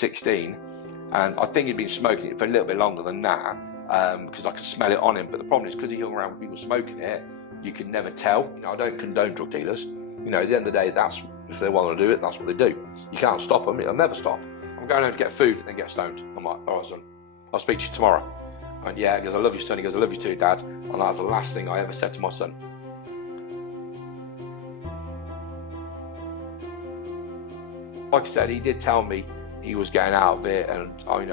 16, and I think he'd been smoking it for a little bit longer than that, because I could smell it on him. But the problem is, because he hung around with people smoking it, you can never tell. I don't condone drug dealers. At the end of the day, that's, if they want to do it, that's what they do. You can't stop them. It'll never stop. I'm going home to get food and then get stoned. I'm like, all right, son, I'll speak to you tomorrow. And yeah, he goes, I love you, son. He goes, I love you too, Dad. And that was the last thing I ever said to my son. Like I said, he did tell me he was getting out of it, and I'm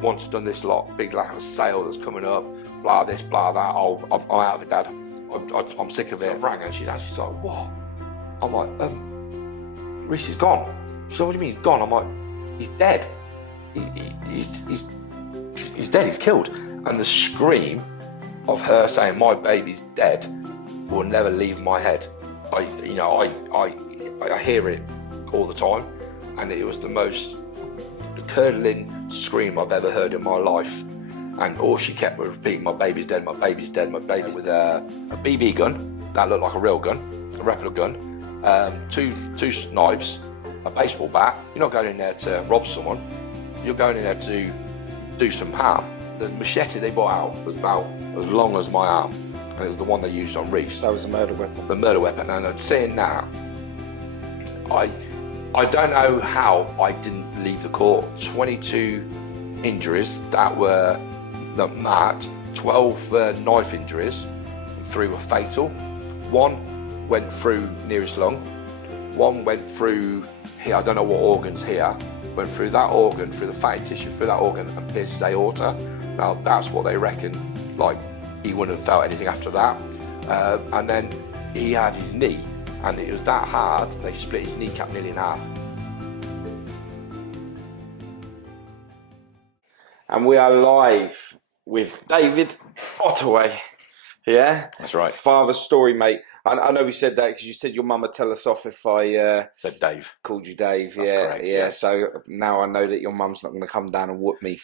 once done this big sale that's coming up, blah this, blah that. I'm out of it, Dad. I'm sick of it. I rang her and she's like, what? I'm like, Reese is gone. She said, what do you mean he's gone? I'm like, he's dead. He's dead. He's killed. And the scream of her saying my baby's dead will never leave my head. I hear it all the time, and it was the most curdling scream I've ever heard in my life. And all she kept was repeating, my baby's dead, my baby's dead, my baby, with a BB gun that looked like a real gun, a replica gun, two knives, a baseball bat. You're not going in there to rob someone, you're going in there to do some harm. The machete they brought out was about as long as my arm, and it was the one they used on Reese. That was a murder weapon. The murder weapon. And seeing that, I don't know how I didn't leave the court. 22 injuries that marked, 12 knife injuries, 3 were fatal. 1 went through nearest lung, 1 went through here, I don't know what organ's here, went through that organ, through the fatty tissue, through that organ, and pierced his aorta. Now that's what they reckon, like he wouldn't have felt anything after that. And then he had his knee, and it was that hard, they split his kneecap nearly in half. And we are live with David Ottaway. Yeah? That's right. Father story, mate. I know we said that because you said your mum would tell us off if I said Dave. Called you Dave. That's yeah, correct, yeah. yes. So now I know that your mum's not going to come down and whoop me.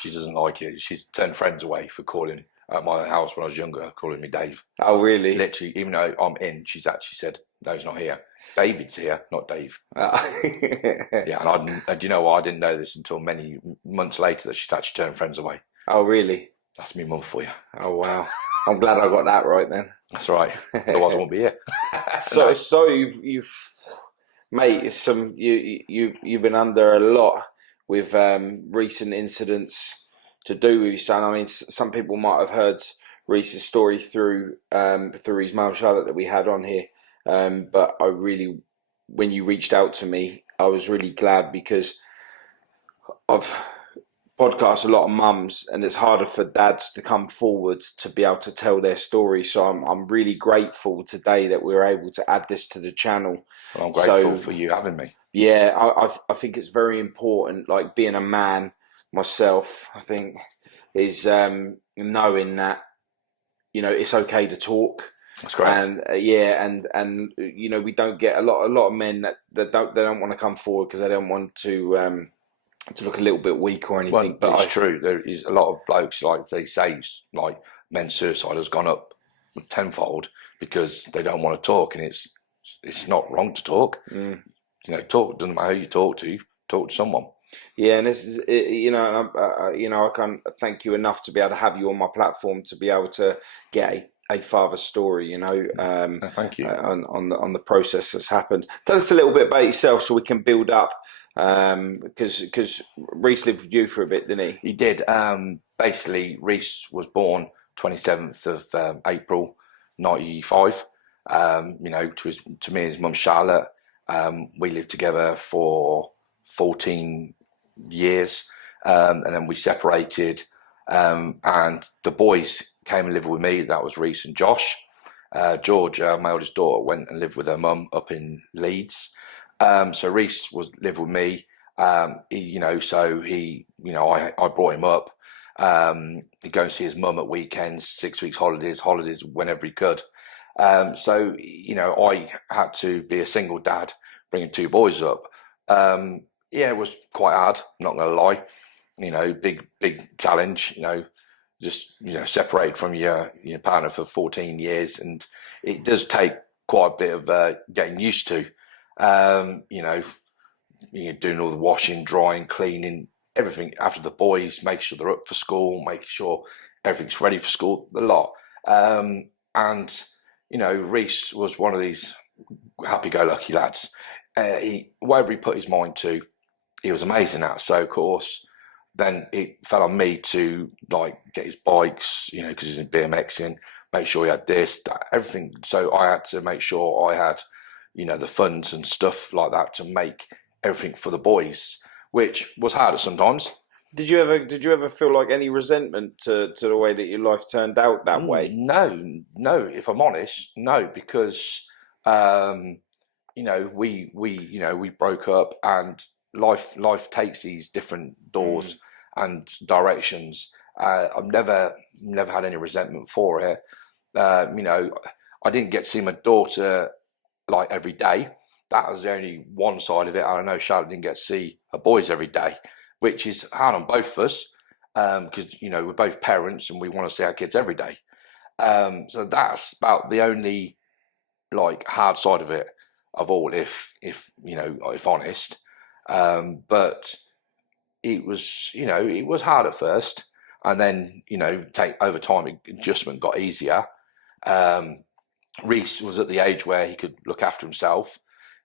She doesn't like it. She's turned friends away for calling at my house when I was younger, calling me Dave. Oh, really? Literally, even though I'm in, she's actually said, Dave's not here. David's here, not Dave. Yeah, and you know what? I didn't know this until many months later that she's actually turned friends away. Oh, really? That's me mum for you. Oh, wow. I'm glad I got that right then. That's right. Otherwise I won't be here. So you've mate, you've been under a lot with recent incidents to do with your son. I mean, some people might have heard Reese's story through his mum Charlotte that we had on here, but I really, when you reached out to me, I was really glad, because I've podcast a lot of mums, and it's harder for dads to come forward to be able to tell their story. So I'm really grateful today that we were able to add this to the channel. Well, I'm grateful for you having me. Yeah, I think it's very important. Like, being a man myself, I think, is knowing that it's okay to talk. That's great. And and we don't get a lot of men that don't want to come forward because they don't want to look a little bit weak or anything. Well, but it's true. There is a lot of blokes, like they say, like men's suicide has gone up tenfold because they don't want to talk, and it's not wrong to talk. Talk, doesn't matter who you talk to someone. Yeah, and this is I can't thank you enough to be able to have you on my platform to be able to get a father story. Thank you on the process that's happened. Tell us a little bit about yourself so we can build up. Because Reese lived with you for a bit, didn't he? He did. Basically, Reese was born 27th of April 95. To me and his mum Charlotte. We lived together for 14 years, and then we separated. And the boys came and lived with me. That was Reese and Josh. George, my eldest daughter, went and lived with her mum up in Leeds. So Reese lived with me. I brought him up. He'd go and see his mum at weekends, 6 weeks holidays whenever he could. So I had to be a single dad, bringing 2 boys up. It was quite hard, not going to lie. Big challenge. Separated from your partner for 14 years, and it does take quite a bit of getting used to. doing all the washing, drying, cleaning, everything after the boys, make sure they're up for school, making sure everything's ready for school, the lot. And Reese was one of these happy-go-lucky lads. Whatever he put his mind to, he was amazing at. So of course, then it fell on me to like get his bikes, because he's in BMXing, make sure he had this, that, everything. So I had to make sure I had, the funds and stuff like that to make everything for the boys, which was harder sometimes. Did you ever feel like any resentment to the way that your life turned out that way? No. If I'm honest, no, because we broke up, and life takes these different doors and directions. I've never had any resentment for it. I didn't get to see my daughter like every day. That was the only one side of it. I know Charlotte didn't get to see her boys every day, which is hard on both of us, because we're both parents and we want to see our kids every day. So that's about the only like hard side of it of all, if honest. But it was hard at first, and then over time adjustment got easier. Reese was at the age where he could look after himself.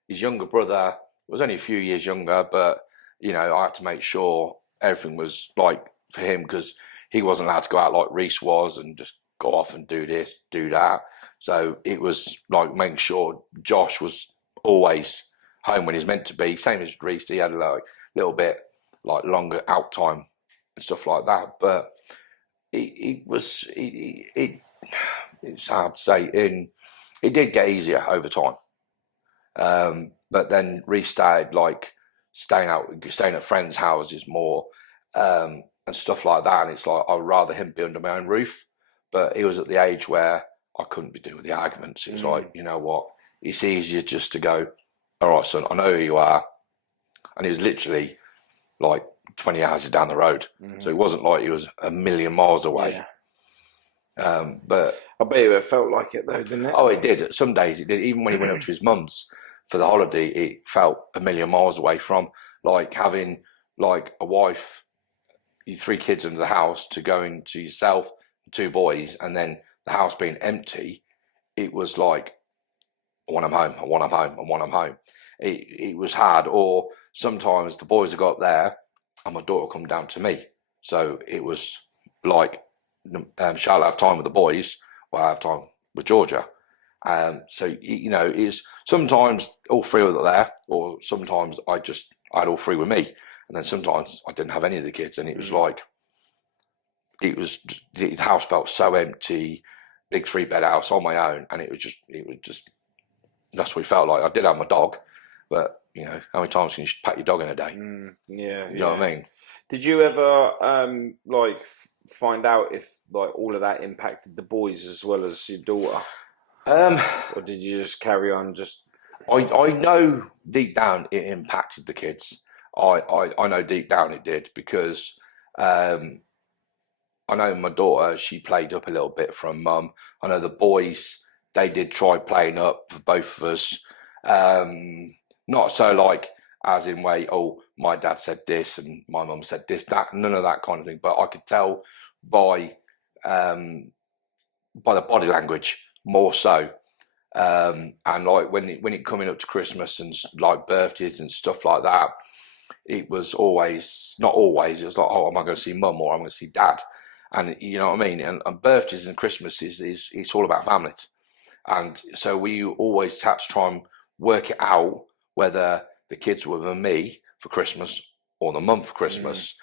His younger brother was only a few years younger, but I had to make sure everything was like for him, because he wasn't allowed to go out like Reese was and just go off and do this, do that. So it was like making sure Josh was always home when he's meant to be. Same as Reese, he had like a little bit like longer out time and stuff like that. But it's hard to say. It did get easier over time. But then Reese started like staying at friends' houses more, and stuff like that. And it's like I'd rather him be under my own roof. But he was at the age where I couldn't be doing the arguments. It was like, you know what? It's easier just to go, all right, son, I know who you are. And he was literally like 20 hours down the road. So it wasn't like he was a million miles away. Yeah. But I bet it felt like it though, didn't it? Oh, it did. Some days it did. Even when he went up to his mum's for the holiday, it felt a million miles away from like having like a wife, 3 kids in the house, to go into yourself, 2 boys, and then the house being empty. It was like, I want them home, I want them home, I want them home. It was hard. Or sometimes the boys would go up there and my daughter would come down to me. So it was like, Charlotte have time with the boys, or I have time with Georgia. So it's sometimes all 3 were there, or sometimes I had all 3 with me, and then sometimes I didn't have any of the kids, and it was like the house felt so empty, big 3-bed house on my own, and it was just that's what it felt like. I did have my dog, but how many times can you pat your dog in a day? Yeah, you know what I mean. Did you ever find out if like all of that impacted the boys as well as your daughter? Or did you just carry on? I know deep down it impacted the kids. I know deep down it did, because I know my daughter, she played up a little bit from mum. I know the boys, they did try playing up for both of us. Not so like as in way, oh, my dad said this and my mum said this, that, none of that kind of thing. But I could tell by the body language more so. And like when it coming up to Christmas and like birthdays and stuff like that, it was always, not always, it was like, oh, am I going to see mum or I'm going to see dad? And you know what I mean? And birthdays and Christmas is it's all about families. And so we always had to try and work it out whether the kids were with me for Christmas or the mum for Christmas.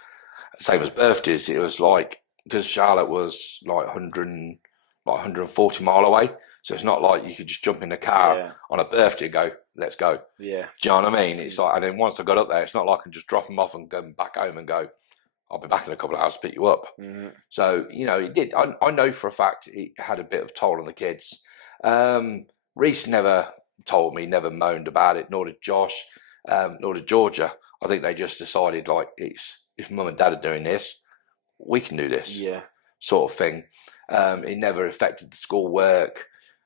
Same as birthdays, it was like, because Charlotte was like 140 mile away. So it's not like you could just jump in the car on a birthday and go, let's go. Yeah. Do you know what I mean? It's like, and then once I got up there, it's not like I can just drop them off and go back home and go, I'll be back in a couple of hours to pick you up. So, it did. I know for a fact it had a bit of toll on the kids. Reese never told me, never moaned about it, nor did Josh, nor did Georgia. I think they just decided, like, if mum and dad are doing this, we can do this. Yeah. Sort of thing. It never affected the school work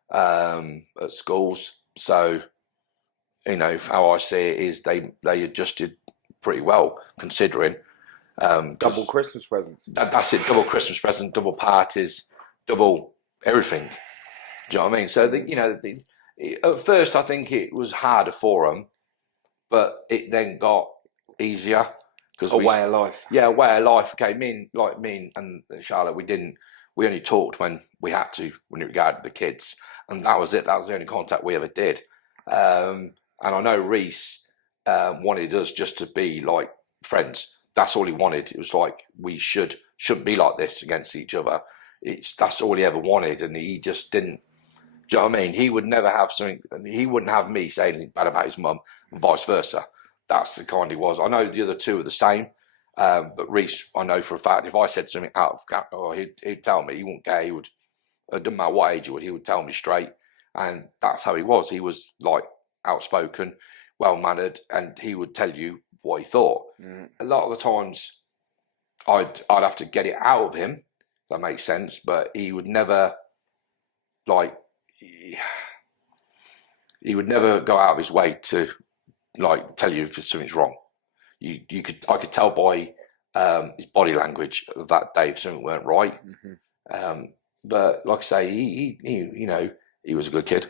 at schools. So you know, how I see it is they adjusted pretty well considering. Double Christmas presents. That's it. Double Christmas presents, double parties, double everything. Do you know what I mean? So at first I think it was harder for them, but it then got easier because way of life. Yeah, a way of life. Okay, me and Charlotte, we only talked when we had to, when it regarded the kids, and that was it. That was the only contact we ever did. And I know Reese wanted us just to be like friends. That's all he wanted. It was like we shouldn't be like this against each other. That's all he ever wanted, and he just didn't. Do you know what I mean? He would never have something. He wouldn't have me say anything bad about his mum, and vice versa. That's the kind he was. I know the other two are the same, but Reese, I know for a fact, if I said something out of or he'd tell me. He wouldn't care. He would. It doesn't matter what age he would tell me straight, and that's how he was. He was like outspoken, well mannered, and he would tell you what he thought. A lot of the times, I'd have to get it out of him. If that makes sense, but he would never like. He would never go out of his way to like tell you if something's wrong. I could tell by his body language that day if something weren't right. But like I say, he was a good kid.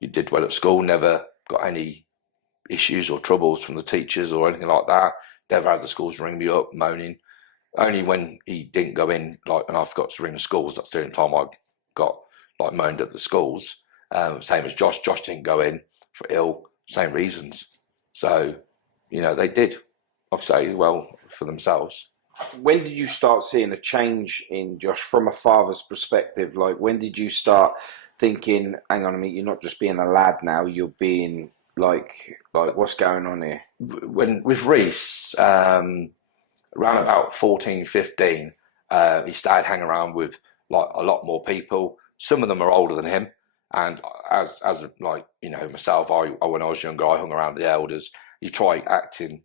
He did well at school. Never got any issues or troubles from the teachers or anything like that. Never had the schools ring me up moaning. Only when he didn't go in, like, and I forgot to ring the schools. That's the only time I got like moaned at the schools. Same as Josh. Josh didn't go in for ill, same reasons. So, they did, I'd say, well for themselves. When did you start seeing a change in Josh from a father's perspective? Like, when did you start thinking, hang on a minute, you're not just being a lad now, you're being like what's going on here? When with Reese, around about 14, 15, he started hanging around with like a lot more people. Some of them are older than him, and as like myself, I when I was younger, I hung around the elders. You try acting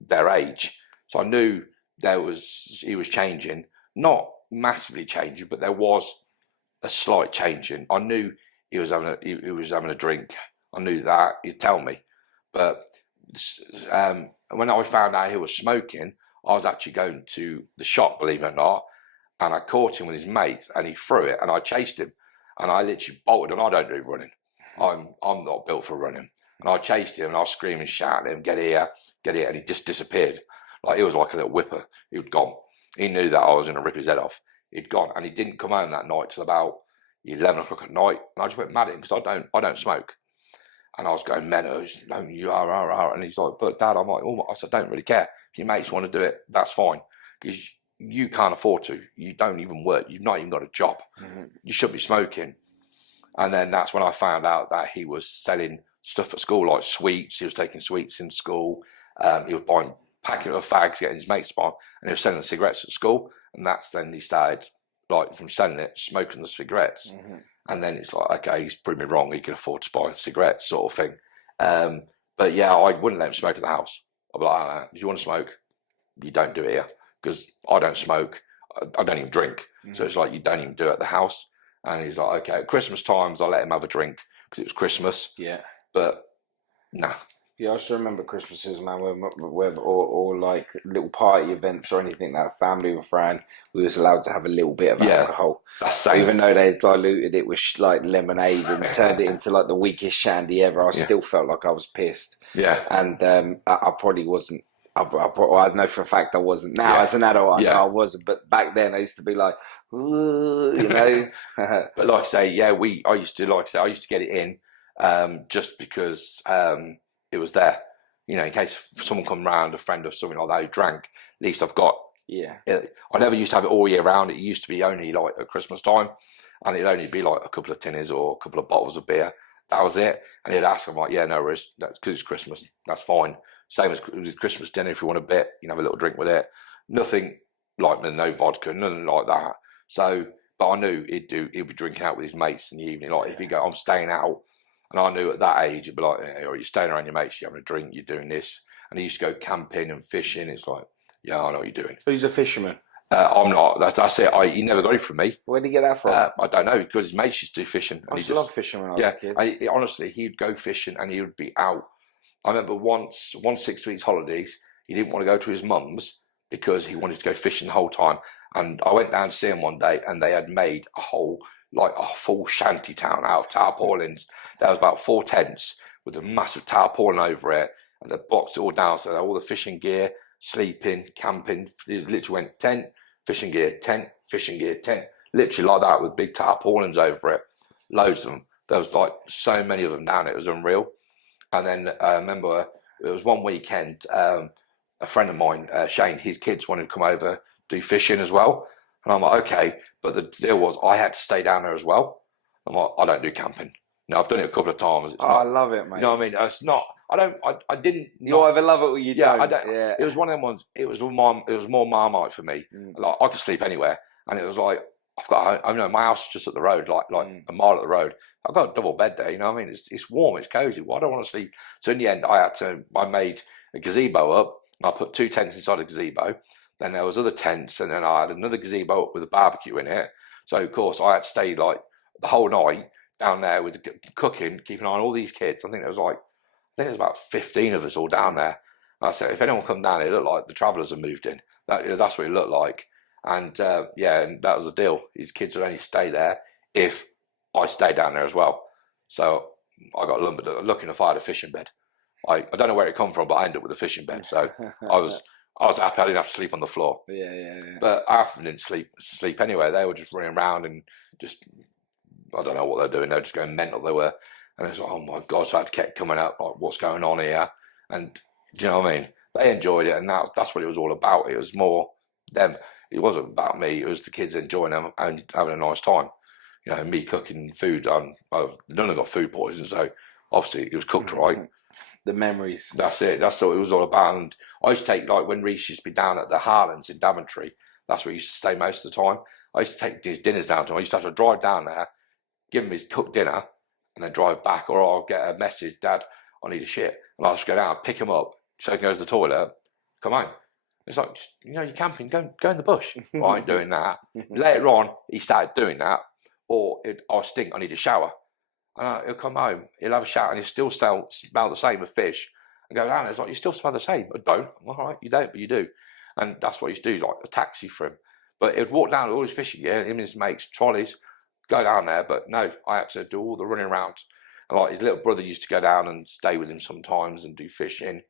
their age, so I knew he was changing, not massively changing, but there was a slight changing. I knew he was having a drink. I knew that he'd tell me, but when I found out he was smoking, I was actually going to the shop, believe it or not. And I caught him with his mate, and he threw it, and I chased him, and I literally bolted. And I don't do running. I'm not built for running. And I chased him, and I was screaming, shouting at him, "Get here, get here!" And he just disappeared. Like he was like a little whipper. He'd gone. He knew that I was going to rip his head off. He'd gone, and he didn't come home that night till about 11 o'clock at night. And I just went mad at him because I don't smoke. And I was going mental. No, you are. And he's like, "But Dad," I'm like, "Oh," I said, "I don't really care. If your mates want to do it, that's fine. Because you can't afford to. You don't even work. You've not even got a job. You should be smoking." And then that's when I found out that he was selling stuff at school, like sweets. He was taking sweets in school. He was buying packet of fags, getting his mates to buy, and he was selling cigarettes at school. And that's then he started, like, from selling it, smoking the cigarettes. And then it's like, okay, he's proved me wrong. He can afford to buy cigarettes, sort of thing. But yeah, I wouldn't let him smoke at the house. I'd be like, "Do you want to smoke? You don't do it here." Because I don't smoke. I don't even drink. So it's like, you don't even do it at the house. And he's like, okay, at Christmas times, I let him have a drink because it was Christmas. Yeah. But, nah. Yeah, I still remember Christmases, man, or like little party events or anything that family were throwing, we was allowed to have a little bit of alcohol. That's same. Even though they diluted it with like lemonade and turned it into like the weakest shandy ever, I still felt like I was pissed. Yeah. And I probably wasn't. I know for a fact I wasn't. Now, as an adult, I know I wasn't. But back then, I used to be like, "Ooh," But like I say, I used to get it in just because it was there. In case someone come round, a friend or something like that who drank, at least I've got. Yeah. I never used to have it all year round. It used to be only like at Christmas time, and it'd only be like a couple of tinnies or a couple of bottles of beer. That was it. And he'd ask, I'm like, "Yeah, no worries. That's because it's Christmas. That's fine." Same as Christmas dinner. If you want a bit, you can have a little drink with it. Nothing like no vodka, nothing like that. So, but I knew he'd be drinking out with his mates in the evening. Like if he go, "I'm staying out," and I knew at that age it'd be like, "Or you're staying around your mates, you're having a drink, you're doing this." And he used to go camping and fishing. It's like, yeah, I know what you're doing. Who's a fisherman? I'm not. That's it. He never got it from me. Where did he get that from? I don't know, because his mates used to do fishing. I used to love fishing when I was a kid. Honestly, he'd go fishing and he would be out I remember one 6 weeks holidays, he didn't want to go to his mum's because he wanted to go fishing the whole time. And I went down to see him one day, and they had made a full shanty town out of tarpaulins. There was about 4 tents with a massive tarpaulin over it, and they boxed it all down. So all the fishing gear, sleeping, camping, it literally went tent, fishing gear, tent, fishing gear, tent, literally like that with big tarpaulins over it, loads of them. There was like so many of them down. It was unreal. And then I remember it was one weekend. A friend of mine, Shane, his kids wanted to come over do fishing as well. And I'm like, okay, but the deal was I had to stay down there as well. I'm like, I don't do camping. No, I've done it a couple of times. I love it, mate. You know what I mean? It's not. I didn't. You either love it or you don't. I don't. Yeah. It was one of them ones. It was more Marmite for me. Like I could sleep anywhere, and it was like I've got. I know my house is just at the road, like a mile up the road. I've got a double bed there. You know what I mean? It's warm. It's cozy. Well, I don't want to sleep. So in the end, I made a gazebo up. I put 2 tents inside a gazebo. Then there was other tents, and then I had another gazebo up with a barbecue in it. So of course I had to stay like the whole night down there with the cooking, keeping an eye on all these kids. I think there was about 15 of us all down there. And I said, if anyone come down, it looked like the travellers had moved in. That's what it looked like. And and that was the deal. These kids would only stay there if I stayed down there as well. So I got lucky enough I had a fishing bed. I don't know where it come from, but I ended up with a fishing bed. So I was happy I didn't have to sleep on the floor. Yeah. But I didn't sleep anyway. They were just running around and just, I don't know what they're doing. They were just going mental. They were, and it was like, oh my God, so I kept coming up, like, what's going on here? And do you know what I mean? They enjoyed it, and that's what it was all about. It was more them. It wasn't about me. It was the kids enjoying them and having a nice time. You know, me cooking food. None of them got food poisoning, so obviously it was cooked right. The memories. That's it. That's what it was all about. And I used to take, like, when Reese used to be down at the Harlands in Daventry, that's where he used to stay most of the time. I used to take his dinners down to him. I used to have to drive down there, give him his cooked dinner, and then drive back. Or I'll get a message, Dad, I need a shit. And I'll just go down, pick him up, so he goes to the toilet, come home. It's like, you're camping, go in the bush. Well, I ain't doing that. Later on, he started doing that. Or I stink, I need a shower. And he'll come home, he'll have a shower, and he'll still smell the same of fish. And go down, it's like, you still smell the same. I don't. All right, you don't, but you do. And that's what he used to do, like a taxi for him. But he'd walk down with all his fishing gear, him and his mates, trolleys, go down there. But no, I had to do all the running around. And like his little brother used to go down and stay with him sometimes and do fishing.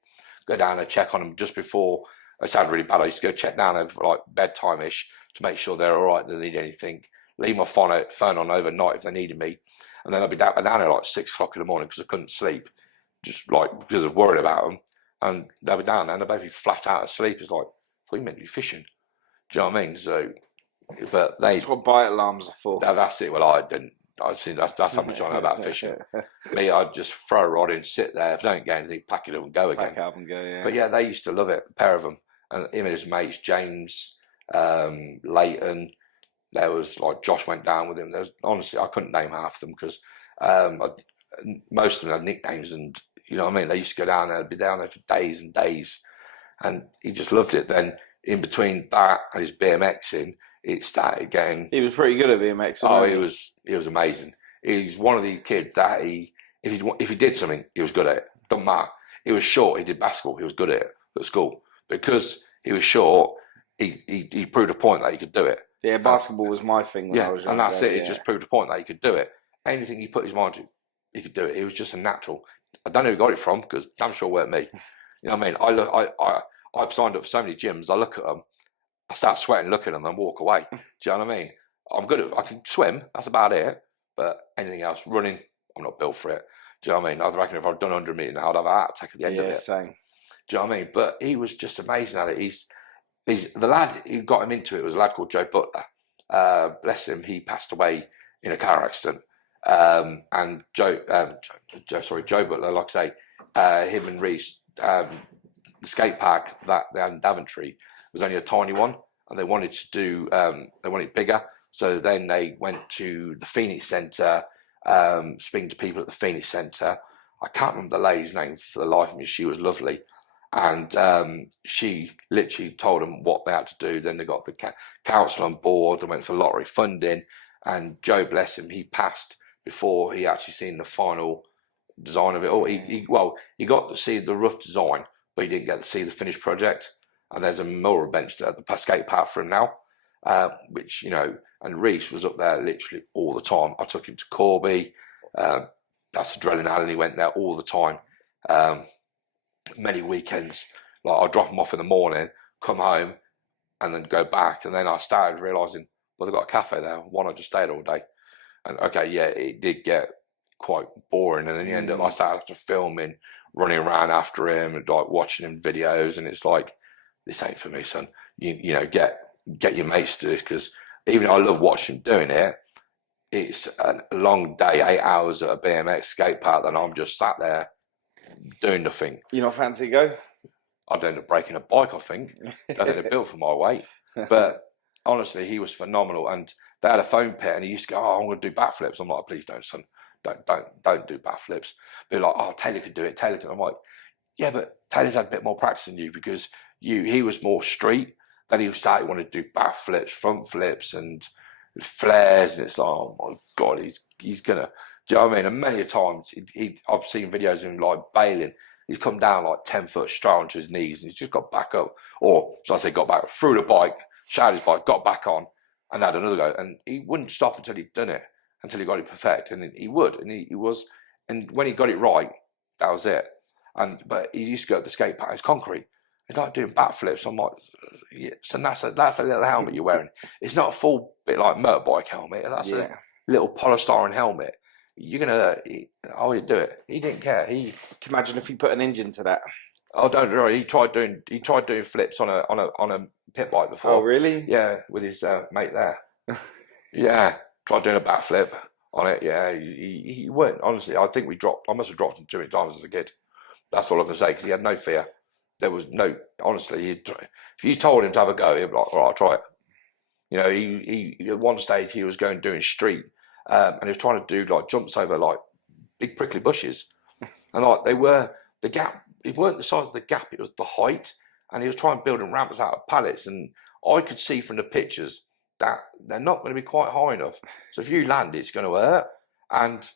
Go down and check on him just before. It sounded really bad. I used to go check down over like bedtime-ish to make sure they're all right, they need anything. Leave my phone on overnight if they needed me. And then I'd be down at like 6 o'clock in the morning because I couldn't sleep, just like because I was worried about them. And they'd be down there and they'd both be flat out asleep. It's like, I thought you meant to be fishing. Do you know what I mean? So, but that's what bite alarms are for. That's it. Well, I didn't. I see that's how much I know about fishing. Me, I'd just throw a rod in, sit there. If I don't get anything, pack it up and go again. Pack up and go, yeah. But yeah, they used to love it. A pair of them, and him and his mates, James, Leighton. There was like Josh went down with him. There's honestly I couldn't name half of them because most of them had nicknames, and you know what I mean. They used to go down there, and be down there for days and days, and he just loved it. Then in between that and his BMXing, it started getting. He was pretty good at BMX. Oh, he was amazing. He's one of these kids that if he did something, he was good at it. Doesn't matter. He was short. He did basketball. He was good at it at school because he was short. He proved a point that he could do it. Yeah, basketball was my thing when I was younger. And that's it. It just proved a point that he could do it. Anything he put his mind to, he could do it. It was just a natural. I don't know who he got it from because damn sure it weren't me. You know what I mean? I've signed up for so many gyms. I look at them, I start sweating looking at them and walk away. Do you know what I mean? I can swim. That's about it. But anything else, running, I'm not built for it. Do you know what I mean? I reckon if I'd done 100 meters now, I'd have a heart attack at the end of it. Same. Do you know what I mean? But he was just amazing at it. He's the lad who got him into it was a lad called Joe Butler. Bless him, he passed away in a car accident. And Joe Butler, like I say, him and Reese, the skate park that they had in Daventry was only a tiny one, and they wanted to do, they wanted it bigger. So then they went to the Phoenix Centre, speaking to people at the Phoenix Centre. I can't remember the lady's name for the life of me. She was lovely. And she literally told them what they had to do. Then they got the council on board. They went for lottery funding. And Joe, bless him, he passed before he actually seen the final design of it all. He got to see the rough design, but he didn't get to see the finished project. And there's a memorial bench at the skate park for him now, which, and Reese was up there literally all the time. I took him to Corby. That's Adrenaline Alley. He went there all the time. Many weekends, like I'd drop him off in the morning, come home, and then go back. And then I started realising, well, they've got a cafe there. Why not just stay there all day? And okay, yeah, it did get quite boring. And in the end, I started filming, running around after him, and like watching him videos. And it's like, this ain't for me, son. Get your mates to this, because even though I love watching him doing it, it's a long day, 8 hours at a BMX skate park, and I'm just sat there doing nothing. You not fancy go? I'd end up breaking a bike, I think. I think they're built for my weight. But honestly, he was phenomenal. And they had a foam pit, and he used to go, "Oh, I'm going to do backflips." I'm like, "Please don't, son. Don't do backflips." They're like, "Oh, Taylor could do it. Taylor could." I'm like, "Yeah, but Taylor's had a bit more practice than you, because he was more street. Then he started wanting to do backflips, front flips, and flares, and it's like, oh my God, he's gonna. Do you know what I mean? And many times I've seen videos of him like bailing. He's come down like 10 foot straight onto his knees, and he's just got back up, or should I say, got back through the bike, shouted his bike, got back on, and had another go. And he wouldn't stop until he'd done it, until he got it perfect, and he would, and he was, and when he got it right, that was it. But he used to go to the skate park. It's concrete. He's like doing backflips. I'm like, yeah, so that's a little helmet you're wearing. It's not a full bit like motorbike helmet. That's a little polystyrene helmet. You're gonna, you do it. He didn't care. Can you imagine if he put an engine to that? I don't know. He tried doing flips on a pit bike before. Oh really? Yeah, with his mate there. Yeah, tried doing a backflip on it. Yeah, he weren't. Honestly, I think I must have dropped him too many times as a kid. That's all I can say, because he had no fear. There was no, honestly, if you told him to have a go, he'd be like, all right, I'll try it. He at one stage he was doing street, and he was trying to do like jumps over like big prickly bushes, and like they were the gap. It weren't the size of the gap; it was the height, and he was trying building ramps out of pallets, and I could see from the pictures that they're not going to be quite high enough. So if you land, it's going to hurt. And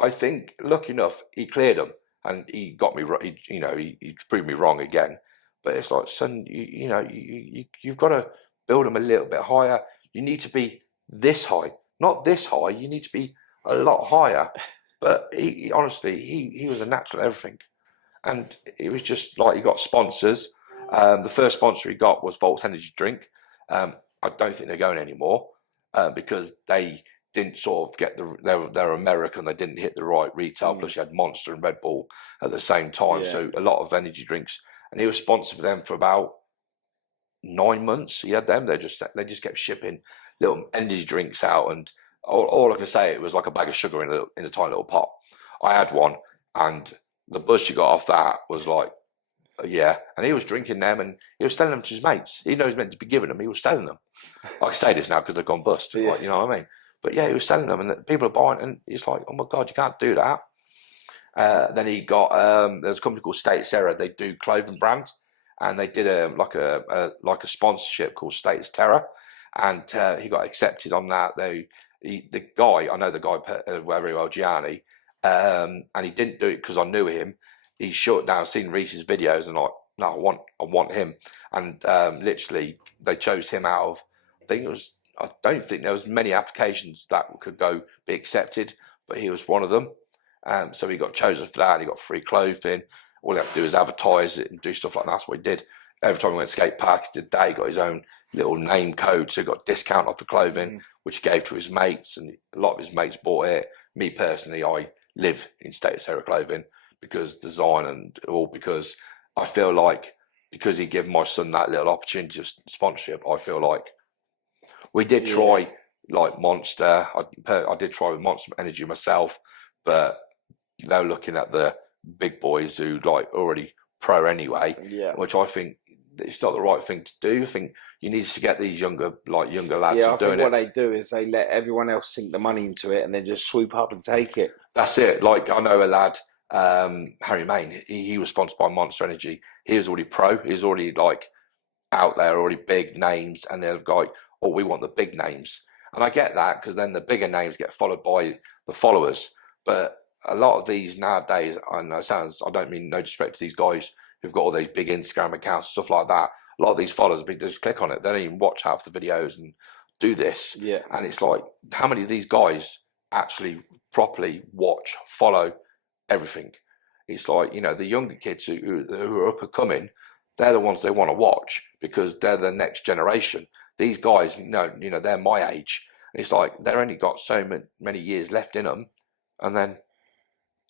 I think, lucky enough, he cleared them. And he got me, he proved me wrong again. But it's like, son, you've got to build them a little bit higher. You need to be this high, not this high. You need to be a lot higher. But honestly, he was a natural at everything. And it was just like, he got sponsors. The first sponsor he got was Volt's Energy Drink. I don't think they're going anymore, because they didn't sort of get they're American. They didn't hit the right retail. Plus, you had Monster and Red Bull at the same time. Yeah. So a lot of energy drinks, and he was sponsored for them for about 9 months. He had them. They just kept shipping little energy drinks out, and all I can say, it was like a bag of sugar in a tiny little pot. I had one, and the buzz you got off that was like, yeah. And he was drinking them, and he was selling them to his mates. He knows he's meant to be giving them. He was selling them. I say this now because they've gone bust. Yeah. Like, you know what I mean? But yeah, he was selling them, and people are buying, and it's like, oh my God, you can't do that. Then he got there's a company called States Terror. They do clothing brands, and they did a sponsorship called States Terror, and he got accepted on that. I know the guy very well, Gianni, and he didn't do it because I knew him. He shut down, seen Reese's videos, and like, no, I want him, and literally they chose him out of, I don't think there was many applications that could be accepted, but he was one of them. So he got chosen for that, and he got free clothing. All he had to do is advertise it and do stuff like that. That's what he did. Every time he went to skate park, he did that. He got his own little name code, so he got discount off the clothing, which he gave to his mates, and a lot of his mates bought it. Me personally, I live in State Terror clothing because design and all, because I feel like, because he gave my son that little opportunity of sponsorship, I feel like we did try like Monster. I did try with Monster Energy myself, but they were looking at the big boys who like already pro anyway, which I think it's not the right thing to do. I think you need to get these younger lads doing it. I think what they do is they let everyone else sink the money into it and then just swoop up and take it. That's it. Like, I know a lad, Harry Main, he was sponsored by Monster Energy. He was already pro. He was already like out there, already big names, and they're like, oh, we want the big names. And I get that, because then the bigger names get followed by the followers. But a lot of these nowadays, I know it sounds, I don't mean no disrespect to these guys who've got all these big Instagram accounts, stuff like that. A lot of these followers, they just click on it. They don't even watch half the videos and do this. Yeah. And it's like, how many of these guys actually properly watch, follow everything? It's like, you know, the younger kids who are up and coming, they're the ones they want to watch because they're the next generation. These guys, you know, they're my age. It's like they've only got so many years left in them, and then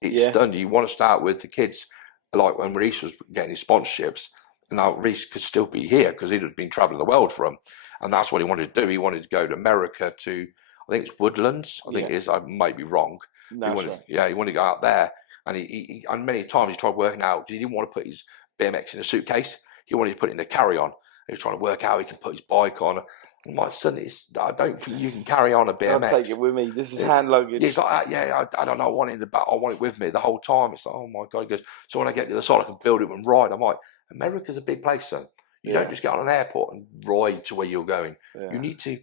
it's done. You want to start with the kids, like when Reese was getting his sponsorships, and now Reese could still be here because he'd have been traveling the world for them, and that's what he wanted to do. He wanted to go to America to, I think it's Woodlands. I think it is. I might be wrong. No, he wanted, right. yeah, he wanted to go out there, and he and many times he tried working out because he didn't want to put his BMX in a suitcase. He wanted to put it in the carry-on. He was trying to work out how he could put his bike on. I'm like, son, I don't think you can carry on a BMX. I'll take it with me. This is hand luggage. He's like, I don't know, I want it in the back. I want it with me the whole time. It's like, oh my God. He goes, so when I get to the side, I can build it and ride. I'm like, America's a big place, son. You don't just get on an airport and ride to where you're going. You need to.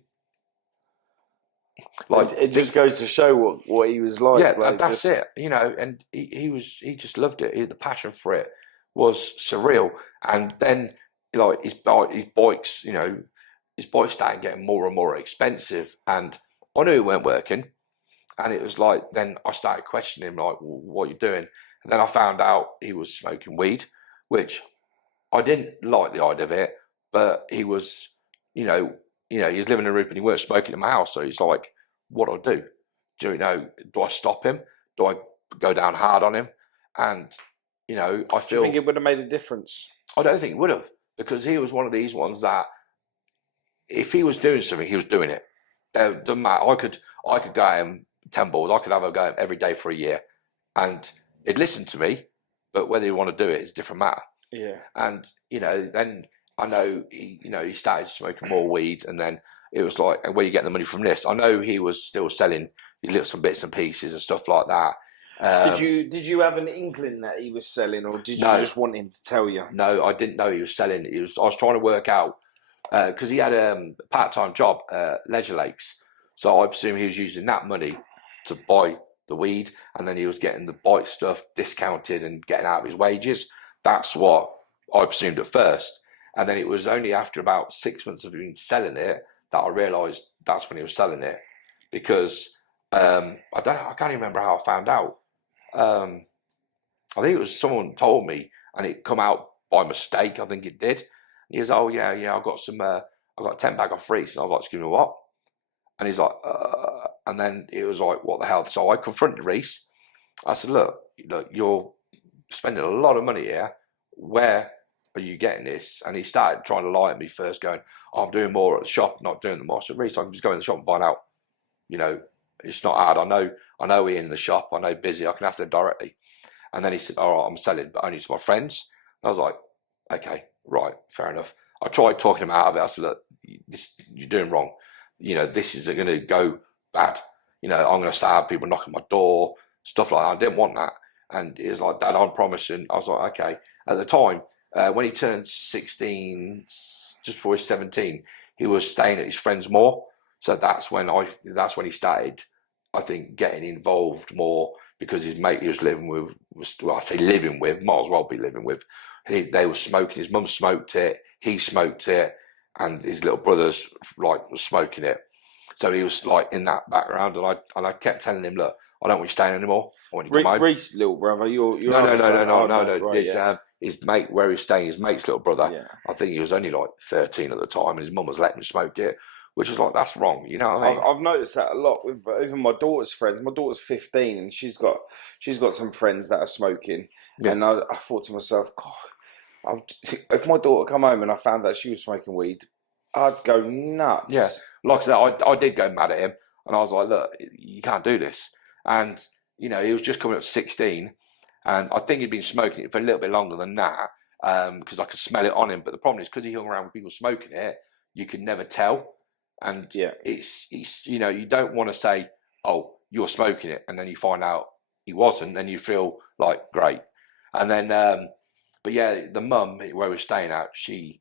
Like it just goes to show what he was like. Yeah, like that's it. You know, and he just loved it. The passion for it was surreal. And then like his bikes, you know, his bikes started getting more and more expensive, and I knew it weren't working. And it was like, then I started questioning him, like, well, what are you doing? And then I found out he was smoking weed, which I didn't like the idea of it, but he was, he was living in a room and he weren't smoking in my house. So he's like, what do I do? Do I stop him? Do I go down hard on him? And, I feel. Do you think it would have made a difference? I don't think it would have, because he was one of these ones that if he was doing something, he was doing it. It doesn't matter. I could go at him 10 balls. I could have a go at him every day for a year, and he'd listen to me. But whether he want to do it is a different matter. Yeah. And then I know he started smoking more weed, and then it was like, and where you get the money from this? I know he was still selling some bits and pieces and stuff like that. Did you have an inkling that he was selling, or did you just want him to tell you? No, I didn't know he was selling. I was trying to work out because he had a part-time job at Leisure Lakes, so I presume he was using that money to buy the weed, and then he was getting the bike stuff discounted and getting out of his wages. That's what I presumed at first, and then it was only after about 6 months of him selling it that I realised that's when he was selling it, because I can't even remember how I found out. I think it was someone told me, and it come out by mistake. I think it did. He goes, "Oh yeah, I got I got a 10 bag off Reese." And I was like, "Excuse me, what?" And he's like, and then it was like, "What the hell?" So I confronted Reese. I said, "Look, you're spending a lot of money here. Where are you getting this?" And he started trying to lie at me first, going, "Oh, I'm doing more at the shop, not doing the more." I said, "Reese, I can just go in the shop and find out. It's not hard. I know we're in the shop. I know busy. I can ask them directly." And then he said, "All right, I'm selling, but only to my friends." And I was like, "Okay, right, fair enough." I tried talking him out of it. I said, "Look, you're doing wrong. This is going to go bad. I'm going to start having people knocking my door, stuff like that." I didn't want that. And he was like, "Dad, I'm promising." I was like, "Okay." At the time, when he turned 16, just before he was 17, he was staying at his friend's more. So that's when he started, I think, getting involved more, because his mate he was living with might as well be living with. They were smoking. His mum smoked it. He smoked it, and his little brothers was smoking it. So he was like in that background, and I kept telling him, "Look, I don't want you staying anymore. I want you to come home." Reese, little brother, no. Right, his mate, where he's staying, his mate's little brother. Yeah. I think he was only like 13 at the time, and his mum was letting him smoke it, which is like, that's wrong. You know what I mean? I've noticed that a lot with even my daughter's friends. My daughter's 15, and she's got some friends that are smoking. Yeah. And I thought to myself, God, if my daughter come home and I found that she was smoking weed, I'd go nuts. Yeah, like I said, I did go mad at him, and I was like, "Look, you can't do this." And he was just coming up to 16, and I think he'd been smoking it for a little bit longer than that, because I could smell it on him. But the problem is, because he hung around with people smoking it, you could never tell. And it's you don't want to say, "Oh, you're smoking it," and then you find out he wasn't. Then you feel like great. And then, but yeah, the mum where we're staying at, she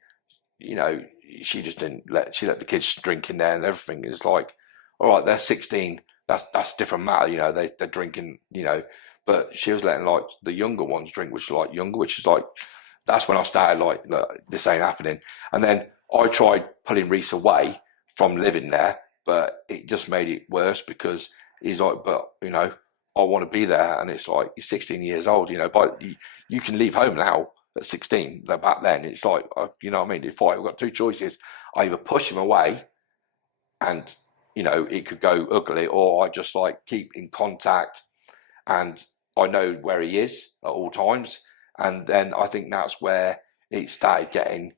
just didn't let the kids drink in there and everything. It's like, all right, they're 16. That's a different matter. They're drinking, but she was letting like the younger ones drink, which is like younger, which is like, that's when I started like, look, this ain't happening. And then I tried pulling Reese away from living there, but it just made it worse because he's like, but you know, I want to be there, and it's like, you're 16 years old, you know, but you can leave home now at 16. But back then, it's like, you know what I mean? If I've got two choices, I either push him away, and you know, it could go ugly, or I just like keep in contact, and I know where he is at all times. And then I think that's where it started getting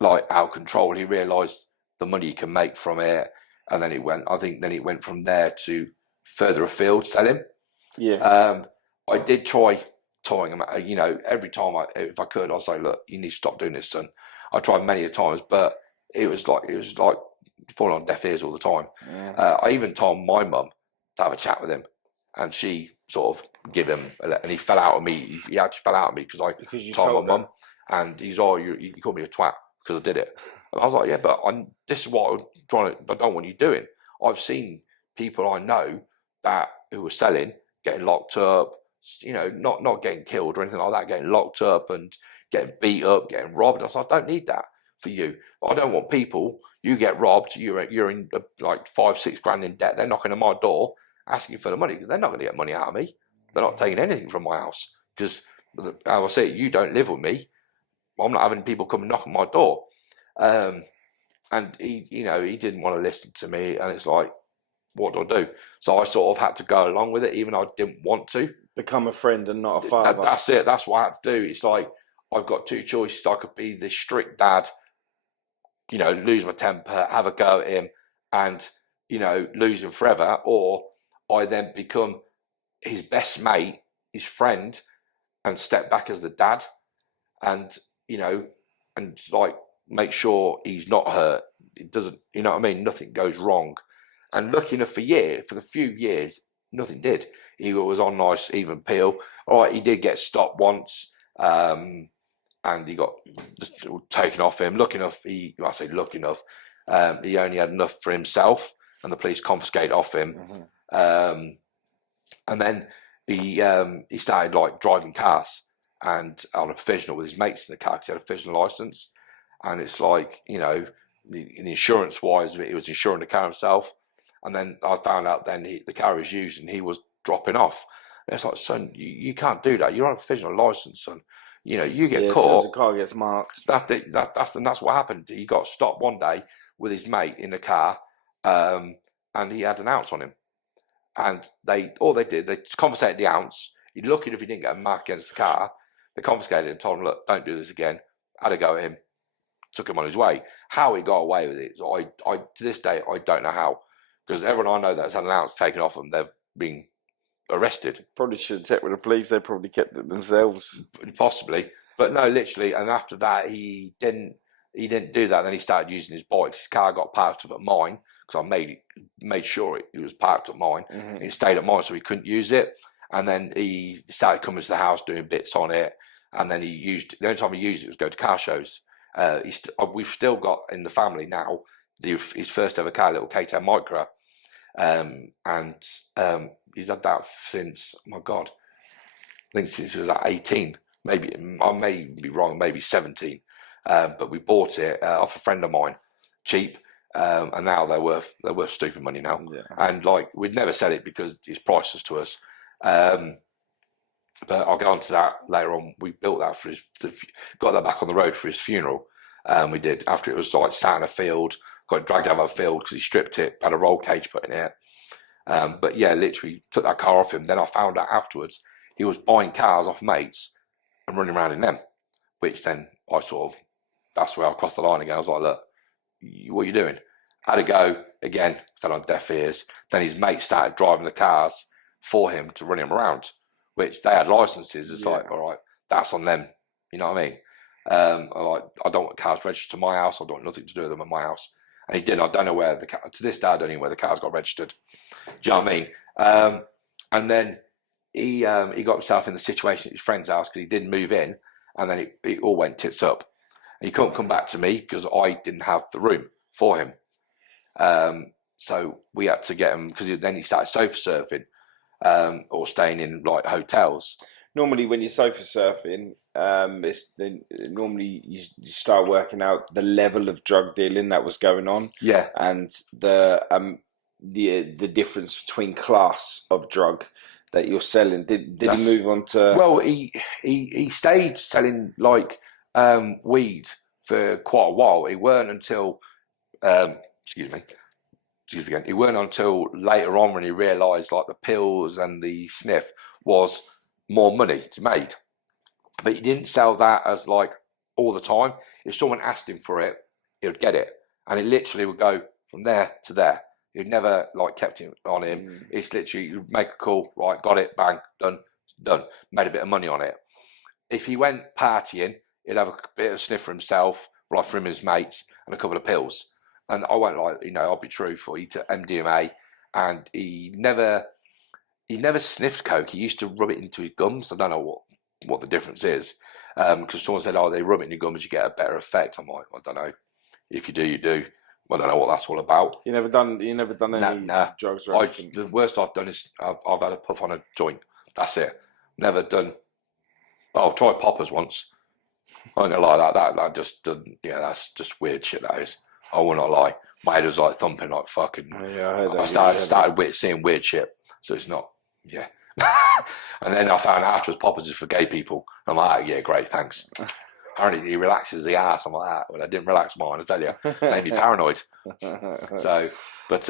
like out of control. He realised the money he can make from it, and then it went. I think then it went from there to further afield selling. Yeah. I did try tying him. You know, every time if I could, I'd say, look, you need to stop doing this, son. I tried many a times, but it was like falling on deaf ears all the time. Yeah. I even told my mum to have a chat with him, and she sort of give him, and he fell out of me. He actually fell out of me because you told my her. mum, and he's you called me a twat because I did it. And I was like, yeah, but this is what I don't want you doing. I've seen people I know who were selling, getting locked up, you know, not getting killed or anything like that, getting locked up and getting beat up, getting robbed. I was like, I don't need that for you. I don't want people. You get robbed, you're in like 5-6 grand in debt. They're knocking on my door asking for the money because they're not going to get money out of me. They're not taking anything from my house because, as I say, you don't live with me. I'm not having people come knock on my door. And he, you know, he didn't want to listen to me, and it's like, what do I do? So I sort of had to go along with it, even though I didn't want to. Become a friend and not a father. That's it. That's what I had to do. It's like, I've got two choices. I could be this strict dad, you know, lose my temper, have a go at him, and, you know, lose him forever, or I then become his best mate, his friend, and step back as the dad, and, you know, and like make sure he's not hurt. It doesn't, you know what I mean? Nothing goes wrong. And lucky enough for the few years, nothing did. He was on nice even peel. All right, he did get stopped once, and he got just taken off him. Lucky enough, he only had enough for himself, and the police confiscated off him. Mm-hmm. And then he started like driving cars and on a provisional with his mates in the car because he had a provisional license. And it's like, you know, the insurance wise, he was insuring the car himself. And then I found out then the car was used and he was dropping off. And it's like, son, you can't do that. You're on a provisional license, son. You know, you get caught. As soon as the car gets marked. That's what happened. He got stopped one day with his mate in the car, and he had an ounce on him. And they confiscated the ounce. He'd look if he didn't get a mark against the car. They confiscated it and told him, look, don't do this again. Had a go at him. Took him on his way. How he got away with it, I to this day, I don't know how. Because everyone I know that's had an ounce taken off them, they've been arrested. Probably should check with the police. They probably kept it themselves. Possibly. But no, literally. And after that, he didn't do that. Then he started using his bikes. His car got parked up at mine because I made sure it was parked at mine. Mm-hmm. It stayed at mine, so he couldn't use it. And then he started coming to the house doing bits on it. And then the only time he used it was go to car shows. We've still got in the family now his first ever car, little K10 Micra. And he's had that since, oh my God, I think since he was at 18. Maybe, I may be wrong, maybe 17. But we bought it off a friend of mine, cheap. And now they're worth stupid money now. Yeah. And like, we'd never sell it because it's priceless to us. But I'll go on to that later on. We built that got that back on the road for his funeral. We did, after it was like sat in a field, got dragged out of a field because he stripped it, had a roll cage put in it. But yeah, literally took that car off him. Then I found out afterwards he was buying cars off mates and running around in them, which then that's where I crossed the line again. I was like, look, what are you doing? Had a go again, fell on deaf ears. Then his mate started driving the cars for him to run him around, which they had licenses. It's like, all right, that's on them. You know what I mean? I don't want cars registered to my house. I don't want nothing to do with them at my house. And he did. I don't know where to this day, I don't know where the cars got registered. Do you know what I mean? And then he got himself in the situation at his friend's house because he didn't move in, and then it all went tits up. And he couldn't come back to me because I didn't have the room for him. So we had to get him, because then he started sofa surfing. or staying in like hotels. Normally, when you're sofa surfing, normally you start working out the level of drug dealing that was going on, Yeah, and the difference between class of drug that you're selling. Did he move on to? well, he stayed selling like weed for quite a while. It weren't until excuse me, excuse me again. It weren't until later on when he realised like the pills and the sniff was more money to made. But he didn't sell that as like all the time. If someone asked him for it, he would get it, and it literally would go from there to there. He'd never like kept it on him. It's literally you'd make a call, right? Got it, bang, done, done. Made a bit of money on it. If he went partying, he'd have a bit of sniff for himself, like for him and his mates, and a couple of pills. And I won't like, I'll be truthful. He took MDMA, and he never sniffed coke. He used to rub it into his gums. I don't know what the difference is, because someone said, "Oh, they rub it in your gums, you get a better effect." I'm like, I don't know. If you do, you do. I don't know what that's all about. You never done any drugs or anything? The worst I've done is I've had a puff on a joint. That's it. Never done. I've tried poppers once. I ain't gonna lie, that just that's just weird shit. That is. I will not lie. My head was like thumping, like fucking. Yeah, I heard that. I started seeing weird shit. So it's not. Yeah. And then I found out afterwards poppers is for gay people. I'm like, yeah, great, thanks. Apparently he relaxes the ass. I'm like, well, I didn't relax mine, I tell you. Made me paranoid. So, but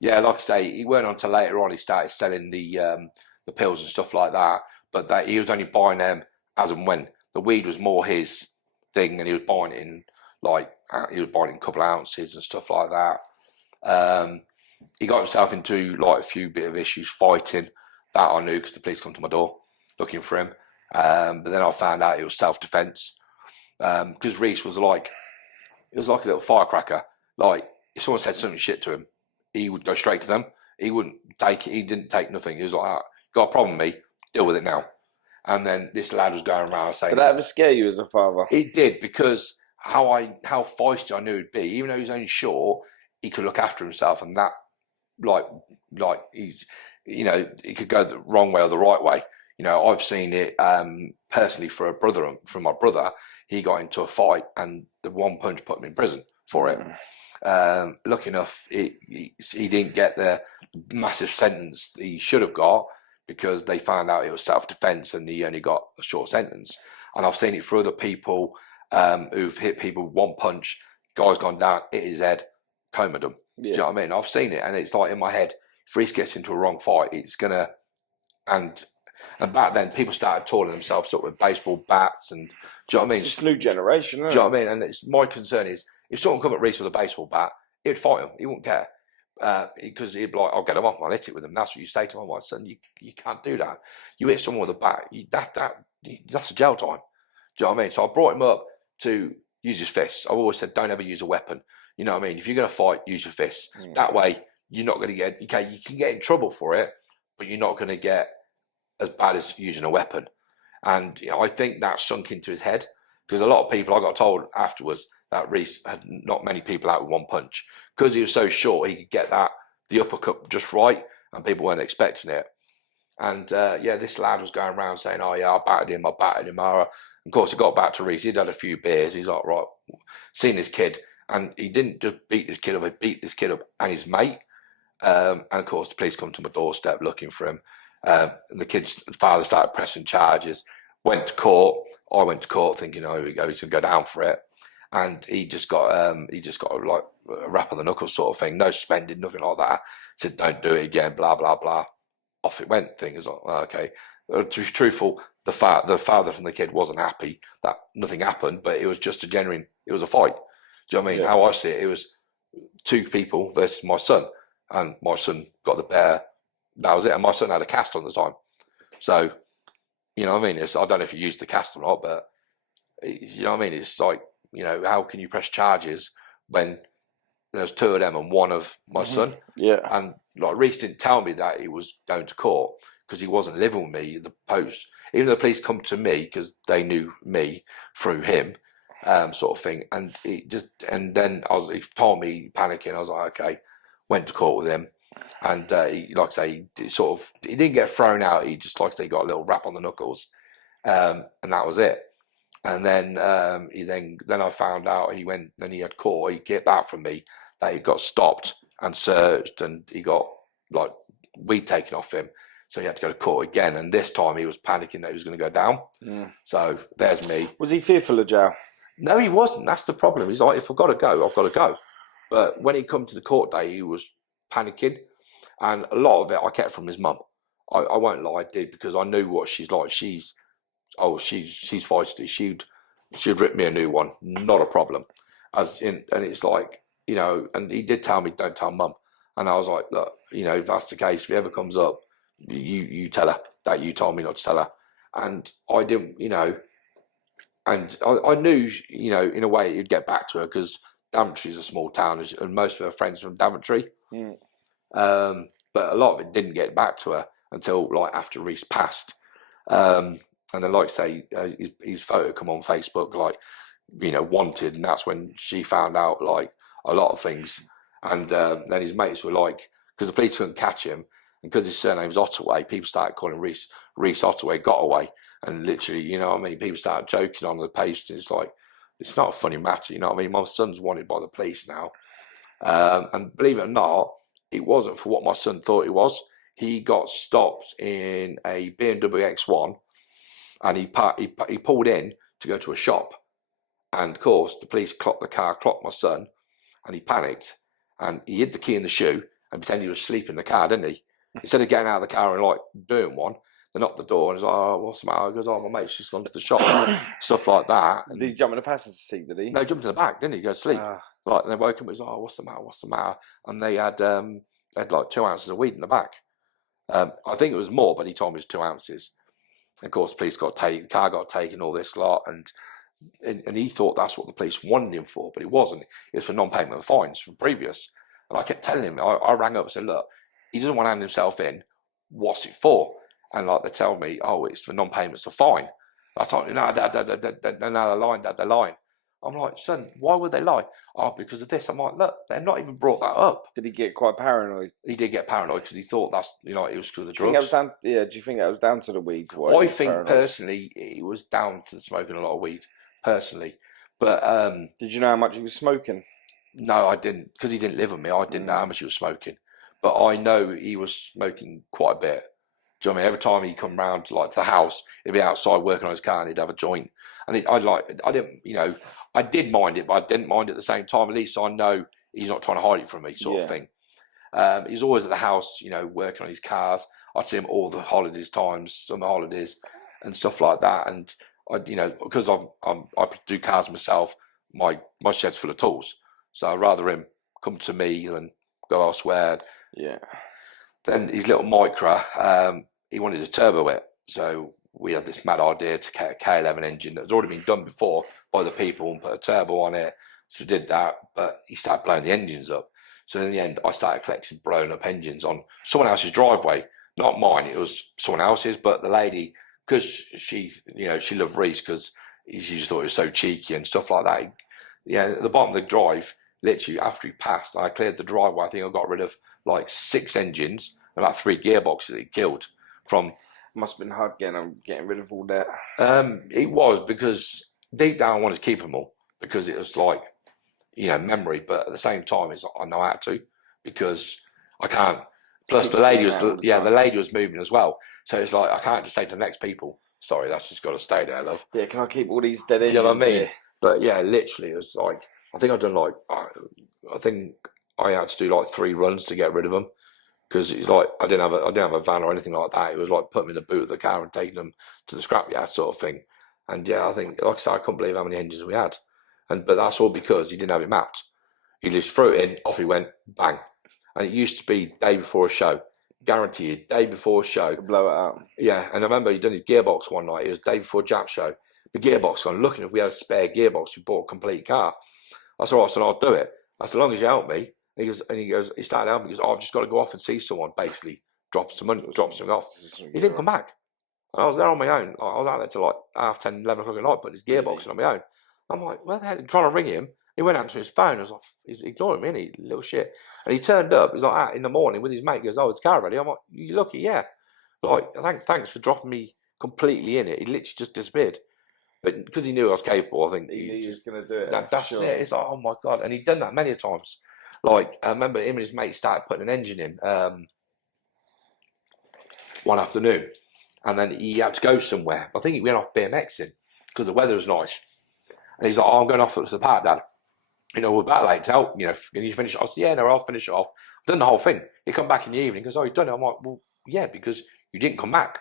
yeah, like I say, he went on to later on. He started selling the pills and stuff like that. But he was only buying them as and when. The weed was more his thing, and he was buying it in a couple of ounces and stuff like that. He got himself into like a few bit of issues fighting. That I knew because the police come to my door looking for him. But then I found out it was self-defense, because Reese was like, it was like a little firecracker. Like if someone said something shit to him, he would go straight to them. He wouldn't take it. He didn't take nothing. He was like, got a problem with me, deal with it now. And then this lad was going around saying, did that ever scare you as a father? It did, because how feisty I knew he'd be. Even though he was only short, he could look after himself, and that like he's it could go the wrong way or the right way. I've seen it personally for my brother. He got into a fight, and the one punch put him in prison for it. Lucky enough, he didn't get the massive sentence he should have got, because they found out it was self-defense, and he only got a short sentence. And I've seen it for other people who've hit people with one punch. Guy's gone down, hit his head, comaed them. Yeah. Do you know what I mean? I've seen it, and it's like in my head, if Reese gets into a wrong fight, it's gonna. And back then, people started tooling themselves up with baseball bats, and do you know what I mean? It's this new generation, isn't it? Do you know what I mean? And my concern is, if someone come at Reese with a baseball bat, he'd fight him. He wouldn't care, because he'd be like, "I'll get him off. I'll hit it with him." That's what you say to him. My son, you can't do that. You hit someone with a bat, that's a jail time. Do you know what I mean? So I brought him up to use his fists. I've always said, don't ever use a weapon. You know what I mean? If you're going to fight, use your fists. That way, you're not going to get. Okay, you can get in trouble for it, but you're not going to get as bad as using a weapon. And I think that sunk into his head, because a lot of people, I got told afterwards that Reese had not many people out with one punch, because he was so short. He could get the uppercut just right, and people weren't expecting it. And this lad was going around saying, "Oh yeah, I battered him. Of course, he got back to Reese. He'd had a few beers. He's like, right, seen this kid. And he didn't just beat this kid up, he beat this kid up and his mate. And of course, the police come to my doorstep looking for him. And the kid's father started pressing charges, went to court. I went to court thinking, oh, here we go, he's going to go down for it. And he just got like a rap on the knuckles sort of thing, no suspended, nothing like that. Said, don't do it again, blah, blah, blah. Off it went. Thing is like, oh, okay. To be truthful, the father from the kid wasn't happy that nothing happened, but it was just it was a fight. Do you know what I mean? Yeah. How I see it, it was two people versus my son, and my son got the better. That was it. And my son had a cast on the time, so you know what I mean. I don't know if you used the cast or not, but you know what I mean. It's like, how can you press charges when there's two of them and one of my son? Yeah. And like Reese didn't tell me that he was going to court because he wasn't living with me at the post. Even though the police come to me because they knew me through him. Sort of thing, and then he told me panicking. I was like, okay, went to court with him. And like I say, he didn't get thrown out. He just, like I say, got a little rap on the knuckles, and that was it. And then then I found out he had court. He get that from me that he got stopped and searched, and he got like weed taken off him. So he had to go to court again, and this time he was panicking that he was going to go down. So there's me. Was he fearful of jail? No, he wasn't. That's the problem. He's like, if I've got to go, I've got to go. But when he come to the court day, he was panicking, and a lot of it I kept from his mum. I won't lie, I did, because I knew what she's like. She's feisty. She'd rip me a new one, not a problem. And it's like, and he did tell me, don't tell mum. And I was like, look, if that's the case, if it ever comes up, you tell her that you told me not to tell her. And I didn't, and I knew, in a way it'd get back to her, because Daventry's a small town, and most of her friends from Daventry. But a lot of it didn't get back to her until like after Reese passed. And then, like say, his photo come on Facebook, like, wanted, and that's when she found out like a lot of things. And then his mates were like, because the police couldn't catch him, and because his surname's Ottaway, people started calling Reese Ottaway got away. And literally, people started joking on the page. It's like, it's not a funny matter, my son's wanted by the police now. And believe it or not, it wasn't for what my son thought it was. He got stopped in a BMW X1, and he pulled in to go to a shop. And of course, the police clocked the car, clocked my son, and he panicked, and he hid the key in the shoe and pretended he was asleep in the car, didn't he? Instead of getting out of the car and like doing one, they knocked the door, and he's like, oh, what's the matter? He goes, oh, my mate's just gone to the shop. Stuff like that. And did he jump in the passenger seat, did he? No, he jumped in the back, didn't he? Go to sleep. Like, and they woke him and was like, oh, what's the matter? What's the matter? And they had like 2 ounces of weed in the back. I think it was more, but he told me it was 2 ounces. And of course, the police got taken, the car got taken, all this lot, and he thought that's what the police wanted him for, but it wasn't. It was for non-payment of fines from previous. And I kept telling him, I rang up and said, look, he doesn't want to hand himself in. What's it for? And like they tell me, oh, it's for non-payments of fine. I told him, no, Dad, they're lying, Dad, they're lying. I'm like, son, why would they lie? Oh, because of this. I'm like, look, they've not even brought that up. Did he get quite paranoid? He did get paranoid because he thought it was because of the drugs. Do you think that was down to the weed? I think personally, it was down to smoking a lot of weed, personally. But did you know how much he was smoking? No, I didn't, because he didn't live with me. I didn't know how much he was smoking, but I know he was smoking quite a bit. Do you know what I mean? Every time he'd come round to the house, he'd be outside working on his car, and he'd have a joint. And I did mind it, but I didn't mind it at the same time. At least I know he's not trying to hide it from me, sort of thing. He's always at the house, working on his cars. I'd see him all the summer holidays, and stuff like that. And because I do cars myself, my shed's full of tools. So I'd rather him come to me than go elsewhere. Yeah. Then his little Micra, he wanted a turbo it. So we had this mad idea to get a K11 engine that has already been done before by the people and put a turbo on it. So we did that, but he started blowing the engines up. So in the end, I started collecting blown up engines on someone else's driveway. Not mine, it was someone else's, but the lady, because she loved Reese because she just thought it was so cheeky and stuff like that. Yeah, at the bottom of the drive, literally after he passed, I cleared the driveway. I think I got rid of like 6 engines and about 3 gearboxes that he killed from. Must have been hard getting rid of all that. It was, because deep down I wanted to keep them all, because it was like, memory, but at the same time I know how to, because I can't. Plus the lady was moving as well, so it's like I can't just say to the next people, sorry, that's just got to stay there, love. Yeah, can I keep all these dead engines? Do you know what I mean? Here? But yeah, literally, it was like, I think I'd done I think I had to do like 3 runs to get rid of them, because it's like I didn't have a van or anything like that. It was like putting them in the boot of the car and taking them to the scrapyard sort of thing. And yeah, I think, like I said, I couldn't believe how many engines we had. But that's all because he didn't have it mapped. He just threw it in, off he went, bang. And it used to be day before a show, guaranteed, day before a show. Blow it out. Yeah, and I remember he'd done his gearbox one night. It was day before Jap show. The gearbox on, looking if we had a spare gearbox, we bought a complete car. I said, all right, so I'll do it. I said, as long as you help me. He started helping me. He goes, oh, I've just got to go off and see someone, basically, drop something off. He didn't come back. And I was there on my own. I was out there till like 10:30, 11 o'clock at night, putting his gearbox in on my own. I'm like, where the hell? Trying to ring him, He went out to his phone. I was like, he's ignoring me, innit, little shit. And he turned up. He was like out in the morning with his mate. He goes, "Oh, it's car ready." I'm like, "You lucky, yeah." Like, thanks for dropping me completely in it. He literally just disappeared. But because he knew I was capable, I think He knew he was going to do it. that's sure. it. It's like, oh my god, and he'd done that many times. Like, I remember him and his mate started putting an engine in one afternoon, and then he had to go somewhere. I think he went off BMXing because the weather was nice, and he's like, "Oh, I'm going off to the park, Dad. You know, we're back late to help. You know, can you finish it?" I said, "Yeah, no, I'll finish it off." I've done the whole thing. He come back in the evening. He goes, "Oh, you've done it?" I'm like, "Well, yeah, because you didn't come back."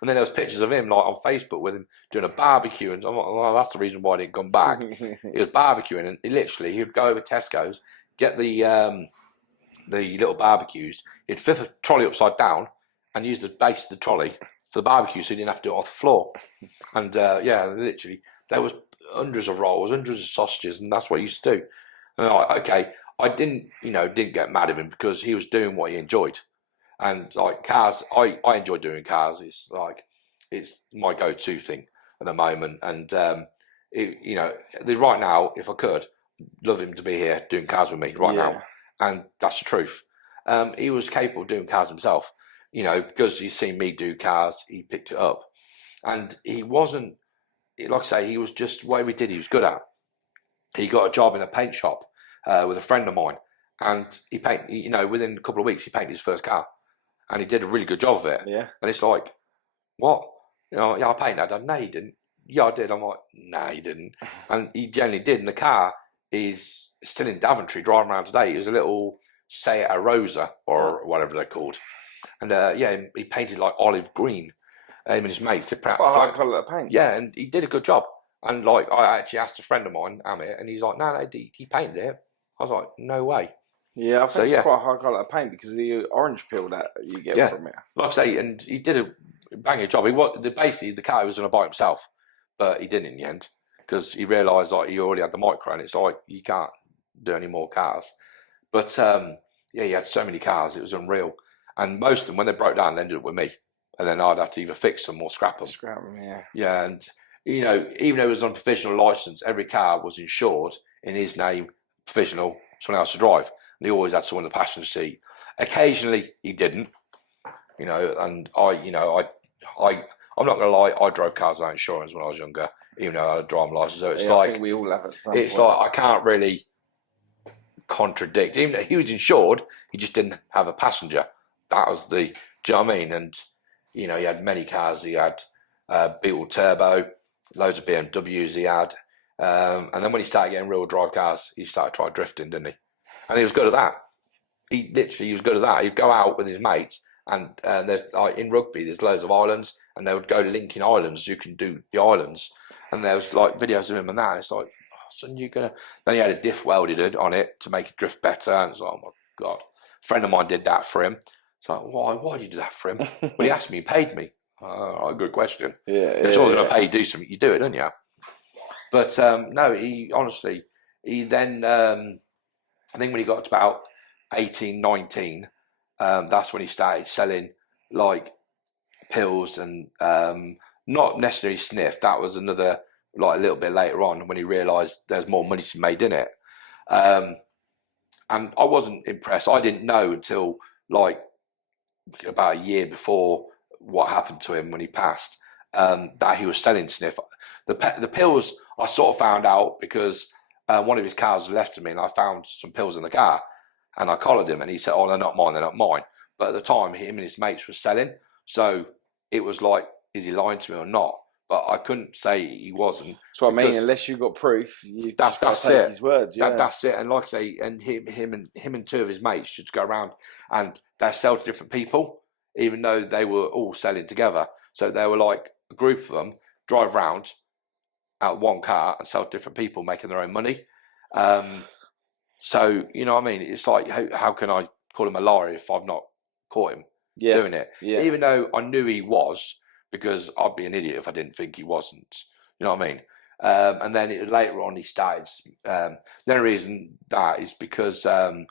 And then there was pictures of him like on Facebook with him doing a barbecue, and I'm like, "Well, that's the reason why I didn't come back." He was barbecuing, and he would go over to Tesco's, get the little barbecues. He'd flip a trolley upside down and use the base of the trolley for the barbecue, so he didn't have to do it off the floor. And yeah, literally, there was hundreds of rolls, hundreds of sausages, and that's what he used to do. And I'm like, okay, I didn't get mad at him because he was doing what he enjoyed. And like cars, I enjoy doing cars. It's my go-to thing at the moment. And right now, if I could, love him to be here doing cars with me right now. And that's the truth. He was capable of doing cars himself. You know, because he's seen me do cars, he picked it up. And he wasn't, like I say, he was just whatever he did, he was good at. He got a job in a paint shop with a friend of mine, and he painted. You know, within a couple of weeks, he painted his first car, and he did a really good job of it. Yeah. And it's like, what? You know, yeah, I painted that. No, he didn't. Yeah, I did. I'm like, no, he didn't. And he generally did. And the car is still in Daventry, driving around today. It was a little Seat Rosa or whatever they're called. And yeah, he painted like olive green. Him and his mates. High colour of paint. Yeah, and he did a good job. And like, I actually asked a friend of mine, Amit, and he's like, no, he painted it. I was like, no way. Yeah, I think it's quite a high colour of paint because of the orange peel that you get from it. Like I say, and he did a banging job. Basically, the car was going to buy himself, but he didn't in the end because he realised like he already had the micro, and it's like you can't do any more cars. But yeah, he had so many cars, it was unreal. And most of them, when they broke down, they ended up with me, and then I'd have to either fix them or scrap them. Scrap them, yeah. Yeah, and you know, even though it was on provisional licence, every car was insured in his name, provisional, someone else to drive. And he always had someone in the passenger seat. Occasionally, he didn't. You know, and I'm not going to lie, I drove cars without insurance when I was younger, even though I had a driving licence. So it's I think we all have at some point. It's like I can't really contradict. Even though he was insured, he just didn't have a passenger. That was do you know what I mean? And you know, he had many cars. He had Beetle Turbo, loads of BMWs he had. And then when he started getting real drive cars, he started trying drifting, didn't he? And he was good at that. He was good at that. He'd go out with his mates, and there's like in rugby, there's loads of islands, and they would go linking islands. You can do the islands, and there was like videos of him and that. And it's like, oh, son, you're gonna. Then he had a diff welded on it to make it drift better. And it's like, oh my god, a friend of mine did that for him. It's like, why did you do that for him? Well, he asked me, he paid me. Good question. Yeah, if someone's going to pay you to do something, you do it, don't you? But no, he then, I think when he got to about 18, 19, that's when he started selling like pills and not necessarily sniff. That was another, like a little bit later on when he realised there's more money to be made in it. And I wasn't impressed. I didn't know until like about a year before what happened to him when he passed, that he was selling sniff. The pills I sort of found out because one of his cars was left to me, and I found some pills in the car, and I collared him, and he said, "Oh, they're not mine." But at the time, him and his mates were selling, so it was like, is he lying to me or not? But I couldn't say he wasn't. That's what I mean. Unless you've got proof, that's it. His word. Yeah. That's it. And like I say, and him and two of his mates should go around and they sell to different people, even though they were all selling together. So they were like a group of them drive around out one car and sell to different people, making their own money. So you know what I mean? It's like, how can I call him a liar if I've not caught him doing it? Yeah. Even though I knew he was, because I'd be an idiot if I didn't think he wasn't. You know what I mean? And then later on he started. The only reason that is because I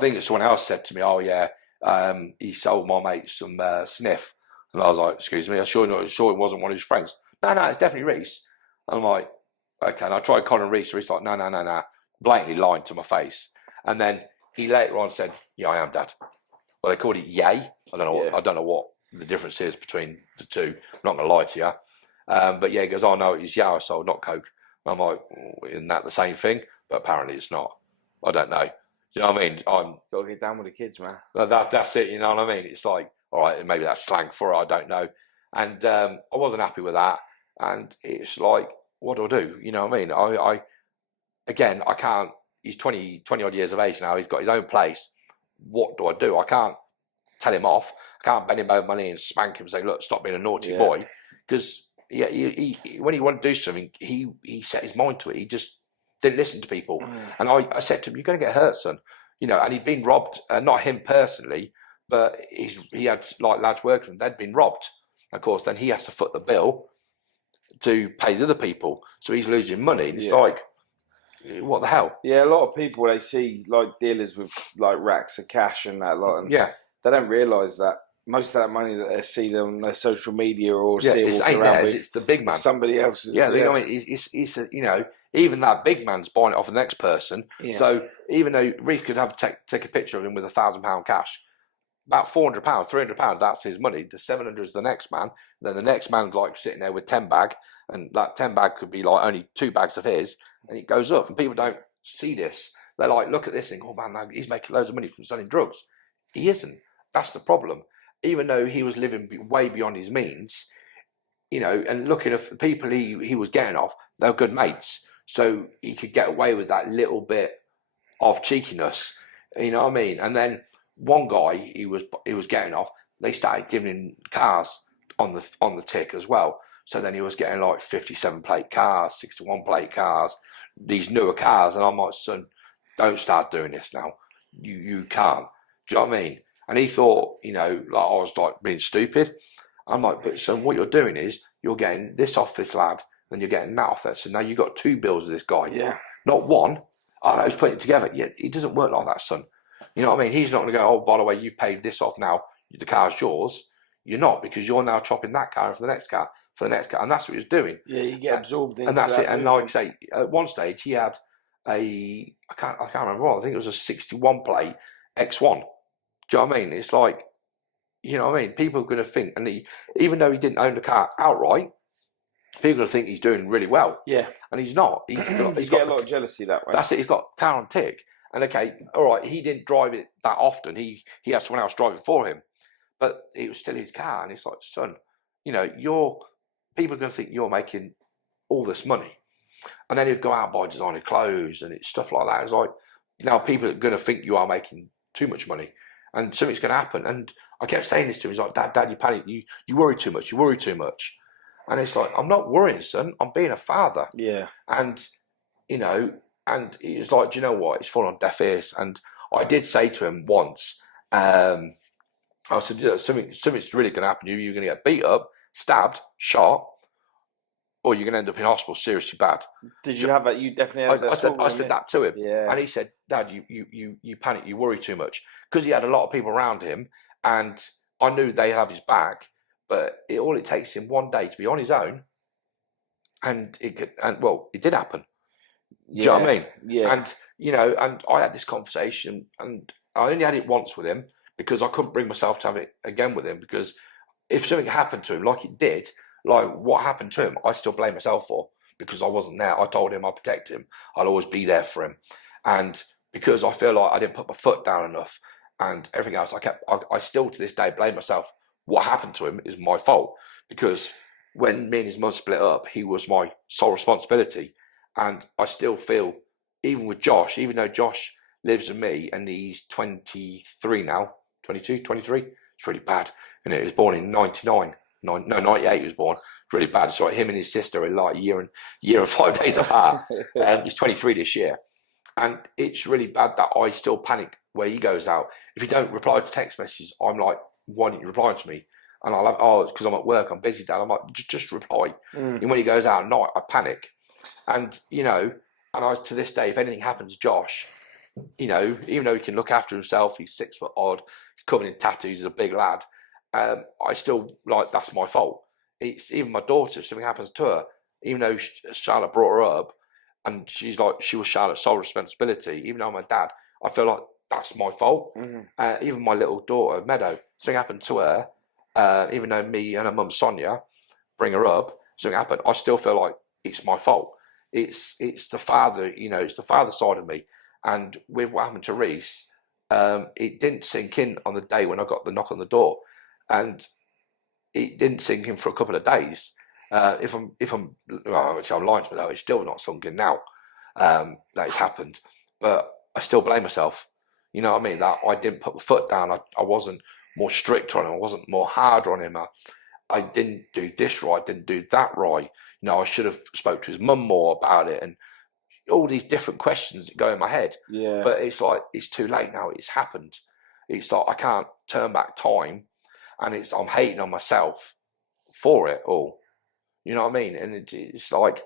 think someone else said to me, "Oh yeah, he sold my mate some sniff," and I was like, "Excuse me, I'm sure it wasn't one of his friends." No, it's definitely Reese. I'm like, Okay, and I tried calling Reese. Reese like, no, blatantly lying to my face. And then he later on said, "Yeah, I am, Dad." Well, they called it yay. I don't know. I don't know what the difference is between the two. I'm not going to lie to you. But yeah, he goes, "Oh no, it's Yarra sold, not Coke." And I'm like, "Isn't that the same thing?" But apparently it's not. I don't know. You know what I mean? Got to get down with the kids, man. That's it. You know what I mean? It's like, all right, maybe that's slang for it. I don't know. And I wasn't happy with that. And it's like, what do I do? You know what I mean? I can't. He's 20 odd years of age now. He's got his own place. What do I do? I can't tell him off. I can't bend him over my knee and spank him and say, "Look, stop being a naughty boy." Because he when he wanted to do something, he set his mind to it. He just didn't listen to people. And I said to him, "You're going to get hurt, son." You know, and he'd been robbed. Not him personally, but he had like lads working for him. They'd been robbed. Of course, then he has to foot the bill to pay the other people. So he's losing money. It's like, what the hell? Yeah, a lot of people, they see like dealers with like racks of cash and that lot, and they don't realise that most of that money that they see on their social media or see walking around with, it's the big man. Somebody else's. Yeah, you know, it's you know, even that big man's buying it off the next person. Yeah. So even though Reese could have take a picture of him with £1,000 cash, about £400, £300, that's his money. The 700 is the next man. Then the next man's like sitting there with 10 bag, and that 10 bag could be like only 2 bags of his, and it goes up. And people don't see this. They're like, look at this thing. Oh man, he's making loads of money from selling drugs. He isn't. That's the problem. Even though he was living way beyond his means, you know, and looking at the people he was getting off, they were good mates. So he could get away with that little bit of cheekiness. You know what I mean? And then one guy he was getting off, they started giving him cars on the tick as well. So then he was getting like 57 plate cars, 61 plate cars, these newer cars, and I'm like, son, don't start doing this now. You can't. Do you know what I mean? And he thought, you know, like I was like being stupid. I'm like, but son, what you're doing is you're getting this off this lad, and you're getting that off that. So now you've got 2 bills of this guy. Yeah. Not one. Oh, no, he's putting it together. Yeah, it doesn't work like that, son. You know what I mean? He's not going to go, oh, by the way, you've paid this off now. The car's yours. You're not, because you're now chopping that car for the next car, and that's what he's doing. Yeah, you get absorbed into and that's that. It. And like I say, at one stage he had I can't remember what. I think it was a 61 plate X1. Do you know what I mean? It's like, you know what I mean? People are going to think, and even though he didn't own the car outright, people are going to think he's doing really well. Yeah, and he's not. He's got a lot of jealousy that way. That's it. He's got car on tick. And okay, all right, he didn't drive it that often. He had someone else drive it for him, but it was still his car. And it's like, son, you know, people are going to think you're making all this money, and then he'd go out and buy designer clothes and it's stuff like that. It's like, now people are going to think you are making too much money, and something's going to happen. And I kept saying this to him. He's like, Dad, you panic. You worry too much. You worry too much. And it's like, I'm not worrying, son. I'm being a father. Yeah. And you know. And he was like, do you know what? It's fallen on deaf ears. And I did say to him once, I said, you know, something's really going to happen to you. You're going to get beat up, stabbed, shot, or you're going to end up in hospital seriously bad. Did you have that? You definitely had that. I said that to him. Yeah. And he said, Dad, you panic, you worry too much. Because he had a lot of people around him, and I knew they'd have his back, but all it takes him one day to be on his own, and it did happen. Do you know what I mean? Yeah. And, you know, and I had this conversation, and I only had it once with him because I couldn't bring myself to have it again with him, because if something happened to him like it did, like what happened to him, I still blame myself for, because I wasn't there. I told him I'd protect him. I'll always be there for him. And because I feel like I didn't put my foot down enough and everything else, I still to this day blame myself. What happened to him is my fault, because when me and his mum split up, he was my sole responsibility. And I still feel, even with Josh, even though Josh lives with me and he's 23 now, 22, 23, it's really bad. And he was born in 98 he was born. It's really bad. So him and his sister are like a year and 5 days apart. He's 23 this year. And it's really bad that I still panic where he goes out. If he don't reply to text messages, I'm like, why didn't you reply to me? And I'm like, oh, it's because I'm at work, I'm busy, Dad. I'm like, just reply. And when he goes out at night, I panic. And, you know, and to this day, if anything happens to Josh, you know, even though he can look after himself, he's 6 foot odd, he's covered in tattoos, he's a big lad, I still, like, that's my fault. It's even my daughter, if something happens to her, even though Charlotte brought her up, and she was Charlotte's sole responsibility. Even though I'm her dad, I feel like that's my fault. Even my little daughter Meadow, something happened to her. Even though me and her mum Sonia bring her up, something happened. I still feel like it's my fault. It's the father, it's the father side of me. And with what happened to Reese, it didn't sink in on the day when I got the knock on the door, and it didn't sink in for a couple of days. If I'm well, actually I'm lying to myself, it's still not sunk in now that it's happened, but I still blame myself. You know what I mean? That I didn't put my foot down. I wasn't more strict on him. I wasn't more hard on him. I didn't do this right. Didn't do that right. I should have spoke to his mum more about it, and all these different questions that go in my head. Yeah. But it's like it's too late now. It's happened. It's like I can't turn back time, and I'm hating on myself for it all. You know what I mean? And it's like,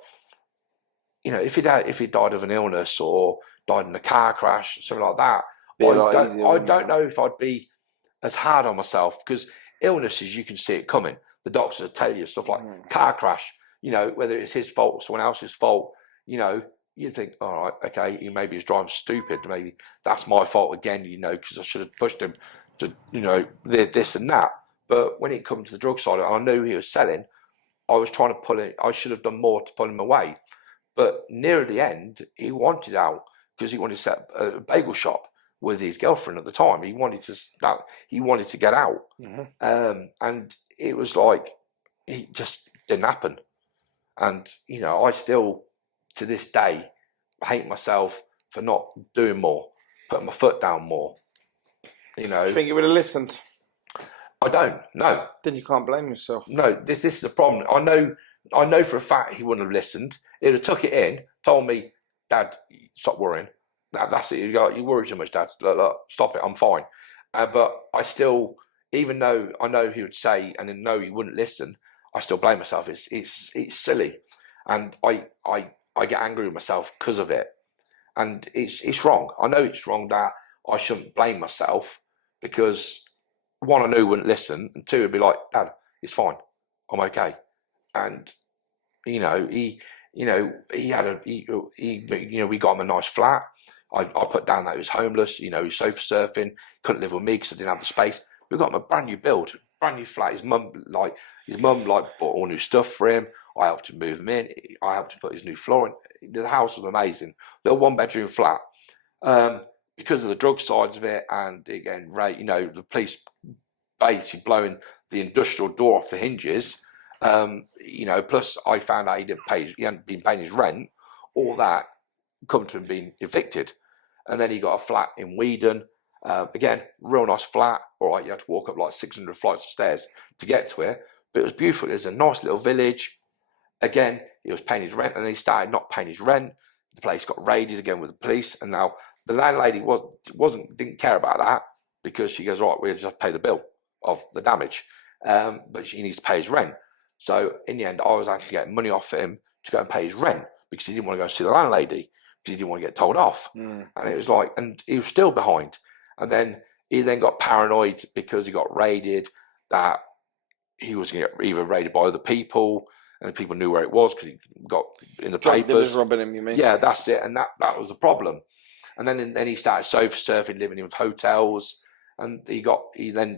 if he died of an illness or died in a car crash, something like that, I don't know if I'd be as hard on myself, because illnesses, you can see it coming. The doctors will tell you stuff like car crash, whether it's his fault or someone else's fault, you think, all right, okay, maybe he's driving stupid. Maybe that's my fault again, because I should have pushed him to, this and that. But when it comes to the drug side, I knew he was selling. I was trying to pull it. I should have done more to pull him away. But near the end, he wanted out because he wanted to set a bagel shop with his girlfriend at the time. He wanted to get out. And it was like, it just didn't happen. And, I still, to this day, hate myself for not doing more, putting my foot down more. Do you think you would have listened? I don't. No. Then you can't blame yourself. No, this is the problem. I know for a fact he wouldn't have listened. He'd have took it in, told me, Dad, stop worrying. That's it. You worry too much, Dad. Look, stop it. I'm fine. But I still, even though I know he would say, and then know he wouldn't listen, I still blame myself. It's silly, and I get angry with myself because of it. And it's wrong. I know it's wrong that I shouldn't blame myself, because one, I knew he wouldn't listen, and two, it'd be like, Dad, it's fine, I'm okay. And we got him a nice flat. I put down that he was homeless. He was sofa surfing, couldn't live with me because I didn't have the space. We got him a brand new build, brand new flat. His mum bought all new stuff for him. I helped him move him in. I helped him put his new floor in. The house was amazing. Little 1-bedroom flat. Because of the drug sides of it, and again, the police basically blowing the industrial door off the hinges. Plus I found out he hadn't been paying his rent. All that come to him being evicted, and then he got a flat in Weedon. Again, real nice flat. All right, you had to walk up like 600 flights of stairs to get to it, but it was beautiful. It was a nice little village. Again, he was paying his rent, and then he started not paying his rent. The place got raided again with the police, and now the landlady didn't care about that, because she goes, right, we'll just pay the bill of the damage, but he needs to pay his rent. So in the end, I was actually getting money off him to go and pay his rent, because he didn't want to go and see the landlady, because he didn't want to get told off. And it was like, and he was still behind. And then he got paranoid because he got raided, that he was going to get either raided by other people, and people knew where it was because he got in the papers. Robbing him, you mean? Yeah, that's it. And that was the problem. And then he started sofa surfing, living in hotels, and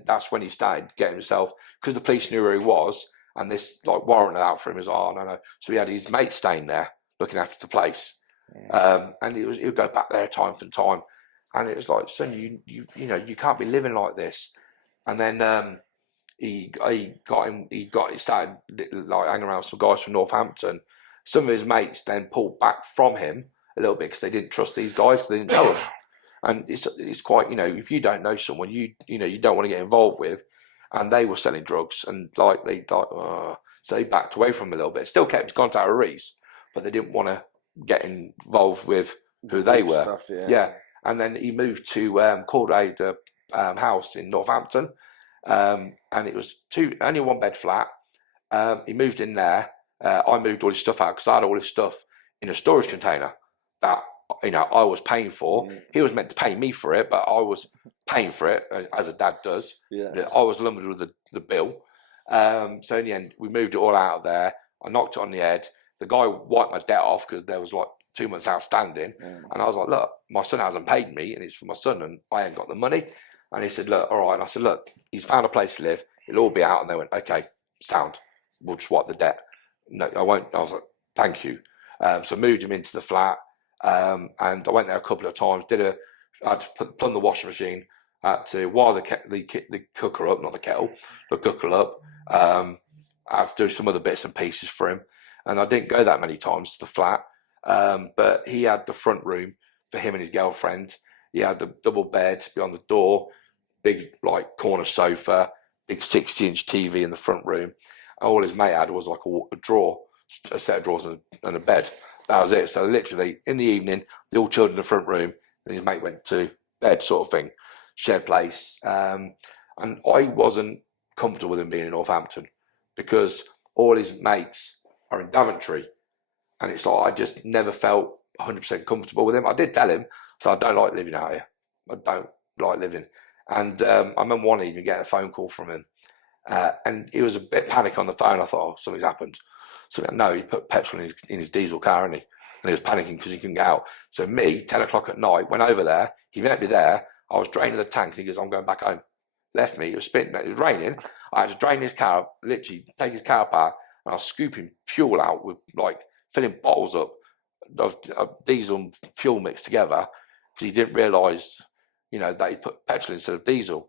that's when he started getting himself, because the police knew where he was, and this warrant out for him. No. So he had his mate staying there, looking after the place, and he would go back there time for time, and it was like, son, you can't be living like this. And then he started hanging around some guys from Northampton. Some of his mates then pulled back from him a little bit because they didn't trust these guys, because they didn't know them. And it's quite, if you don't know someone, you don't want to get involved with, and they were selling drugs, and so they backed away from him a little bit. Still kept in contact with Reese, but they didn't want to get involved with who they were. Stuff, yeah. And then he moved to Corday house in Northampton, and it was only 1-bed flat. He moved in there. I moved all his stuff out because I had all his stuff in a storage container that I was paying for. He was meant to pay me for it, but I was paying for it, as a dad does. I was lumbered with the bill. So in the end, we moved it all out of there. I knocked it on the head. the guy wiped my debt off because there was like 2 months outstanding. And I was like, look, my son hasn't paid me and it's for my son and I ain't got the money. And he said, look, all right. And I said, look, he's found a place to live. It'll all be out. And they went, okay, sound. We'll just wipe the debt. No, I won't. I was like, thank you. So I moved him into the flat. And I went there a couple of times. I had to plumb the washing machine. I had to wire the cooker up, not the kettle, the cooker up. I had to do some other bits and pieces for him. And I didn't go that many times to the flat. But he had the front room for him and his girlfriend. He had the double bed beyond the door, big like corner sofa, big 60-inch TV in the front room. All his mate had was like a drawer, a set of drawers and a bed. That was it. So literally in the evening, the all children in the front room, and his mate went to bed, sort of thing, shared place. And I wasn't comfortable with him being in Northampton because all his mates are in Daventry. And it's like I just never felt 100% comfortable with him. I did tell him, so I don't like living out here. I don't like living. And I remember one evening getting a phone call from him. And he was a bit panic on the phone. I thought, oh, something's happened. So no, he put petrol in his diesel car, and he was panicking because he couldn't get out. So me, 10 o'clock at night, went over there. He met me there. I was draining the tank, and he goes, I'm going back home. Left me. It was spitting. It was raining. I had to drain his car, literally take his car apart, and I was scooping fuel out with like filling bottles up of diesel and fuel mixed together because he didn't realise, that he put petrol instead of diesel.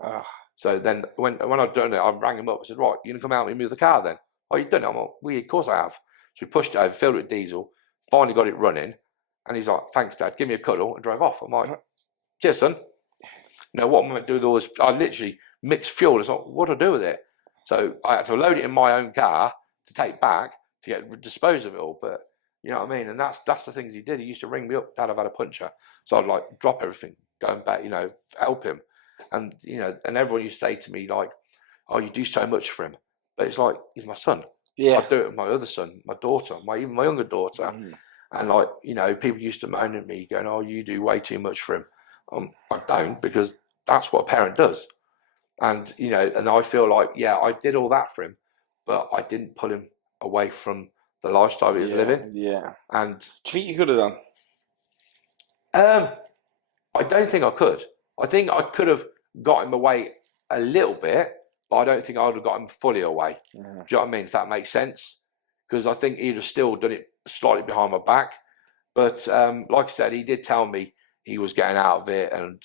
So then when I'd done it, I rang him up. I said, right, you gonna come out and move the car then? Oh, you've done it? I'm like, of course I have. So we pushed it over, filled it with diesel, finally got it running. And he's like, thanks, Dad, give me a cuddle, and drove off. I'm like, cheers, son. What am I going to do with all this? I literally mixed fuel. It's like, what do I do with it? So I had to load it in my own car to take back to dispose of it all. But you know what I mean? And that's the things he did. He used to ring me up, Dad, I've had a puncture. So I'd like drop everything, going back, help him. And, and everyone used to say to me, like, oh, you do so much for him. But it's like, he's my son. Yeah. I do it with my other son, my daughter, even my younger daughter. And like, people used to moan at me going, oh, you do way too much for him. I don't, because that's what a parent does. And, and I feel like, yeah, I did all that for him, but I didn't pull him away from the lifestyle he was living. Yeah. And do you think you could have done? I don't think I could. I think I could have got him away a little bit, but I don't think I would have got him fully away. Do you know what I mean? If that makes sense. Because I think he'd have still done it slightly behind my back. But like I said, he did tell me he was getting out of it. And,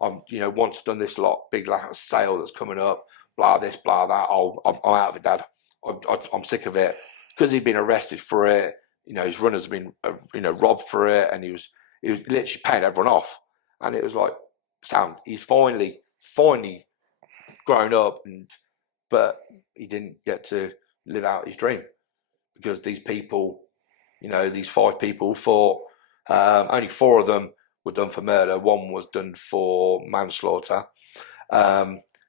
once I've done this big sale that's coming up, blah this, blah that, I'm out of it, Dad. I'm sick of it. Because he'd been arrested for it. His runners have been, robbed for it. And he was literally paying everyone off. And it was like, Sam, he's finally grown up, but he didn't get to live out his dream because these people, these 5 people thought only 4 of them were done for murder. 1 was done for manslaughter.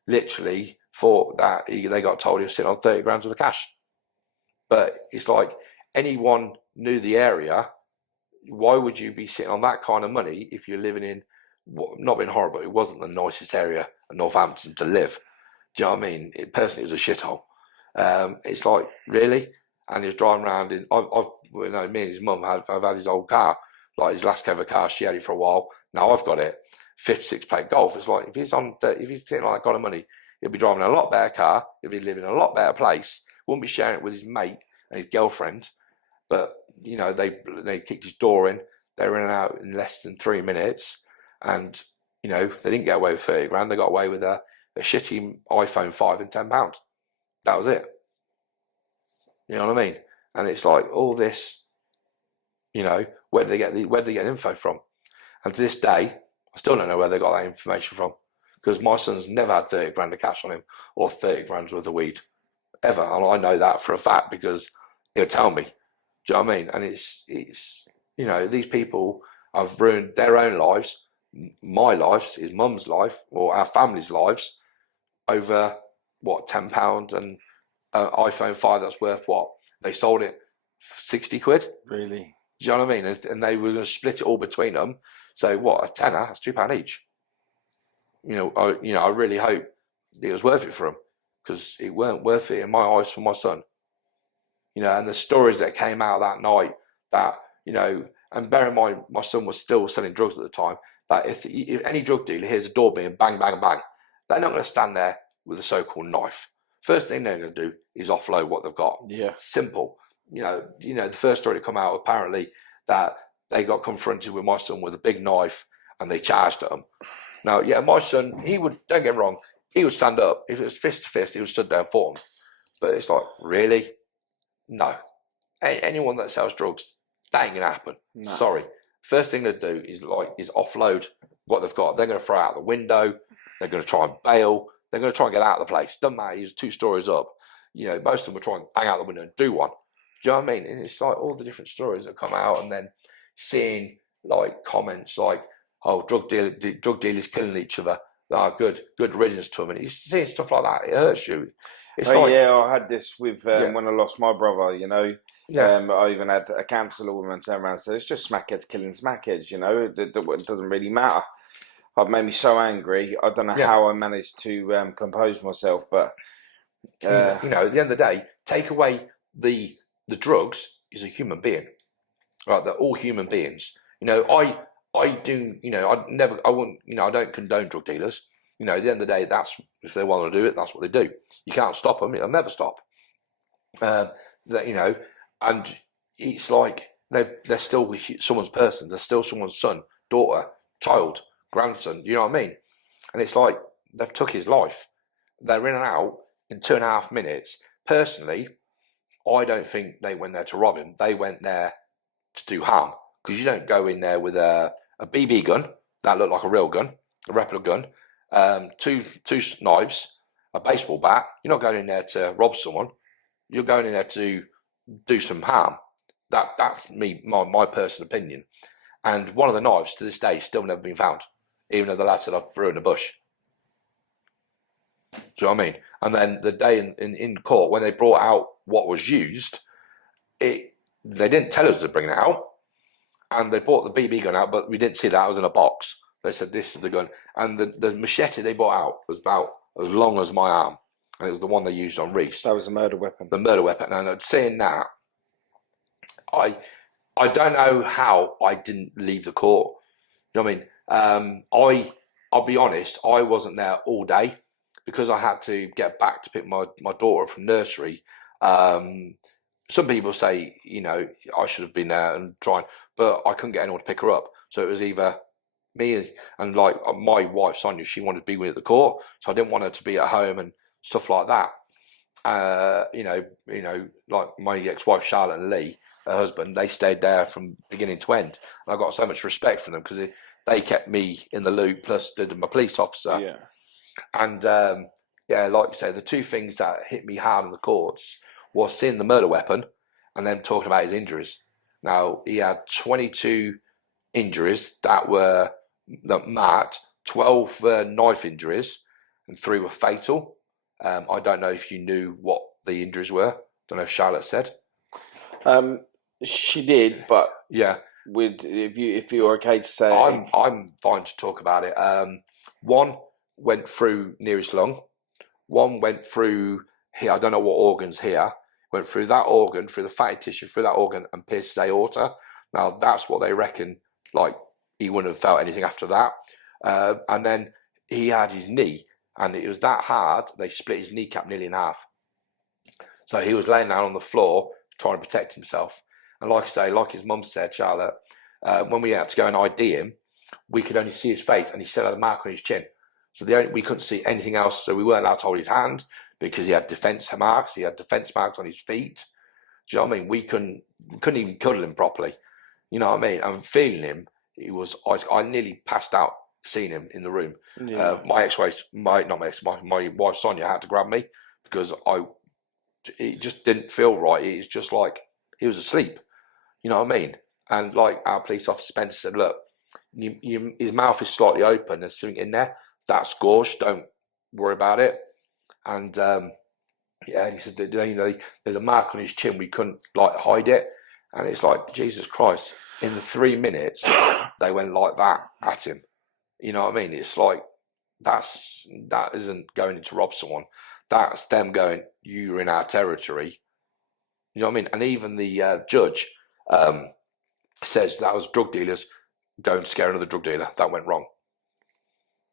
Literally thought that they got told he was sitting on 30 grand worth of cash. But it's like anyone knew the area. Why would you be sitting on that kind of money if you're living in, not being horrible, it wasn't the nicest area of Northampton to live. Do you know what I mean? Personally, it was a shithole. It's like, really? And he was driving around in, me and his mum, I've had his old car, like his last ever car. She had it for a while. Now I've got it. 56 plate Golf. It's like, if he's sitting on that kind of money, he'll be driving a lot better car. He'll be living in a lot better place. Wouldn't be sharing it with his mate and his girlfriend. But, they kicked his door in. They were in and out in less than 3 minutes. And, they didn't get away with 30 grand. They got away with a shitty iPhone 5 and £10. That was it. You know what I mean? And it's like all this, where did they get info from? And to this day, I still don't know where they got that information from. Because my son's never had 30 grand of cash on him or 30 grand worth of weed. Ever. And I know that for a fact because he'll tell me. Do you know what I mean? And it's these people have ruined their own lives, my life, his mum's life, or our family's lives, over what, £10 and an iPhone 5 that's worth what? They sold it 60 quid. Really? Do you know what I mean? And they were going to split it all between them. So what? A tenner? That's £2 each. I really hope it was worth it for them because it weren't worth it in my eyes for my son. and the stories that came out that night, that, and bear in mind, my son was still selling drugs at the time, that if any drug dealer hears a door being bang, bang, bang, they're not going to stand there with a so-called knife. First thing they're going to do is offload what they've got. Yeah. Simple. The first story to come out, apparently, that they got confronted with my son with a big knife and they charged at him. Now, yeah, my son, don't get me wrong, he would stand up. If it was fist to fist, he would stood there for him. But it's like, really? No. Anyone that sells drugs, that ain't going to happen. No. Sorry. First thing they do is offload what they've got. They're going to throw out the window. They're going to try and bail. They're going to try and get out of the place. Doesn't matter. He's 2 stories up. Most of them will try and bang out the window and do one. Do you know what I mean? And it's like all the different stories that come out, and then seeing comments like, "Oh, drug dealers killing each other. Oh, good riddance to them." And you seeing stuff like that, it hurts you. It's I had this with when I lost my brother. I even had a counsellor woman turn around and say, "It's just smackheads killing smackheads." It doesn't really matter. It made me so angry. I don't know how I managed to compose myself, but at the end of the day, take away the drugs, is a human being, right? They're all human beings. I do. I don't condone drug dealers. At the end of the day, that's if they want to do it, that's what they do. You can't stop them; it'll never stop. And it's like they're still someone's person. They're still someone's son, daughter, child, grandson. You know what I mean? And it's like they've took his life. They're in and out in 2.5 minutes. Personally, I don't think they went there to rob him. They went there to do harm, because you don't go in there with a BB gun that looked like a real gun, a replica gun, two knives, a baseball bat. You're not going in there to rob someone. You're going in there to do some harm. That's my personal opinion. And one of the knives to this day still never been found, even though the lad said I threw in the bush. Do you know what I mean? And then the day in court, when they brought out what was used, they didn't tell us to bring it out. And they brought the BB gun out, but we didn't see that. It was in a box. They said, "This is the gun." And the machete they brought out was about as long as my arm. And it was the one they used on Reese. That was a murder weapon. The murder weapon. And seeing that, I don't know how I didn't leave the court. You know what I mean? I'll be honest, I wasn't there all day because I had to get back to pick my daughter from nursery. Some people say, I should have been there and trying, but I couldn't get anyone to pick her up. So it was either me and my wife, Sonia, she wanted to be with me at the court. So I didn't want her to be at home and stuff like that. Like my ex-wife, Charlotte and Lee, her husband, they stayed there from beginning to end. And I got so much respect for them because they kept me in the loop, plus did my police officer. Yeah. And like you say, the 2 things that hit me hard in the courts was seeing the murder weapon and then talking about his injuries. Now, he had 22 injuries that marked, 12 knife injuries, and 3 were fatal. I don't know if you knew what the injuries were. Don't know if Charlotte said. She did, but yeah. If you're okay to say, I'm fine to talk about it. One went through near his lung. One went through here. I don't know what organs here. Went through that organ, through the fatty tissue, through that organ, and pierced his aorta. Now that's what they reckon. Like he wouldn't have felt anything after that. And then he had his knee, and it was that hard they split his kneecap nearly in half. So he was laying down on the floor trying to protect himself. And like I say, like his mum said, Charlotte, when we had to go and ID him, we could only see his face, and he still had a mark on his chin. So we couldn't see anything else. So we weren't allowed to hold his hand because he had defence marks. He had defence marks on his feet. Do you know what I mean? We couldn't even cuddle him properly. You know what I mean? And feeling him, I nearly passed out seeing him in the room. Yeah. My wife Sonia had to grab me because it just didn't feel right. It's just like he was asleep. You know what I mean? And like our police officer Spencer said, look, his mouth is slightly open. There's something in there. That's gorge. Don't worry about it. And he said, there's a mark on his chin. We couldn't hide it. And it's like, Jesus Christ. In the 3 minutes, they went like that at him. You know what I mean? It's like that isn't going to rob someone. That's them going, you're in our territory. You know what I mean? And even the judge says that was drug dealers. Don't scare another drug dealer. That went wrong.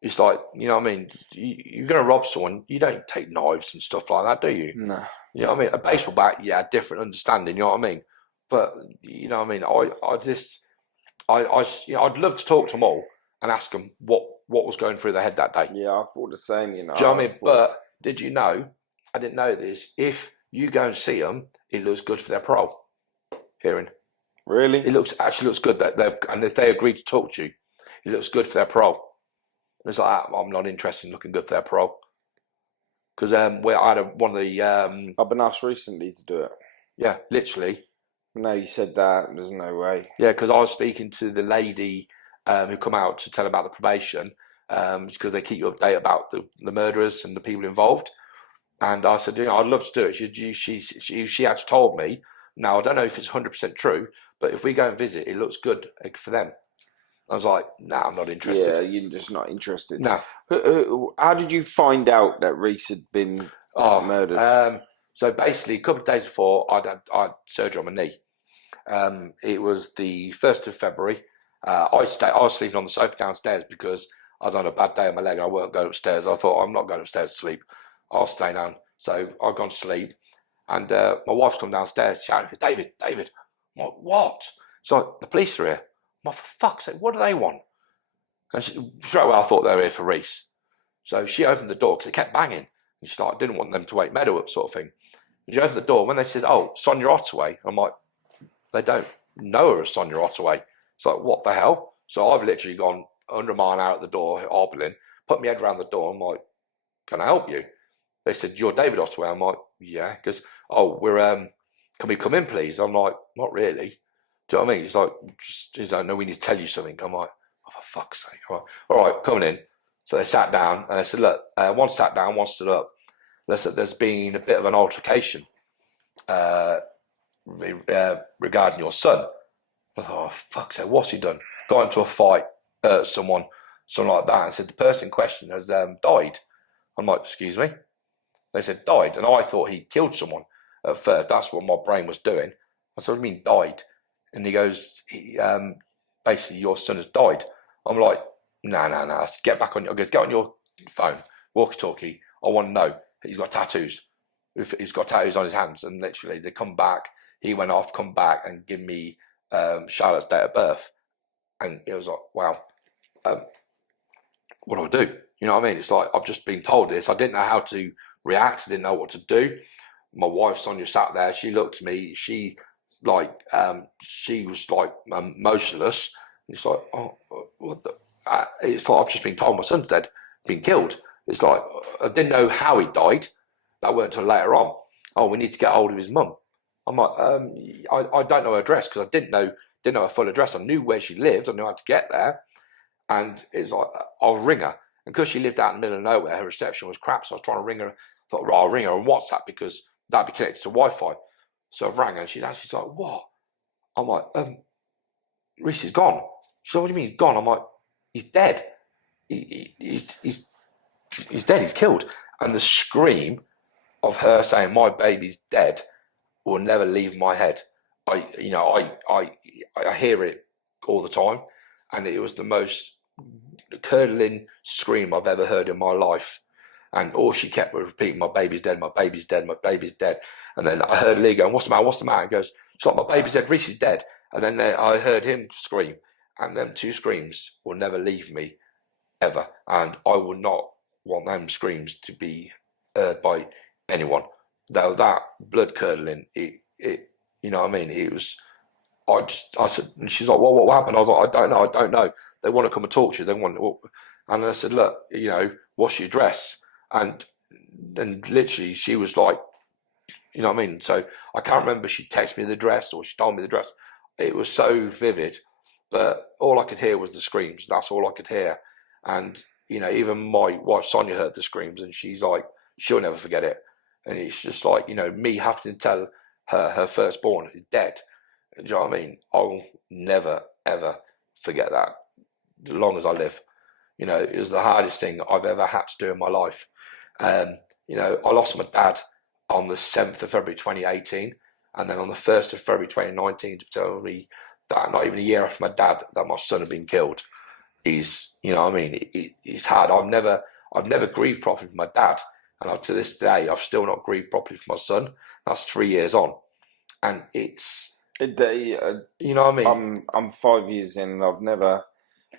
It's like, you know what I mean? You're going to rob someone, you don't take knives and stuff like that, do you? No. You know what I mean? A baseball bat, yeah, different understanding, you know what I mean? But, you know what I mean? I'd love to talk to them all and ask them what was going through their head that day. Yeah, I thought the same, you know. Do you know what I mean? But did you know, I didn't know this, if you go and see them, it looks good for their parole hearing. Really? It actually looks good and if they agree to talk to you, it looks good for their parole. And it's like, I'm not interested in looking good for their parole. Because I had one of the... I've been asked recently to do it. Yeah, literally. No, you said that. There's no way. Yeah, because I was speaking to the lady who come out to tell about the probation, because they keep you updated about the murderers and the people involved. And I said, I'd love to do it. She actually told me, now I don't know if it's 100% true, but if we go and visit, it looks good for them. I was like, nah, I'm not interested. Yeah, you're just not interested. No. How did you find out that Reese had been murdered? So basically, a couple of days before, I had surgery on my knee. It was the 1st of February. I was sleeping on the sofa downstairs because I was on a bad day on my leg and I weren't going upstairs. I thought, I'm not going upstairs to sleep. I'll stay down. So I've gone to sleep. And my wife's come downstairs shouting, David. I'm like, what? She's like, the police are here. I'm like, for fuck's sake, what do they want? And straight away I thought they were here for Reese. So she opened the door because it kept banging. And she's like, I didn't want them to wake Meadow up, sort of thing. And she opened the door. When they said, oh, Sonia Ottaway, I'm like, they don't know her as Sonia Ottaway. It's like, what the hell? So I've literally gone 100 mile out the door, hobbling, put my head around the door. I'm like, can I help you? They said, you're David Ottaway. I'm like, yeah. Because, can we come in, please? I'm like, not really. Do you know what I mean? It's like, just don't know, we need to tell you something. I'm like, oh, for fuck's sake. All right, coming in. So they sat down and I said, look, one sat down, one stood up. There's been a bit of an altercation regarding your son. I thought, oh, fuck's sake, what's he done? Got into a fight, hurt someone, something like that. And said, the person in question has died. I'm like, excuse me? They said, died. And I thought he killed someone at first. That's what my brain was doing. I said, what do you mean, died? And he goes, basically, your son has died. I'm like, no. Get back on. I goes, get on your phone, walkie-talkie. I want to know. He's got tattoos. He's got tattoos on his hands. And literally, they come back. He went off, come back, and give me Charlotte's date of birth. And it was like, wow, what do I do? You know what I mean? It's like, I've just been told this. I didn't know how to react. I didn't know what to do. My wife, Sonia, sat there. She looked at me. She was like motionless. It's like, oh, what the? It's like, I've just been told my son's dead, been killed. It's like, I didn't know how he died. That weren't until later on. Oh, we need to get hold of his mum. I'm like, I don't know her address because I didn't know her full address. I knew where she lived. I knew how to get there. And it's like, I'll ring her. And because she lived out in the middle of nowhere, her reception was crap. So I was trying to ring her. I thought, right, I'll ring her on WhatsApp because that'd be connected to Wi-Fi. So I rang her and she's like, what? I'm like, Reese is gone. She said, what do you mean he's gone? I'm like, he's dead. He's dead. He's killed. And the scream of her saying, my baby's dead will never leave my head. I hear it all the time. And it was the most curdling scream I've ever heard in my life. And all she kept was repeating, my baby's dead, my baby's dead, my baby's dead. And then I heard Lee going, what's the matter? He goes, it's like, my baby's dead, Reese is dead. And then I heard him scream. And them two screams will never leave me, ever. And I will not want them screams to be heard by anyone. Though that blood curdling, it you know what I mean? It was, I said, and she's like, what happened? I was like, I don't know. They want to come and talk to you. And I said, look, what's your address? And then literally she was like, you know what I mean? So I can't remember if she texted me the address or she told me the address. It was so vivid, but all I could hear was the screams. That's all I could hear. And, even my wife Sonia heard the screams and she's like, she'll never forget it. And it's just like, me having to tell her firstborn is dead. Do you know what I mean? I'll never, ever forget that as long as I live. It was the hardest thing I've ever had to do in my life. I lost my dad on the 7th of February 2018. And then on the 1st of February 2019, to tell me that not even a year after my dad, that my son had been killed, is, you know what I mean, it's hard. I've never grieved properly for my dad, and to this day, I've still not grieved properly for my son. That's 3 years on, and it's, you know what I mean. I'm 5 years in, and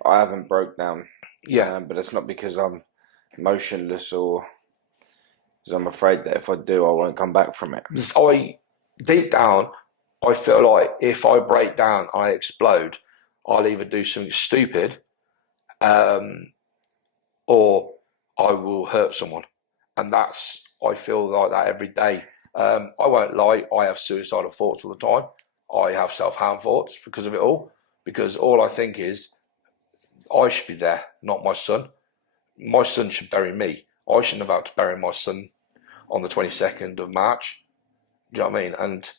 I haven't broke down. Yeah, but it's not because I'm motionless or because I'm afraid that if I do, I won't come back from it. Deep down, I feel like if I break down, I explode, I'll either do something stupid, or I will hurt someone, and I feel like that every day. I won't lie, I have suicidal thoughts all the time. I have self-harm thoughts because of it all, because all I think is I should be there, not my son. My son should bury me. I shouldn't have had to bury my son on the 22nd of March. Do you know what I mean? And,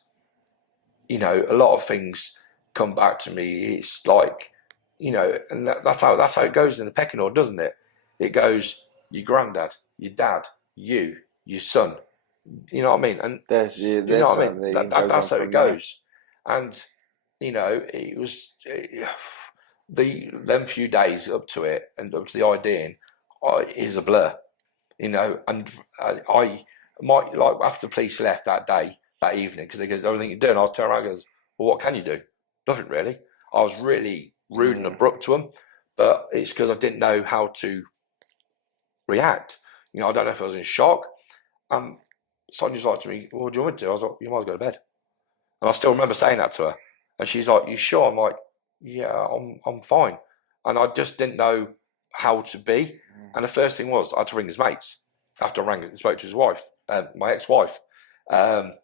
you know, a lot of things come back to me. It's like, you know, and that's how it goes in the pecking order, doesn't it? It goes your granddad, your dad, your son. You know what I mean? And you know what I mean? That's how it goes. And, you know, it was them few days up to it and up to the idea is a blur, you know. And I might, like, after the police left that day, that evening, because they goes, "Everything you're doing," I was turning around and goes, "Well, what can you do?" Nothing really. I was really rude and abrupt to them, but it's because I didn't know how to react. You know, I don't know if I was in shock. Sonia's like to me, "Well, what do you want me to do?" I was like, "You might as well go to bed." And I still remember saying that to her. And she's like, "You sure?" I'm like, "Yeah, I'm fine." And I just didn't know how to be. And the first thing was I had to ring his mates after I rang and spoke to his wife, my ex-wife. And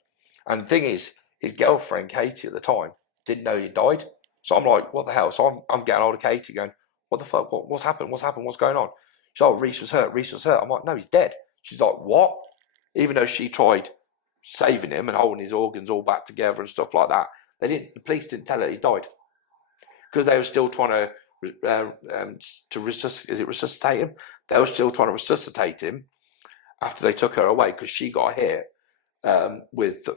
the thing is, his girlfriend, Katie, at the time, didn't know he died. So I'm like, what the hell? So I'm getting hold of Katie going, "What the fuck? What's happened? What's happened? What's going on?" She's like, "Reese was hurt. Reese was hurt." I'm like, "No, he's dead." She's like, "What?" Even though she tried saving him and holding his organs all back together and stuff like that, the police didn't tell her he died, because they were still trying to resuscitate him. They were still trying to resuscitate him after they took her away, because she got hit with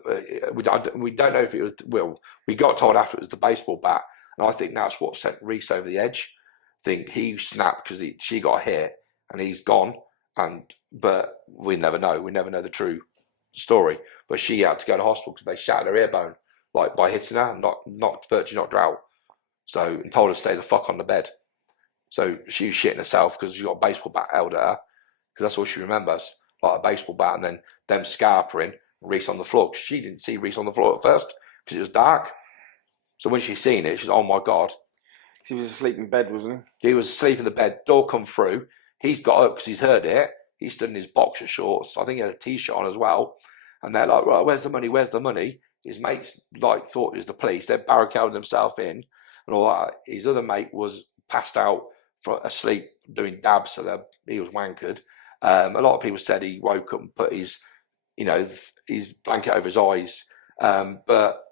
we don't know if it was, well, we got told after it was the baseball bat, and I think that's what sent Reese over the edge. I think he snapped because she got hit and he's gone, but we never know the true story. But she had to go to hospital because they shattered her ear bone, like, by hitting her, virtually knocked her out. So, and told her to stay the fuck on the bed. So she was shitting herself because she got a baseball bat held at her, because that's all she remembers, like a baseball bat, and then them scarpering Reese on the floor. Cause she didn't see Reese on the floor at first because it was dark. So when she seen it, she's, "Oh my God." He was asleep in bed, wasn't he? He was asleep in the bed, door come through. He's got up because he's heard it. He stood in his boxer shorts. I think he had a t-shirt on as well. And they're like, "Right, where's the money? Where's the money?" His mates thought it was the police. They barricaded themselves in and all that. His other mate was passed out, asleep, doing dabs, so he was wankered. A lot of people said he woke up and put his blanket over his eyes, but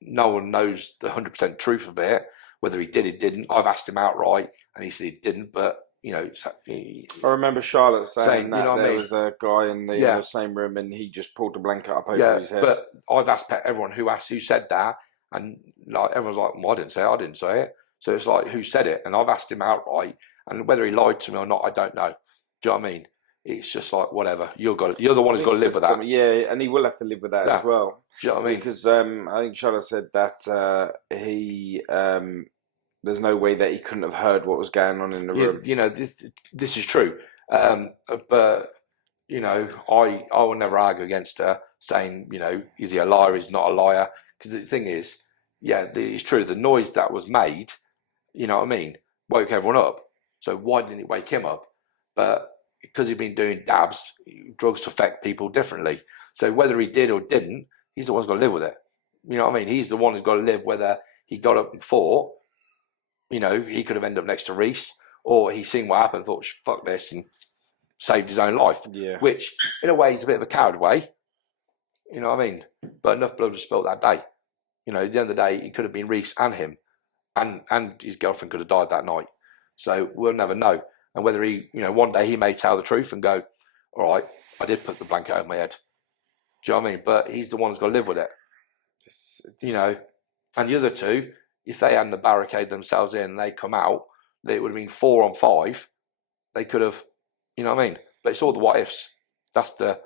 no one knows the 100% truth of it, whether he did or didn't. I've asked him outright, and he said he didn't, but, you know. I remember Charlotte saying that, you know, there was a guy in the same room and he just pulled the blanket up over his head. But I've asked everyone who said that, and like everyone's like, "Well, I didn't say it." So it's like, who said it? And I've asked him outright, and whether he lied to me or not, I don't know. Do you know what I mean? It's just like, whatever. You're the one who's got to live with that. Yeah, and he will have to live with that as well. Do you know what I mean? Because I think Charlotte said that there's no way that he couldn't have heard what was going on in the room. You know, this is true. But, you know, I will never argue against her saying, you know, is he a liar? Is he not a liar? Because the thing is, it's true. The noise that was made, you know what I mean, woke everyone up. So why didn't it wake him up? But because he'd been doing dabs, drugs affect people differently. So whether he did or didn't, he's the one who's got to live with it. You know what I mean? He's the one who's got to live, whether he got up and fought. You know, he could have ended up next to Reese, or he seen what happened, thought, "Fuck this," and saved his own life. Yeah. Which, in a way, is a bit of a coward way. You know what I mean? But enough blood was spilt that day. You know, at the end of the day, it could have been Reese and him, and his girlfriend could have died that night. So we'll never know. And whether he, you know, one day he may tell the truth and go, "All right, I did put the blanket over my head." Do you know what I mean? But he's the one who's got to live with it. You know, and the other two, if they hadn't barricade themselves in and they come out, it would have been 4 on 5. They could have, you know what I mean? But it's all the what ifs. That's the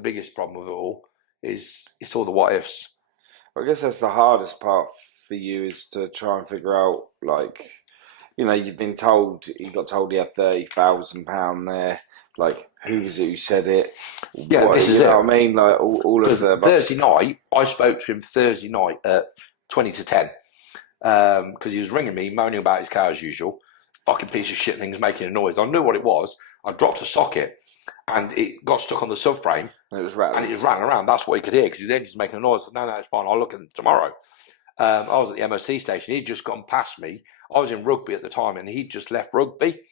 biggest problem with it all. Is it's all the what ifs. I guess that's the hardest part for you, is to try and figure out, like, you know, you've been told, you got told he had £30,000 there. Like, who was it who said it? Yeah, this is you it. know what I mean? Like, all of the... Thursday night, I spoke to him Thursday night at 20 to 10 because he was ringing me, moaning about his car as usual. Fucking piece of shit thing was making a noise. I knew what it was. I dropped a socket and it got stuck on the subframe. And it was rattling. And it was rattling around. That's what he could hear because the engine's making a noise. No, it's fine. I'll look at it tomorrow. I was at the MOT station. He'd just gone past me. I was in rugby at the time and he'd just left rugby.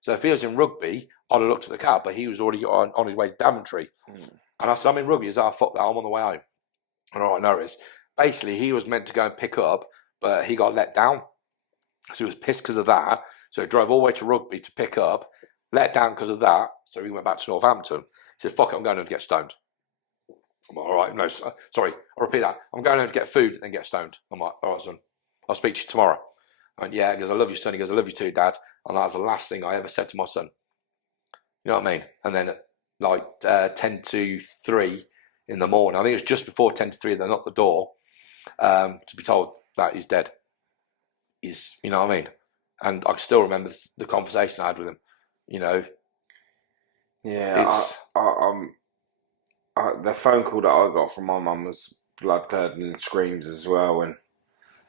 So if he was in rugby, I'd have looked at the car, but he was already on his way to Daventry. And I said, I'm in rugby. He's like, fuck that, I'm on the way home. And all right, no worries. Basically, he was meant to go and pick up, but he got let down. So he was pissed because of that. So he drove all the way to rugby to pick up, let down because of that. So he went back to Northampton. He said, fuck it, I'm going home to get stoned. I'm like, all right, no, sorry, I'll repeat that. I'm going home to get food and get stoned. I'm like, all right, son, I'll speak to you tomorrow. I went, yeah, he goes, I love you, son. He goes, I love you too, Dad. And that was the last thing I ever said to my son. You know what I mean? And then at like 10 to 3 in the morning, I think it was just before 10 to 3, they knocked the door to be told that he's dead. He's, you know what I mean? And I can still remember the conversation I had with him, you know. Yeah, the phone call that I got from my mum was blood-curdling screams as well. And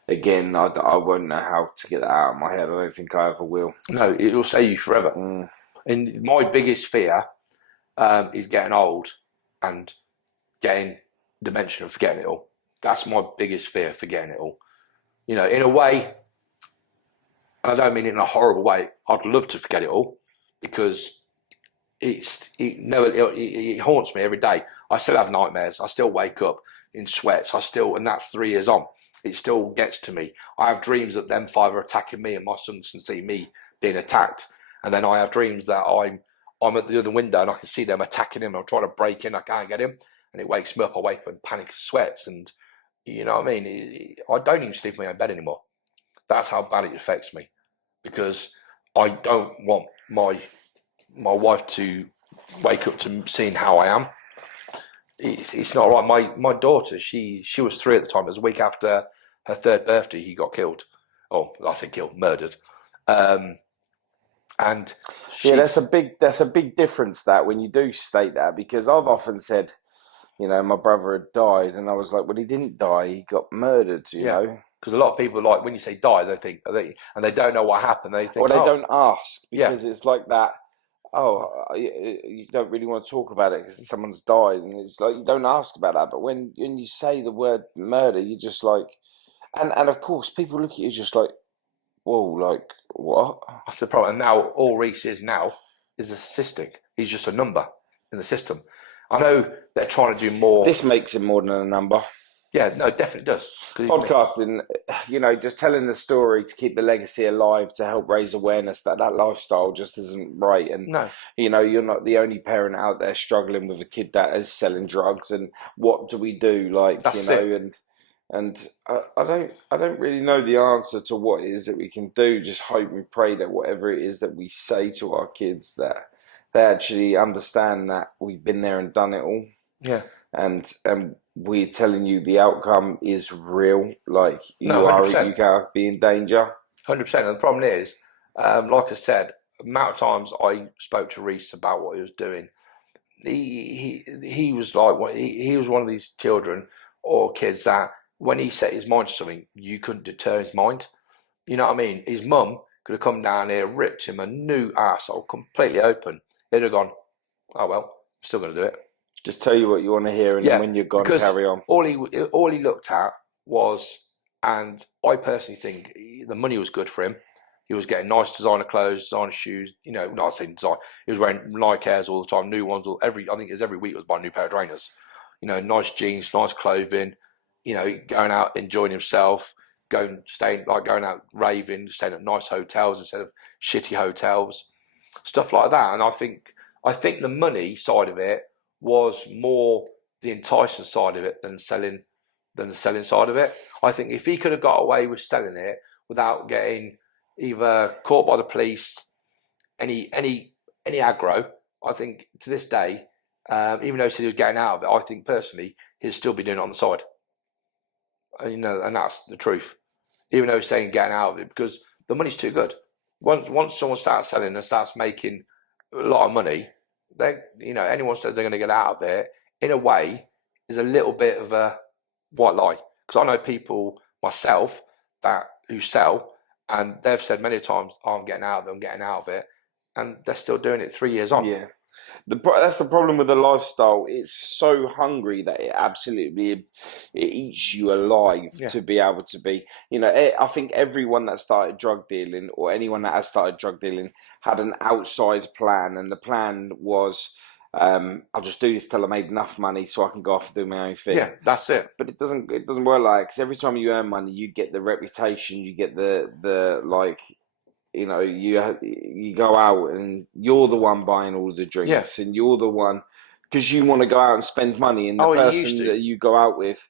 again, I won't know how to get that out of my head. I don't think I ever will. No, it will stay you forever. And my biggest fear is getting old and getting dementia and forgetting it all. That's my biggest fear, forgetting it all. You know, in a way, and I don't mean it in a horrible way, I'd love to forget it all because it haunts me every day. I still have nightmares. I still wake up in sweats. And that's 3 years on. It still gets to me. I have dreams that them 5 are attacking me and my sons can see me being attacked. And then I have dreams that I'm at the other window and I can see them attacking him. I'm trying to break in. I can't get him. And it wakes me up. I wake up in panic and sweats. And you know what I mean? I don't even sleep in my own bed anymore. That's how bad it affects me. Because I don't want my wife to wake up to seeing how I am. It's not right. My daughter, she was 3 at the time. It was a week after her 3rd birthday. He got killed. Oh, I think killed, murdered. And that's a big difference, that when you do state that, because I've often said, you know, my brother had died, and I was like, well, he didn't die. He got murdered. You know. Because a lot of people, like, when you say die, they think, and they don't know what happened. They think, or they don't ask, because it's like that. Oh, you don't really want to talk about it because someone's died, and it's like you don't ask about that. But when you say the word murder, you're just like, and of course, people look at you just like, whoa, like what? That's the problem. And now all Reese is a statistic. He's just a number in the system. I know they're trying to do more. This makes him more than a number. Yeah, no, it definitely does. Podcasting, you know, just telling the story to keep the legacy alive, to help raise awareness that lifestyle just isn't right. And, you know, you're not the only parent out there struggling with a kid that is selling drugs. And what do we do? Like, that's, you know, it. And I don't really know the answer to what it is that we can do. Just hope and pray that whatever it is that we say to our kids, that they actually understand that we've been there and done it all. Yeah. And we're telling you the outcome is real. Like, you can be in danger. 100%. And the problem is, like I said, the amount of times I spoke to Reese about what he was doing, he was like, he was one of these children or kids that when he set his mind to something, you couldn't deter his mind. You know what I mean? His mum could have come down here, ripped him a new arsehole completely open. He'd have gone, oh well, I'm still going to do it. Just tell you what you want to hear, and then when you're gone, carry on. All he looked at was, and I personally think the money was good for him. He was getting nice designer clothes, designer shoes. You know, not saying design. He was wearing Nike Airs all the time, new ones. I think it was every week was buying a new pair of trainers. You know, nice jeans, nice clothing. You know, going out enjoying himself, going out raving, staying at nice hotels instead of shitty hotels, stuff like that. And I think the money side of it was more the enticing side of it than selling than the selling side of it. I think if he could have got away with selling it without getting either caught by the police, any aggro, I think to this day, even though he said he was getting out of it, I think personally he'd still be doing it on the side. And that's the truth. Even though he's saying getting out of it, because the money's too good. Once someone starts selling and starts making a lot of money, anyone says they're going to get out of it, in a way, is a little bit of a white lie. Because I know people myself who sell, and they've said many times, I'm getting out of it, and they're still doing it 3 years on. Yeah. That's the problem with the lifestyle. It's so hungry that it eats you alive to be able to be. I think everyone that started drug dealing, or anyone that has started drug dealing, had an outside plan, and the plan was, I'll just do this till I made enough money so I can go off and do my own thing. Yeah, that's it. But it doesn't work like, because every time you earn money, you get the reputation, you get the like. You go out and you're the one buying all the drinks, and you're the one, because you want to go out and spend money, and the person that you go out with,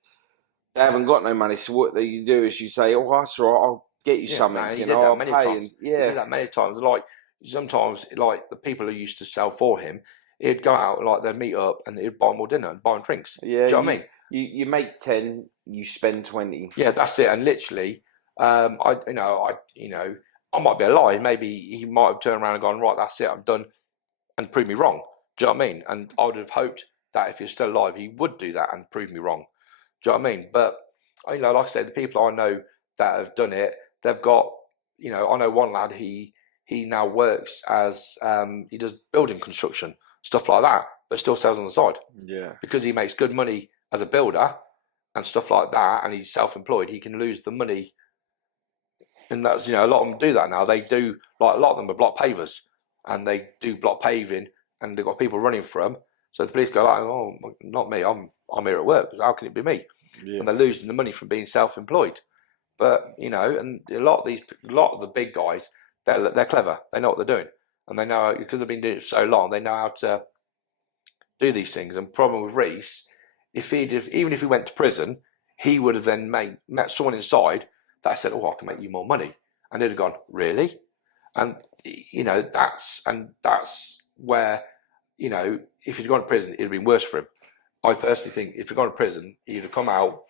they haven't got no money. So what you do is you say, "Oh, that's all right, I'll get you something." He did that many times. He did that many times. Like sometimes, like the people who used to sell for him, he'd go out, like they'd meet up and he'd buy more dinner and buy them drinks. Yeah, do you know what I mean? You make 10, you spend 20. Yeah, that's it. And literally, I might be a lie. Maybe he might have turned around and gone, right, that's it, I'm done, and prove me wrong. Do you know what I mean? And I would have hoped that if he was still alive, he would do that and prove me wrong. Do you know what I mean? But, like I said, the people I know that have done it, they've got, I know one lad, he now works as, he does building construction, stuff like that, but still sells on the side. Yeah. Because he makes good money as a builder and stuff like that, and he's self-employed, he can lose the money. And that's, a lot of them do that now. They do, like, a lot of them are block pavers, and they do block paving, and they've got people running for them. So the police go like, "Oh, not me. I'm here at work. How can it be me?" Yeah. And they're losing the money from being self-employed. But and a lot of the big guys, they're clever. They know what they're doing, and they know, because they've been doing it for so long, they know how to do these things. And the problem with Reese, even if he went to prison, he would have then met someone inside that said, "Oh, I can make you more money," and they'd have gone, "Really?" And that's where, if he'd gone to prison, it'd have been worse for him. I personally think if he'd gone to prison, he'd have come out,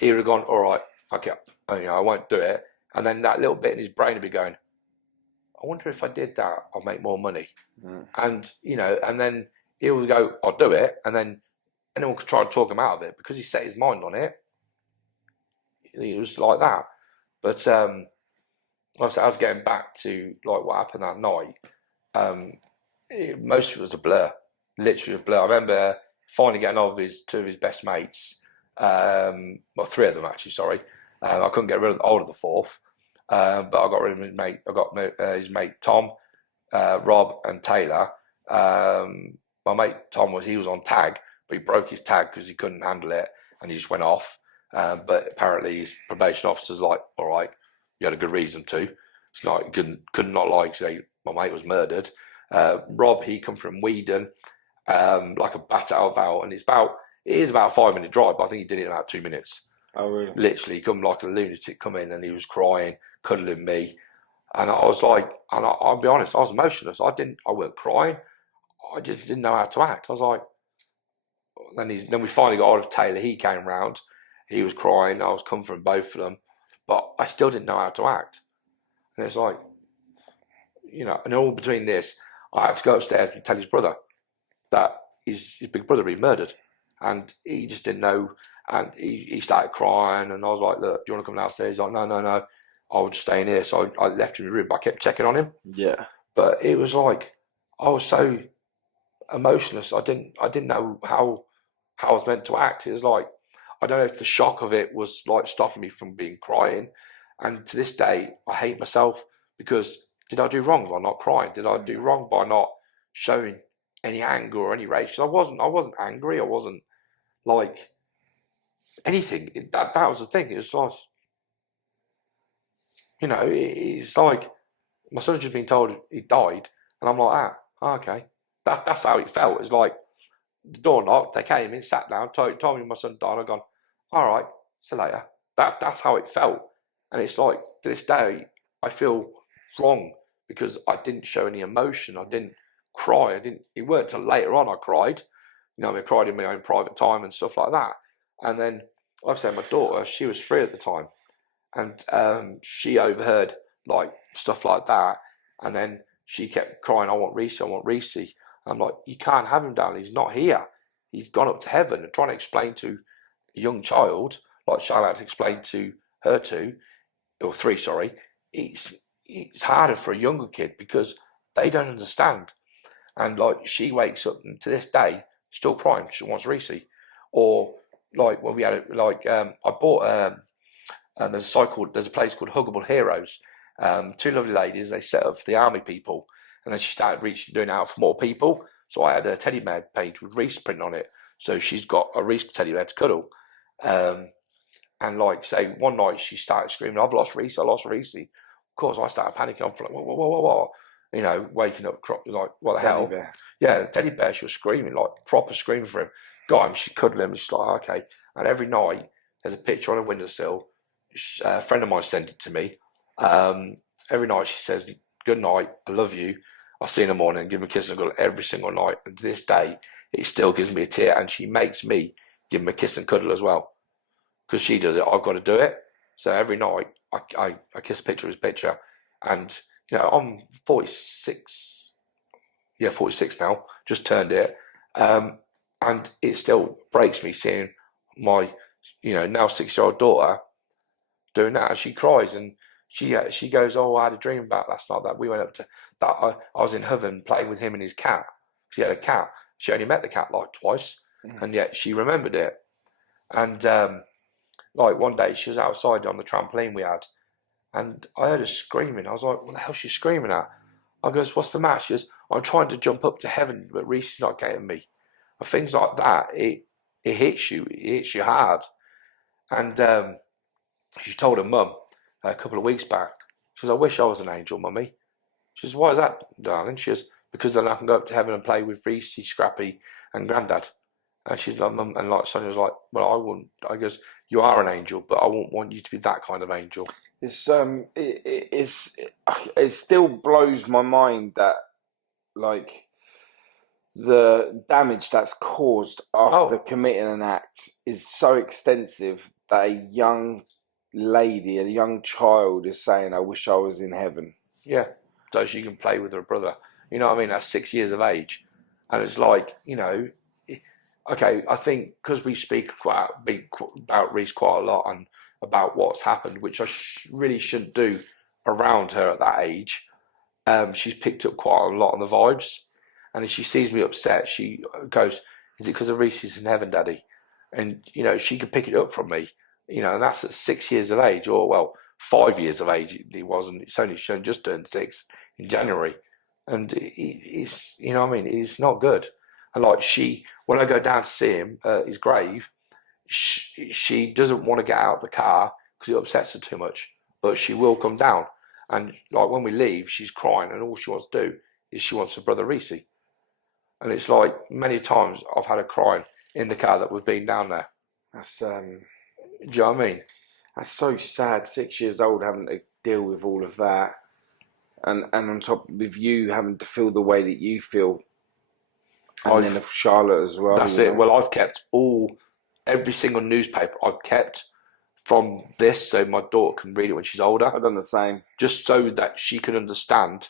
he would have gone, "All right, okay, I won't do it," and then that little bit in his brain would be going, "I wonder if I did that, I'll make more money." And and then he would go, "I'll do it," and then anyone could try to talk him out of it because he set his mind on it. It was like that. But like I was getting back to like what happened that night. Most of it was a blur, literally a blur. I remember finally getting hold of two of his best mates. Well, three of them actually. Sorry, I couldn't get rid of the fourth, but I got rid of his mate. I got his mate Tom, Rob, and Taylor. My mate Tom was on tag, but he broke his tag because he couldn't handle it, and he just went off. But apparently his probation officer's like, "All right, you had a good reason to." It's like, could not like say my mate was murdered. Rob, he come from Weedon, like a bat out of hell, and it is about a 5-minute drive, but I think he did it in about 2 minutes. Oh, really? Literally, come like a lunatic, come in, and he was crying, cuddling me, and I was like, and I'll be honest, I was emotionless. I weren't crying. I just didn't know how to act. I was like, then we finally got hold of Taylor. He came round. He was crying. I was comforting both of them, but I still didn't know how to act. And it's like, and all between this, I had to go upstairs and tell his brother that his big brother had been murdered, and he just didn't know. And he started crying, and I was like, "Look, do you want to come downstairs?" He's like, "No, I was just staying here." So I left him in the room, but I kept checking on him. Yeah. But it was like, I was so emotionless. I didn't know how I was meant to act. It was like, I don't know if the shock of it was like stopping me from being crying. And to this day, I hate myself because did I do wrong by not crying? Did I do wrong by not showing any anger or any rage? Because I wasn't angry. I wasn't like anything. That was the thing. It was like, it's like my son's just been told he died, and I'm like, okay. That's how it felt. It's like the door knocked, they came in, sat down, told me my son died. I've gone, all right, see you later. That's how it felt. And it's like, to this day, I feel wrong because I didn't show any emotion. I didn't cry. It weren't till later on I cried. I cried in my own private time and stuff like that. And then, like I said, my daughter, she was 3 at the time. And she overheard like stuff like that. And then she kept crying, I want Reese, I want Reese. I'm like, you can't have him down. He's not here. He's gone up to heaven. And trying to explain to a young child, like Charlotte explained to her 2, or 3, sorry, it's harder for a younger kid because they don't understand. And like she wakes up and to this day still crying. She wants Reese. Or like when we had it, like I bought there's a place called Huggable Heroes. 2 lovely ladies. They set up for the army people, and then she started doing it out for more people. So I had a teddy bear page with Reese print on it. So she's got a Reese teddy bear to cuddle. And like say one night she started screaming, I've lost Reese, I lost Reese. Of course I started panicking. I'm like, whoa. Waking up like, what the hell? Bear. Yeah, the teddy bear, she was screaming, like proper screaming for him. Got him, she cuddled him, she's like, okay. And every night there's a picture on a windowsill. A friend of mine sent it to me. Every night she says, good night, I love you, I'll see you in the morning, and give me a kiss and cuddle every single night. And to this day, it still gives me a tear, and she makes me give him a kiss and cuddle as well. Because she does it, I've got to do it. So every night, I kiss a picture of his picture. And, I'm 46. Yeah, 46 now, just turned it. And it still breaks me seeing my, now 6-year-old daughter doing that. And she cries and she goes, oh, I had a dream about last night that we went up to, that I was in heaven playing with him and his cat. She had a cat. She only met the cat like twice, and yet she remembered it. And like one day she was outside on the trampoline we had, and I heard her screaming. I was like, what the hell is she screaming at? I goes, what's the matter? She goes, I'm trying to jump up to heaven, but Reese is not getting me. And things like that, it hits you. It hits you hard. And she told her mum a couple of weeks back, she goes, I wish I was an angel, mummy. She says, why is that, darling? She goes, because then I can go up to heaven and play with Reese, Scrappy, and Grandad. And she's like, mum, and like Sonya's like, well, I wouldn't. I guess you are an angel, but I wouldn't want you to be that kind of angel. It still blows my mind that like the damage that's caused after committing an act is so extensive that a young lady, a young child is saying, I wish I was in heaven. Yeah, so she can play with her brother. You know what I mean? That's 6 years of age. And it's like, okay, I think because we speak about Reese quite a lot and about what's happened, which I really shouldn't do around her at that age, she's picked up quite a lot on the vibes. And if she sees me upset, she goes, is it because of Reese's in heaven, Daddy? And, she could pick it up from me, and that's at 6 years of age, or, well, 5 years of age. It wasn't, it's only just turned 6 in January. And it's, it's not good. And like when I go down to see him at his grave, she doesn't want to get out of the car because it upsets her too much, but she will come down. And like when we leave, she's crying, and all she wants to do is she wants her brother Reese. And it's like many times I've had her crying in the car that we've been down there. That's do you know what I mean? That's so sad. 6 years old having to deal with all of that, and on top of you having to feel the way that you feel, and then of Charlotte as well. That's it. Well, I've kept every single newspaper I've kept from this, so my daughter can read it when she's older. I've done the same, just so that she can understand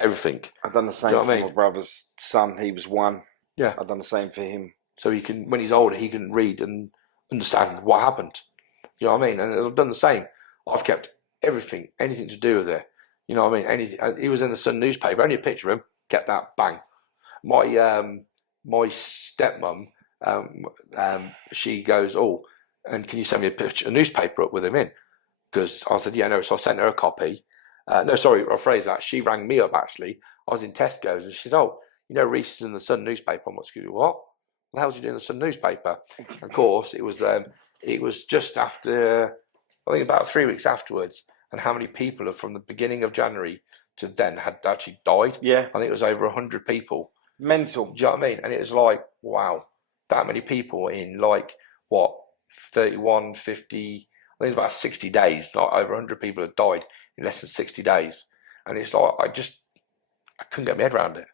everything. I've done the same for my brother's son. He was 1. Yeah, I've done the same for him. So he can, when he's older, he can read and understand what happened. You know what I mean? And I've done the same. I've kept everything, anything to do with it. You know what I mean? Anything. He was in the Sun newspaper. Only a picture of him. Kept that. Bang. My stepmom, she goes, oh, and can you send me a newspaper up with him in? Because I said, yeah, no. So I sent her a copy. No, sorry, I'll phrase that. She rang me up, actually. I was in Tesco's, and she said, oh, Reese is in the Sun newspaper. I'm like, excuse me, what? The hell's he doing in the Sun newspaper? Of course, it was just after, I think about 3 weeks afterwards, and how many people from the beginning of January to then had actually died. Yeah. I think it was over 100 people. Mental. Do you know what I mean? And it was like, wow, that many people in like, what, 31, 50, I think it's about 60 days. Like over 100 people have died in less than 60 days. And it's like, I couldn't get my head around it.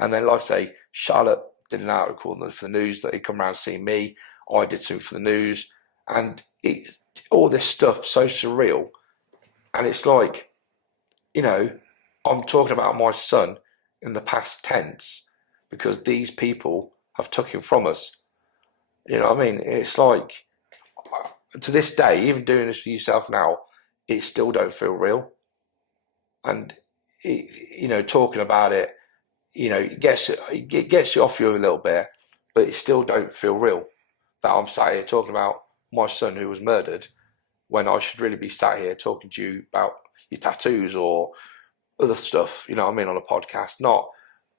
And then, like I say, Charlotte did an article for the news that he'd come around to see me. I did something for the news. And it's all this stuff so surreal. And it's like, you know, I'm talking about my son in the past tense because these people have took him from us. You know what I mean? It's like, to this day, even doing this for yourself now, it still don't feel real. And, you know, talking about it, you know, it gets you off you a little bit, but it still don't feel real. That I'm sat here talking about my son who was murdered when I should really be sat here talking to you about your tattoos or other stuff, you know what I mean, on a podcast, not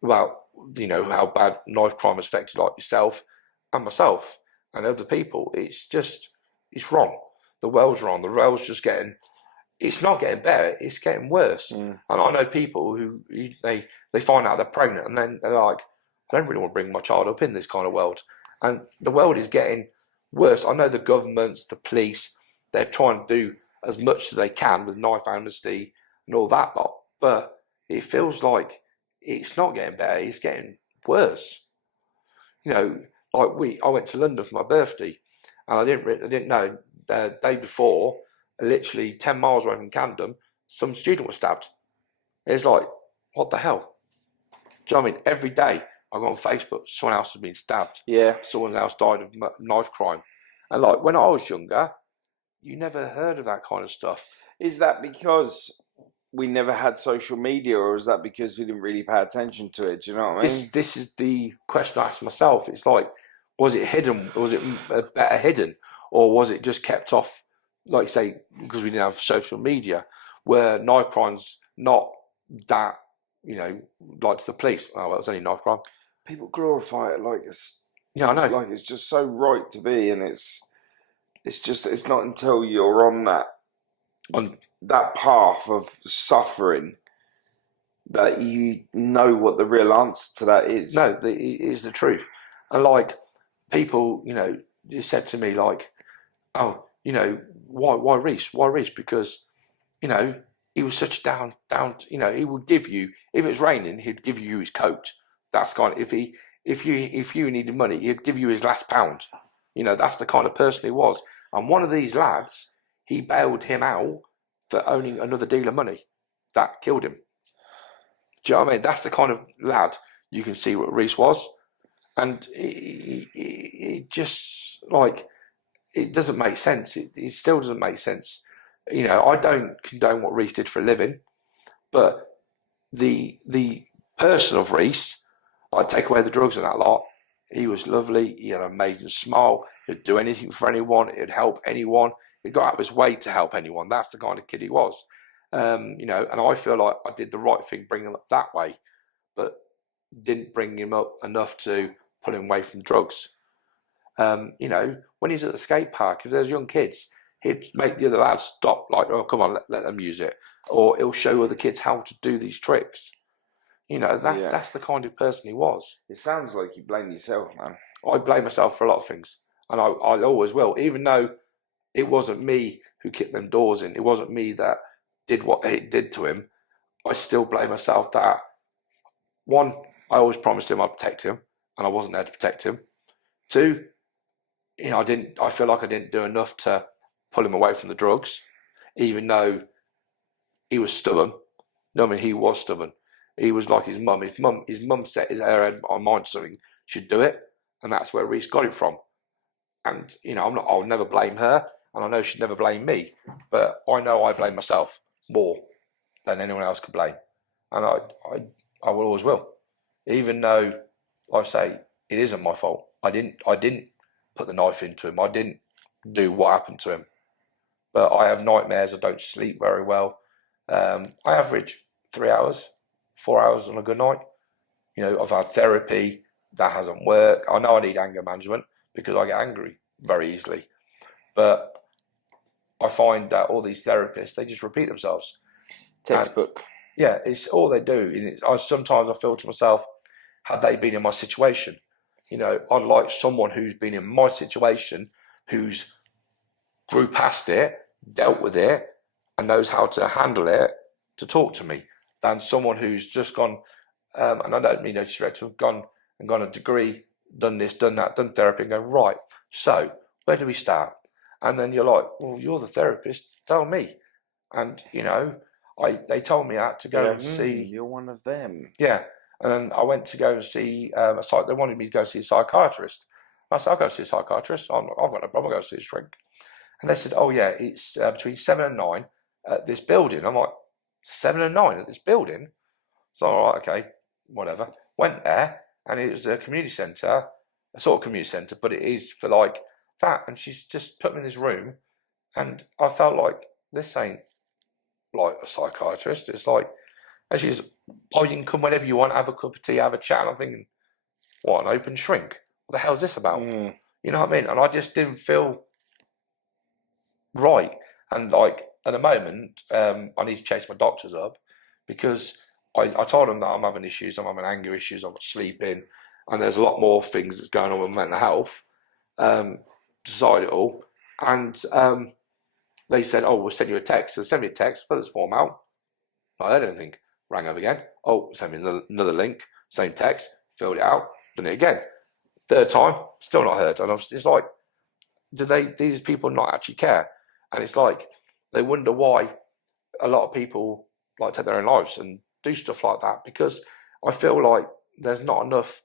about, you know, how bad knife crime has affected like yourself and myself and other people. It's just, it's wrong. The world's wrong. The world's just it's not getting better, it's getting worse. And I know people who, they find out they're pregnant and then they're like, I don't really want to bring my child up in this kind of world. And the world is getting worse. I know the governments, the police, they're trying to do as much as they can with knife amnesty and all that lot, but it feels like it's not getting better, it's getting worse. You know, like I went to London for my birthday, and I didn't know the day before, literally 10 miles away from Camden, some student was stabbed. It's like, what the hell? Do you know what I mean? Every day I go on Facebook, someone else has been stabbed. Yeah. Someone else died of knife crime. And like when I was younger, you never heard of that kind of stuff. Is that because we never had social media, or is that because we didn't really pay attention to it? Do you know what I mean? This is the question I asked myself. It's like, was it hidden? Was it better hidden? Or was it just kept off, like say, because we didn't have social media, where knife crime's not that, you know, like to the police. Oh, well, it was only knife crime. People glorify it like it's, yeah, I know, like it's just so right to be, and it's not until you're on that path of suffering that you know what the real answer to that is. No, it is the truth. And like people, you know, you said to me like, oh, you know, why Reese? Why Reese? Because, you know, he was such down, you know, he would give you, if it's raining, he'd give you his coat. That's kind of, if you needed money, he'd give you his last pound. You know, that's the kind of person he was. And one of these lads, he bailed him out for owning another deal of money. That killed him. Do you know what I mean? That's the kind of lad you can see what Reese was. And it just, like, it doesn't make sense. It still doesn't make sense. You know, I don't condone what Reese did for a living, but the person of Reese, I'd take away the drugs and that lot. He was lovely. He had an amazing smile. He'd do anything for anyone. He'd help anyone. He got out of his way to help anyone. That's the kind of kid he was. You know, and I feel like I did the right thing bringing him up that way, but didn't bring him up enough to pull him away from drugs. You know, when he's at the skate park, if there's young kids, he'd make the other lads stop, like, oh, come on, let them use it. Or he'll show other kids how to do these tricks. You know, that's the kind of person he was. It sounds like you blame yourself, man. I blame myself for a lot of things, and I always will, even though it wasn't me who kicked them doors in. It wasn't me that did what it did to him. I still blame myself that, one, I always promised him I'd protect him, and I wasn't there to protect him. Two, you know, I feel like I didn't do enough to pull him away from the drugs, even though he was stubborn. No, I mean, he was stubborn. He was like his mum. His mum set her head on mind something, she'd do it, and that's where Reese got it from. And you know, I'll never blame her, and I know she'd never blame me, but I know I blame myself more than anyone else could blame, and I will always will, even though, like I say, it isn't my fault. I didn't put the knife into him. I didn't do what happened to him, but I have nightmares. I don't sleep very well. I average 3 hours, 4 hours on a good night. You know, I've had therapy, that hasn't worked. I know I need anger management because I get angry very easily, but I find that all these therapists, they just repeat themselves. Textbook. Yeah, it's all they do. Sometimes I feel to myself, had they been in my situation? You know, I'd like someone who's been in my situation who's grew past it, dealt with it, and knows how to handle it to talk to me than someone who's just gone, and I don't mean no disrespect, have gone a degree, done this, done that, done therapy, and go, right, so where do we start? And then you're like, well, you're the therapist, tell me. And, they told me I had to go and see. You're one of them. Yeah. And then I went to go and see they wanted me to go see a psychiatrist. I said, I'll go see a psychiatrist. I've got no problem, I'll go see a shrink. And they said, oh, yeah, it's between 7 and 9 at this building. I'm like, 7 and 9 at this building? So, all right, okay, whatever. Went there, and it was a community centre, a sort of community centre, but it is for like that. And she's just put me in this room, and I felt like this ain't like a psychiatrist. It's like, and she's, oh, you can come whenever you want, have a cup of tea, have a chat. And I'm thinking, what, an open shrink? What the hell's this about? You know what I mean? And I just didn't feel right. And like at the moment, I need to chase my doctors up because I told them that I'm having issues, I'm having anger issues, I'm not sleeping, and there's a lot more things that's going on with mental health, societal. And they said, oh, we'll send you a text. So they sent me a text, fill this form out. I heard anything. Rang up again. Oh, send me another link, same text, filled it out, done it again. Third time, still not heard. And it's like, do these people not actually care? And it's like, they wonder why a lot of people like take their own lives and do stuff like that, because I feel like there's not enough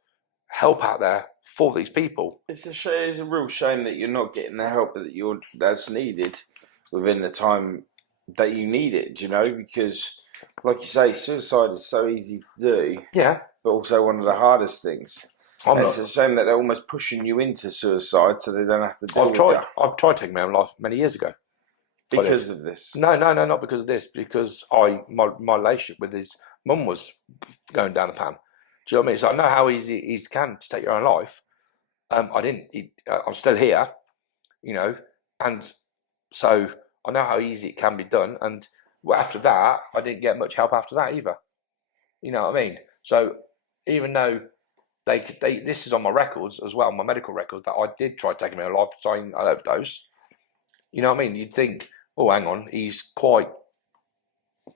help out there for these people. It's a real shame that you're not getting the help that's needed within the time that you need it, because like you say, suicide is so easy to do. Yeah. But also one of the hardest things. It's a shame that they're almost pushing you into suicide so they don't have to do it. I've tried taking my own life many years ago. Because of this? No, not because of this. Because my relationship with his mum was going down the pan. Do you know what I mean? So I know how easy it can to take your own life. I didn't. I'm still here, and so I know how easy it can be done. And after that, I didn't get much help after that either. You know what I mean? So even though this is on my records as well, my medical records, that I did try taking my own life, saying I overdosed. You know what I mean? You'd think, oh, hang on, he's quite. Do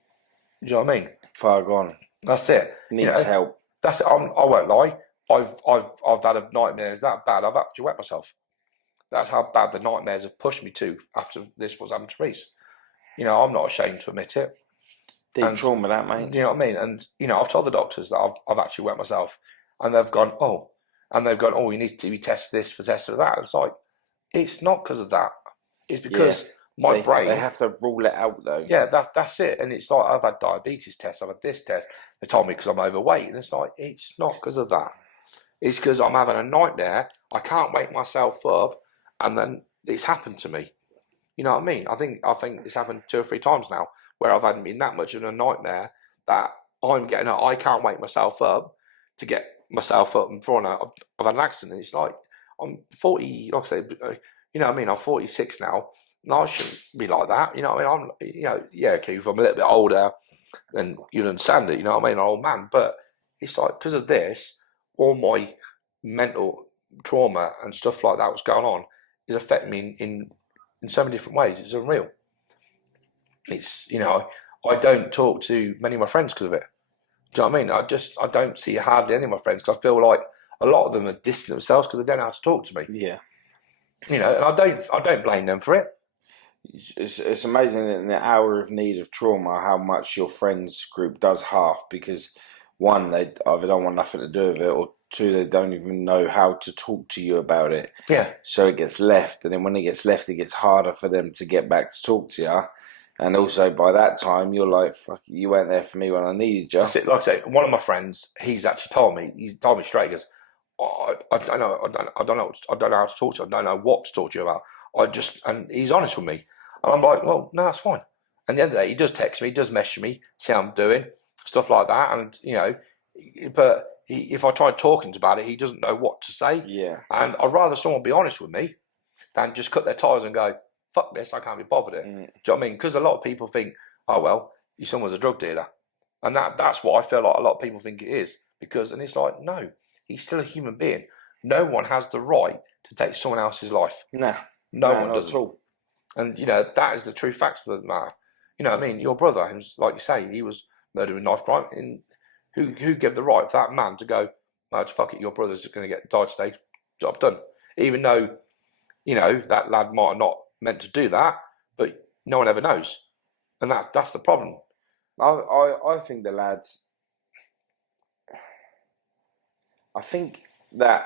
you know what I mean? Far gone. That's it. Needs help. That's it. I won't lie. I've had a nightmares that bad. I've actually wet myself. That's how bad the nightmares have pushed me to after this was happened to Reese. I'm not ashamed to admit it. Deep trauma, that, mate. Do you know what I mean? And I've told the doctors that I've actually wet myself, and they've gone, oh, you need to test this for test for that. It's like, it's not because of that. It's because my brain. They have to rule it out, though. Yeah, that's it. And it's like, I've had diabetes tests, I've had this test. They told me because I'm overweight, and it's like, it's not because of that. It's because I'm having a nightmare. I can't wake myself up, and then it's happened to me. You know what I mean? I think it's happened 2 or 3 times now where I've had been that much of a nightmare that I'm getting up. I can't wake myself up to get myself up and thrown out. I've had an accident. It's like, I'm 40, like I said, you know what I mean? I'm 46 now. No, I shouldn't be like that. You know what I mean? Okay, if I'm a little bit older, then you'd understand it. You know what I mean? An old man. But it's like, because of this, all my mental trauma and stuff like that was going on is affecting me in so many different ways. It's unreal. It's, I don't talk to many of my friends because of it. Do you know what I mean? I don't see hardly any of my friends because I feel like a lot of them are distant themselves because they don't know how to talk to me. Yeah. And I don't blame them for it. It's amazing in the hour of need of trauma how much your friends group does half, because one, they either don't want nothing to do with it, or two, they don't even know how to talk to you about it. Yeah. So it gets left, and then when it gets left, it gets harder for them to get back to talk to you. And also by that time, you're like, fuck, you weren't there for me when I needed you. That's it. Like I say, one of my friends, he's actually told me straight, he goes, I don't know how to talk to you. I don't know what to talk to you about. And he's honest with me. And I'm like, well, no, that's fine. And the end of the day, he does text me, he does message me, see how I'm doing, stuff like that. And, but if I try talking about it, he doesn't know what to say. Yeah. And I'd rather someone be honest with me than just cut their ties and go, fuck this, I can't be bothered it. Do you know what I mean? Because a lot of people think, oh, well, your son was a drug dealer. And that's what I feel like a lot of people think it is. And it's like, no, he's still a human being. No one has the right to take someone else's life. No. No No, one not at doesn't. all. And, that is the true facts of the matter. You know what I mean? Your brother, like you say, he was murdered with knife crime. And who gave the right for that man to go, no, fuck it, your brother's going to get died today, job done. Even though, that lad might have not meant to do that, but no one ever knows. And that's the problem. I think the lads. I think that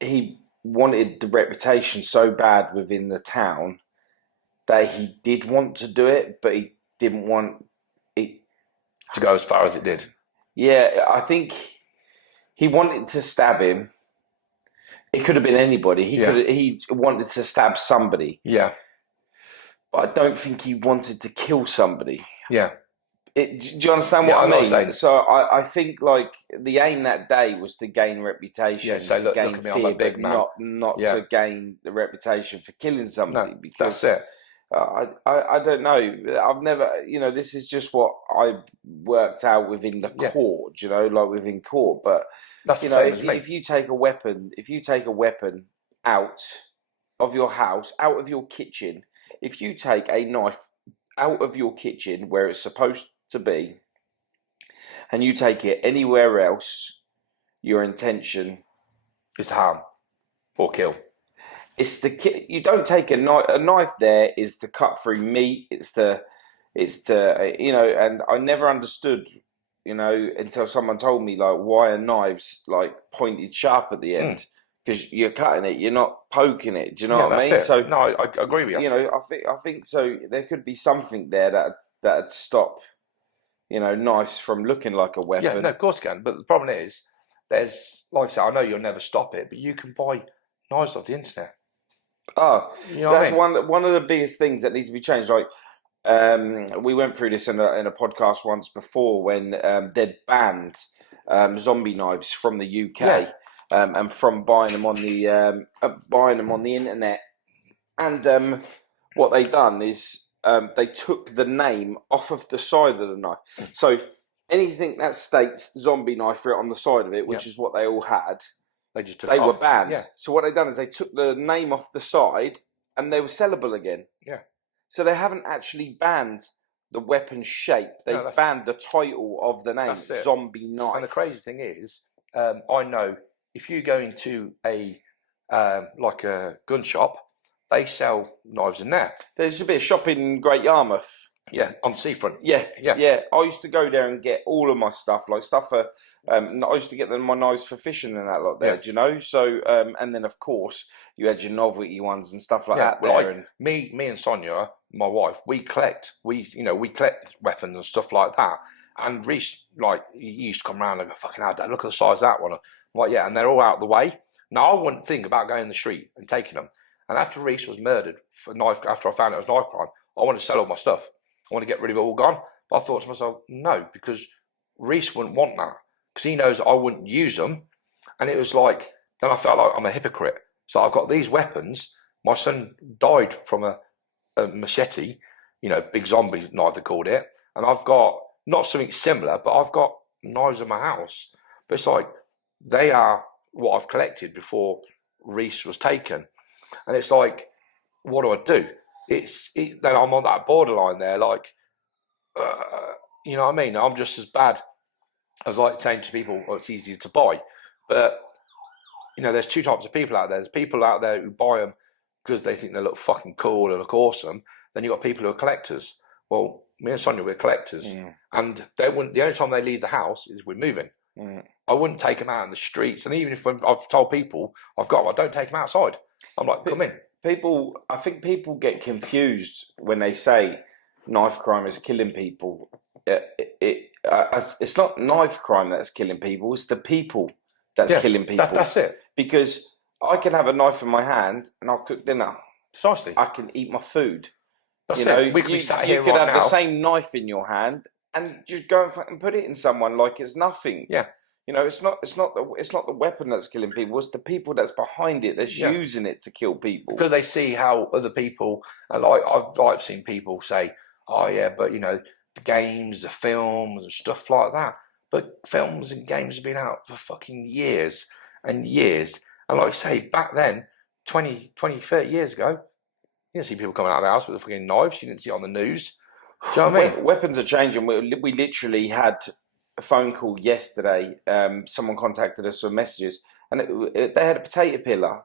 he wanted the reputation so bad within the town that he did want to do it, but he didn't want it to go as far as it did. Yeah, I think he wanted to stab him. It could have been anybody. He wanted to stab somebody. Yeah. But I don't think he wanted to kill somebody. Yeah. Do you understand what I mean? So I think like the aim that day was to gain reputation, to gain fear, but not to gain the reputation for killing somebody. No, because that's it. I don't know. I've never, this is just what I worked out within the court, like within court. But that's if you take a weapon, out of your house, out of your kitchen, if you take a knife out of your kitchen where it's supposed to be, and you take it anywhere else, your intention is to harm or kill. It's you don't take a knife. A knife there is to cut through meat. It's to and I never understood, until someone told me like why are knives like pointed sharp at the end. Because you're cutting it, you're not poking it. Do you know what I mean? So no, I agree with you. I think so. There could be something there that'd stop, knives from looking like a weapon. Yeah, no, of course you can. But the problem is, there's like I said, I know you'll never stop it, but you can buy knives off the internet. Oh, that's one of the biggest things that needs to be changed. Like, we went through this in a podcast once before when they'd banned zombie knives from the UK. Yeah. And from buying them on the internet, and what they done is they took the name off of the side of the knife. So anything that states zombie knife for it on the side of it, which is what they all had, they were banned. Yeah. So what they done is they took the name off the side, and they were sellable again. Yeah. So they haven't actually banned the weapon shape; they banned the title of the name, zombie knife. And the crazy thing is, I know. If you go into a like a gun shop, they sell knives in there. There should be a shop in Great Yarmouth. Yeah, on the seafront. Yeah. I used to go there and get all of my stuff, like stuff for. I used to get my knives for fishing and that lot there. Do you know? So, and then of course you had your novelty ones and stuff like that. Well, there. And me and Sonia, my wife, we collect weapons and stuff like that. And Reese, like, he used to come around and go, "Fucking hell, Dad, look at the size of that one." Like, yeah, and they're all out of the way. Now, I wouldn't think about going in the street and taking them. And after Reese was murdered for knife, after I found it was knife crime, I wanted to sell all my stuff. I want to get rid of it all gone. But I thought to myself, no, because Reese wouldn't want that. Because he knows I wouldn't use them. And it was like, then I felt like I'm a hypocrite. So I've got these weapons. My son died from a machete, big zombie knife they called it. And I've got, not something similar, but I've got knives in my house. But it's like, they are what I've collected before Reese was taken. And it's like, what do I do? Then I'm on that borderline there, like, you know what I mean? I'm just as bad as like saying to people, oh, it's easier to buy. But, there's two types of people out there. There's people out there who buy them because they think they look fucking cool and look awesome. Then you've got people who are collectors. Well, me and Sonia, we're collectors. And the only time they leave the house is we're moving. I wouldn't take them out in the streets, and even if I've told people I've got them, I don't take them outside. I'm like, come in. I think people get confused when they say knife crime is killing people. It's not knife crime that's killing people; it's the people that's killing people. That's it. Because I can have a knife in my hand and I'll cook dinner. Precisely. I can eat my food. That's it. We could be sat here you could right have now. The same knife in your hand and just go and fucking put it in someone like it's nothing. Yeah. It's not the weapon that's killing people. It's the people that's behind it that's using it to kill people. Because they see how other people, like I've seen people say, "Oh yeah, but the games, the films, and stuff like that." But films and games have been out for fucking years and years. And like I say, back then, 30 years ago, you didn't see people coming out of the house with fucking knives. You didn't see it on the news. Do you know what I mean? Weapons are changing. We literally had a phone call yesterday. Someone contacted us with messages, and they had a potato peeler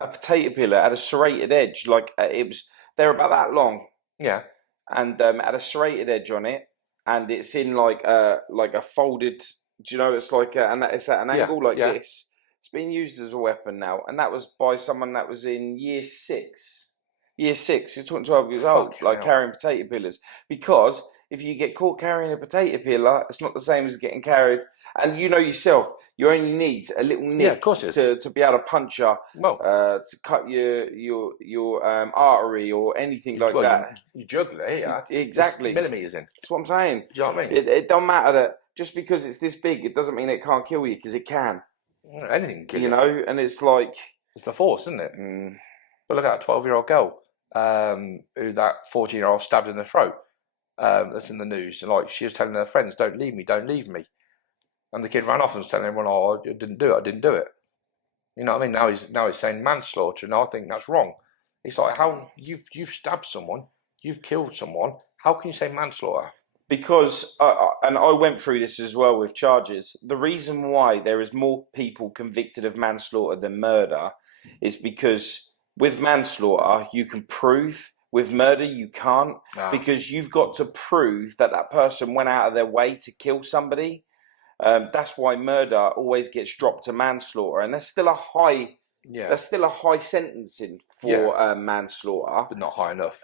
at a serrated edge. Like they're about that long, Yeah, and had a serrated edge on it, and it's in like a folded. Do you know it's like and it's at an yeah, angle like yeah. this. It's being used as a weapon now, and that was by someone that was in year six. Year six, you're talking 12 years old, Fuck like hell. carrying potato peelers. Because if you get caught carrying a potato peeler, it's not the same as getting carried. And you know yourself, you only need a little Yeah, of nick course it is. to be able to puncture, Well, to cut your artery or anything like that. you juggle it here. Exactly. It's millimeters in. That's what I'm saying. Do you know what I mean? It don't matter that just because it's this big, it doesn't mean it can't kill you because it can. Anything can kill You you. know, and it's like, It's the force, isn't it? mm, But look at that 12-year-old girl who that 14-year-old stabbed in the throat. That's in the news. And like she was telling her friends, don't leave me, don't leave me. And the kid ran off and was telling everyone, oh, I didn't do it, I didn't do it. You know what I mean? Now he's saying manslaughter, and I think that's wrong. It's like how you've stabbed someone, you've killed someone. How can you say manslaughter? because and I went through this as well with charges. The reason why there is more people convicted of manslaughter than murder is because with manslaughter you can prove. With murder, you can't because you've got to prove that that person went out of their way to kill somebody. That's why murder always gets dropped to manslaughter, and there's still a high sentencing for manslaughter, but not high enough.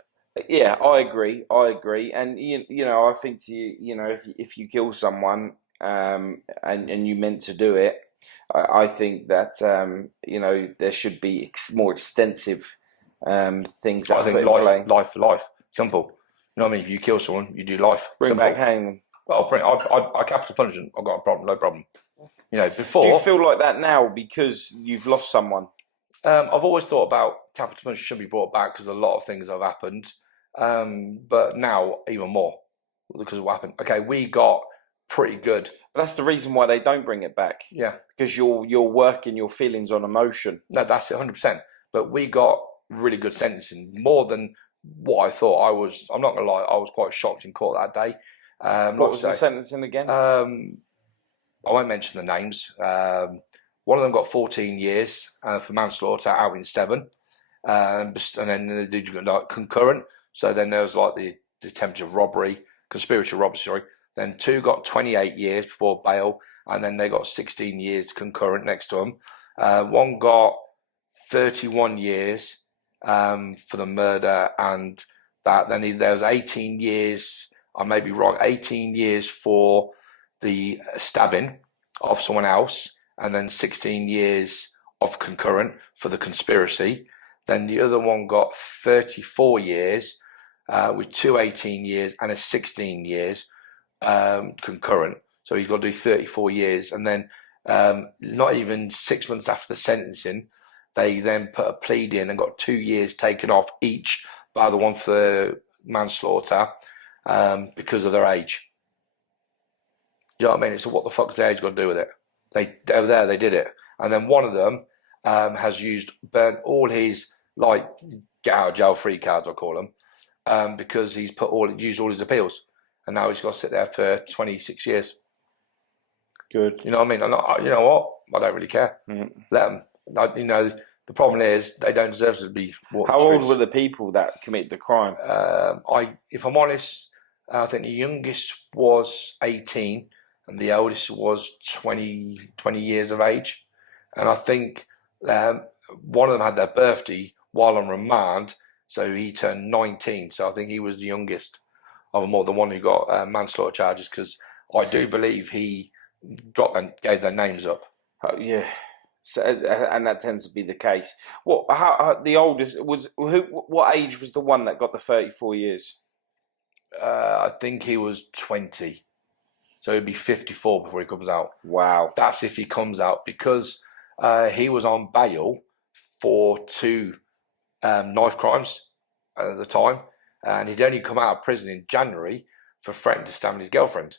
Yeah, I agree. And you know, I think to you, you know, if you kill someone, and you meant to do it, I think that you know there should be more extensive things that I are think put in play. life for life. Simple. You know what I mean? If you kill someone, you do life. Bring Simple. back hanging. Well, I capital punishment. I've got a problem, no problem. You know, before. Do you feel like that now because you've lost someone? I've always thought about capital punishment should be brought back because a lot of things have happened. But now even more because of what happened. Okay, we got pretty good. But that's the reason why they don't bring it back. Yeah, because you're working your feelings on emotion. No, that's it, 100%. But we got really good sentencing, more than what I thought. I'm not gonna lie, I was quite shocked in court that day. What was the sentencing again? I won't mention the names. One of them got 14 years for manslaughter, out in 7, and then they do like concurrent. So then there was like the attempted robbery, conspiracy robbery. Sorry. Then 2 got 28 years before bail, and then they got 16 years concurrent next to them. One got 31 years for the murder, and that. Then there was 18 years. I may be wrong. 18 years for the stabbing of someone else, and then 16 years of concurrent for the conspiracy. Then the other one got 34 years with 2 18 years and a 16 years concurrent. So he's got to do 34 years. And then not even 6 months after the sentencing, they then put a plea in and got 2 years taken off each by the one for manslaughter because of their age. You know what I mean? So what the fuck's their age got to do with it? They were there, they did it. And then one of them has burnt all his like get out of jail free cards, I call them, because he's used all his appeals, and now he's got to sit there for 26 years. Good. You know what I mean? And you know what? I don't really care. Let them. You know, the problem is they don't deserve to be. How old were the people that committed the crime? If I'm honest, I think the youngest was 18, and the eldest was 20 years of age. And I think one of them had their birthday while on remand, so he turned 19. So I think he was the youngest of them all, the one who got manslaughter charges, because I do believe he dropped and gave their names up. Yeah. So, and that tends to be the case. How the oldest was? What age was the one that got the 34 years? I think he was 20, so he'd be 54 before he comes out. Wow. That's if he comes out, because he was on bail for 2 knife crimes at the time, and he'd only come out of prison in January for threatening to stab his girlfriend.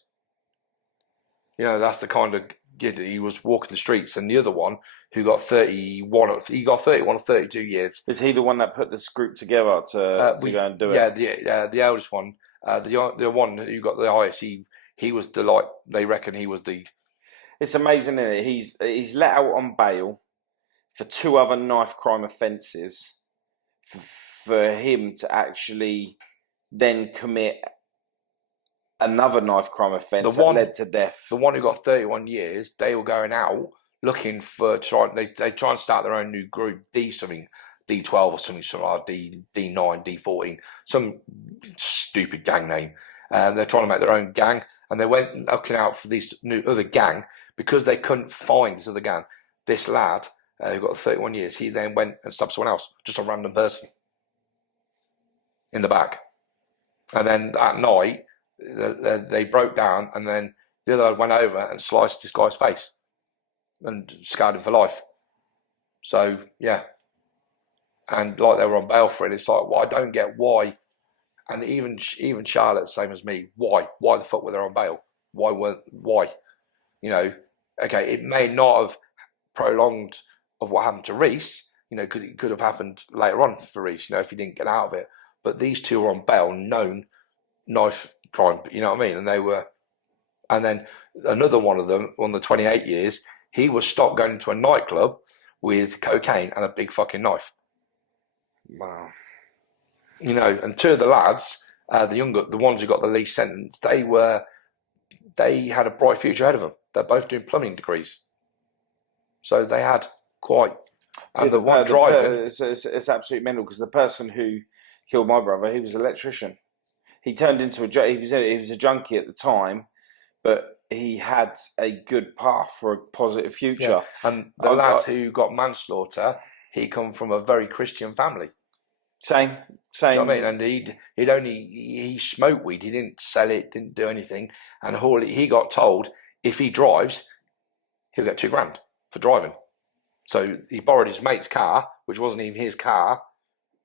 You know, that's the kind of he was walking the streets, and the other one who got 31, he got 31 or 32 years. Is he the one that put this group together to go and do it? Yeah, the eldest one, the one who got the highest, he was they reckon he was the. It's amazing, isn't it? He's let out on bail for 2 other knife crime offences. For him to actually then commit another knife crime offence that led to death. The one who got 31 years, they were going out looking for they try and start their own new group, D12 or something like D9, D14, some stupid gang name. They're trying to make their own gang, and they went looking out for this new other gang because they couldn't find this other gang. This lad who got 31 years, he then went and stabbed someone else, just a random person, in the back. And then that night, they broke down, and then the other went over and sliced this guy's face and scarred him for life. So, yeah. And like they were on bail for it, it's like, well, I don't get why. And even Charlotte, same as me, why? Why the fuck were they on bail? Why? You know, okay, it may not have prolonged of what happened to Reese, you know, because it could have happened later on for Reese, you know, if he didn't get out of it. But these two were on bail, known knife crime, you know what I mean? And then another one of them, on the 28 years, he was stopped going into a nightclub with cocaine and a big fucking knife. Wow. You know, and 2 of the lads, the ones who got the least sentence, they had a bright future ahead of them. They're both doing plumbing degrees. So they had quite, and the one driving. It's absolutely mental, because the person who killed my brother, he was an electrician. He turned into he was a junkie at the time, but he had a good path for a positive future. Yeah. And the lad who got manslaughter, he come from a very Christian family. Same. You know what I mean? And he smoked weed. He didn't sell it, didn't do anything. And he got told if he drives, he'll get $2,000 for driving. So he borrowed his mate's car, which wasn't even his car,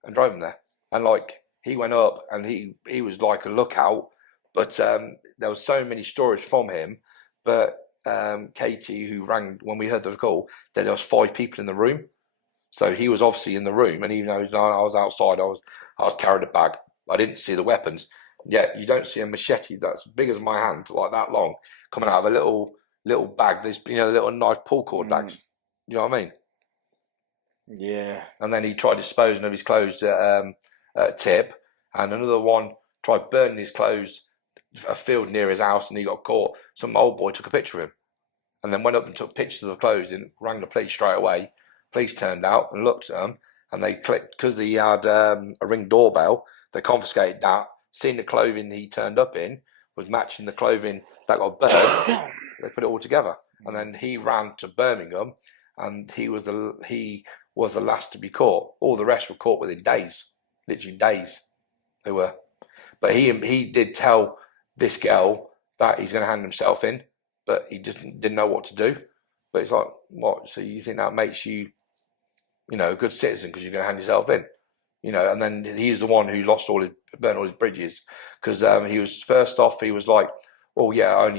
and drove him there. And like, he went up and he was like a lookout, but there was so many stories from him. But Katie, who rang when we heard the call, that there was 5 people in the room. So he was obviously in the room, and even though I was outside, I was carrying a bag. I didn't see the weapons. Yet you don't see a machete that's big as my hand, like that long, coming out of a little bag. There's little knife pull cord bags. You know what I mean? Yeah. And then he tried disposing of his clothes at Tip, and another one tried burning his clothes a field near his house, and he got caught. Some old boy took a picture of him, and then went up and took pictures of the clothes and rang the police straight away. Police turned out and looked at them, and they clicked, because he had a Ring doorbell. They confiscated that. Seeing the clothing he turned up in was matching the clothing that got burned. They put it all together, and then he ran to Birmingham, and he was the last to be caught. All the rest were caught within days, literally days. They were, but he did tell this girl that he's going to hand himself in, but he just didn't know what to do. But it's like, what? So you think that makes you, a good citizen because you're going to hand yourself in, And then he's the one who burnt all his bridges, because he was first off. He was like, oh yeah, I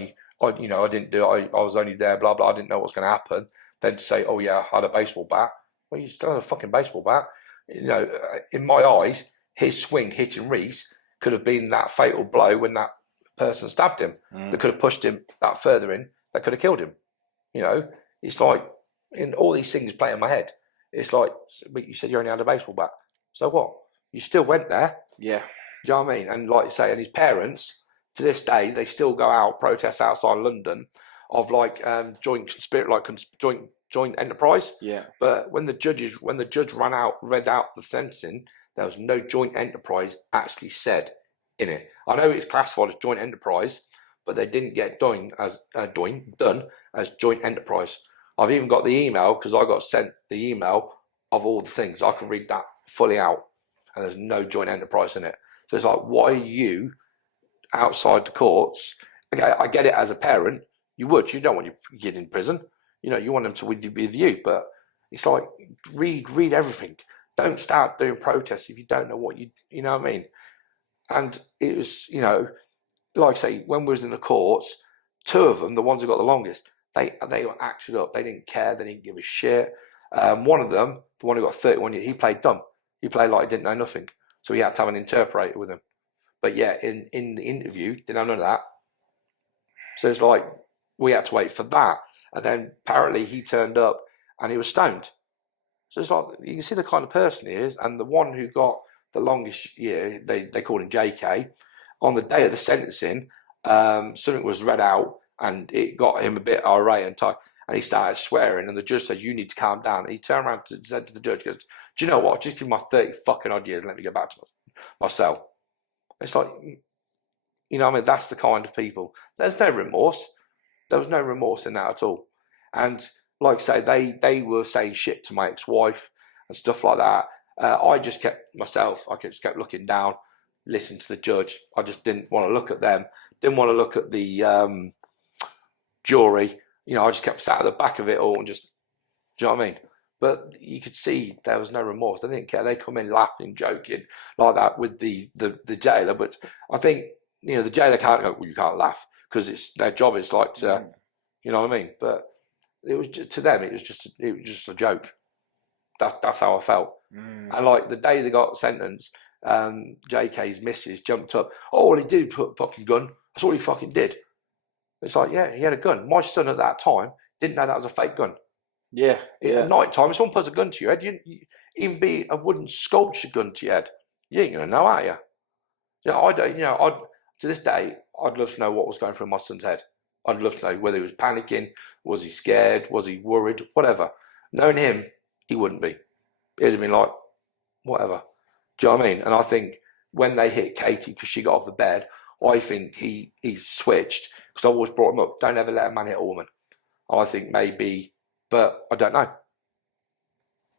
didn't do it. I was only there, blah blah. I didn't know what was going to happen. Then to say, oh yeah, I had a baseball bat. Well, you still had a fucking baseball bat. In my eyes, his swing hitting Reese could have been that fatal blow when that person stabbed him. That could have pushed him that further in. That could have killed him. It's like, in all these things play in my head. It's like, but you said you only had a baseball bat. So what? You still went there. Yeah. Do you know what I mean? And like you say, and his parents, to this day, they still go out, protest outside London of like joint enterprise. Yeah. But when the judge read out the sentencing, there was no joint enterprise actually said in it. I know it's classified as joint enterprise, but they didn't get done as joint enterprise. I've even got the email, because I got sent the email of all the things. I can read that fully out, and there's no joint enterprise in it. So it's like, why are you outside the courts? Okay, I get it as a parent. You don't want your kid in prison. You want them to be with you. But it's like, read everything. Don't start doing protests if you don't know what you know what I mean? And it was, like I say, when we was in the courts, 2 of them, the ones who got the longest, they were acted up. They didn't care. They didn't give a shit. One of them, the one who got 31 years, he played dumb. He played like he didn't know nothing. So he had to have an interpreter with him. But yeah, in the interview, didn't have none of that. So it's like we had to wait for that. And then apparently he turned up and he was stoned. So it's like you can see the kind of person he is. And the one who got the longest year, they called him JK. On the day of the sentencing, something was read out and it got him a bit irate and tight. And he started swearing, and the judge said, "You need to calm down." And he turned around and said to the judge, "Goes, do you know what? Just give me my 30 fucking odd years and let me go back to my cell." It's like, you know what I mean? That's the kind of people. There's no remorse. There was no remorse in that at all. And like I say, they were saying shit to my ex-wife and stuff like that. I just kept myself, I just kept looking down, listening to the judge. I just didn't want to look at them. Didn't want to look at the jury. You know, I just kept sat at the back of it all and just, do you know what I mean? But you could see there was no remorse. They didn't care. They come in laughing, joking like that with the jailer. But I think, you know, the jailer can't go, well, you can't laugh because it's their job is like to, you know what I mean? But it was just, to them, it was just a joke. That's how I felt. And like the day they got sentenced, JK's missus jumped up. Oh, all he did put a fucking gun. That's all he fucking did. It's like, yeah, he had a gun. My son at that time didn't know that was a fake gun. Yeah. At night time, if someone puts a gun to your head, you even be a wooden sculpture gun to your head, you ain't gonna know, are you? You know, I don't. You know, to this day, I'd love to know what was going through my son's head. I'd love to know whether he was panicking, was he scared, was he worried, whatever. Knowing him, he wouldn't be. He'd have been like, whatever. Do you know what I mean? And I think when they hit Katie because she got off the bed, I think he switched because I always brought him up. Don't ever let a man hit a woman. I think maybe, but I don't know.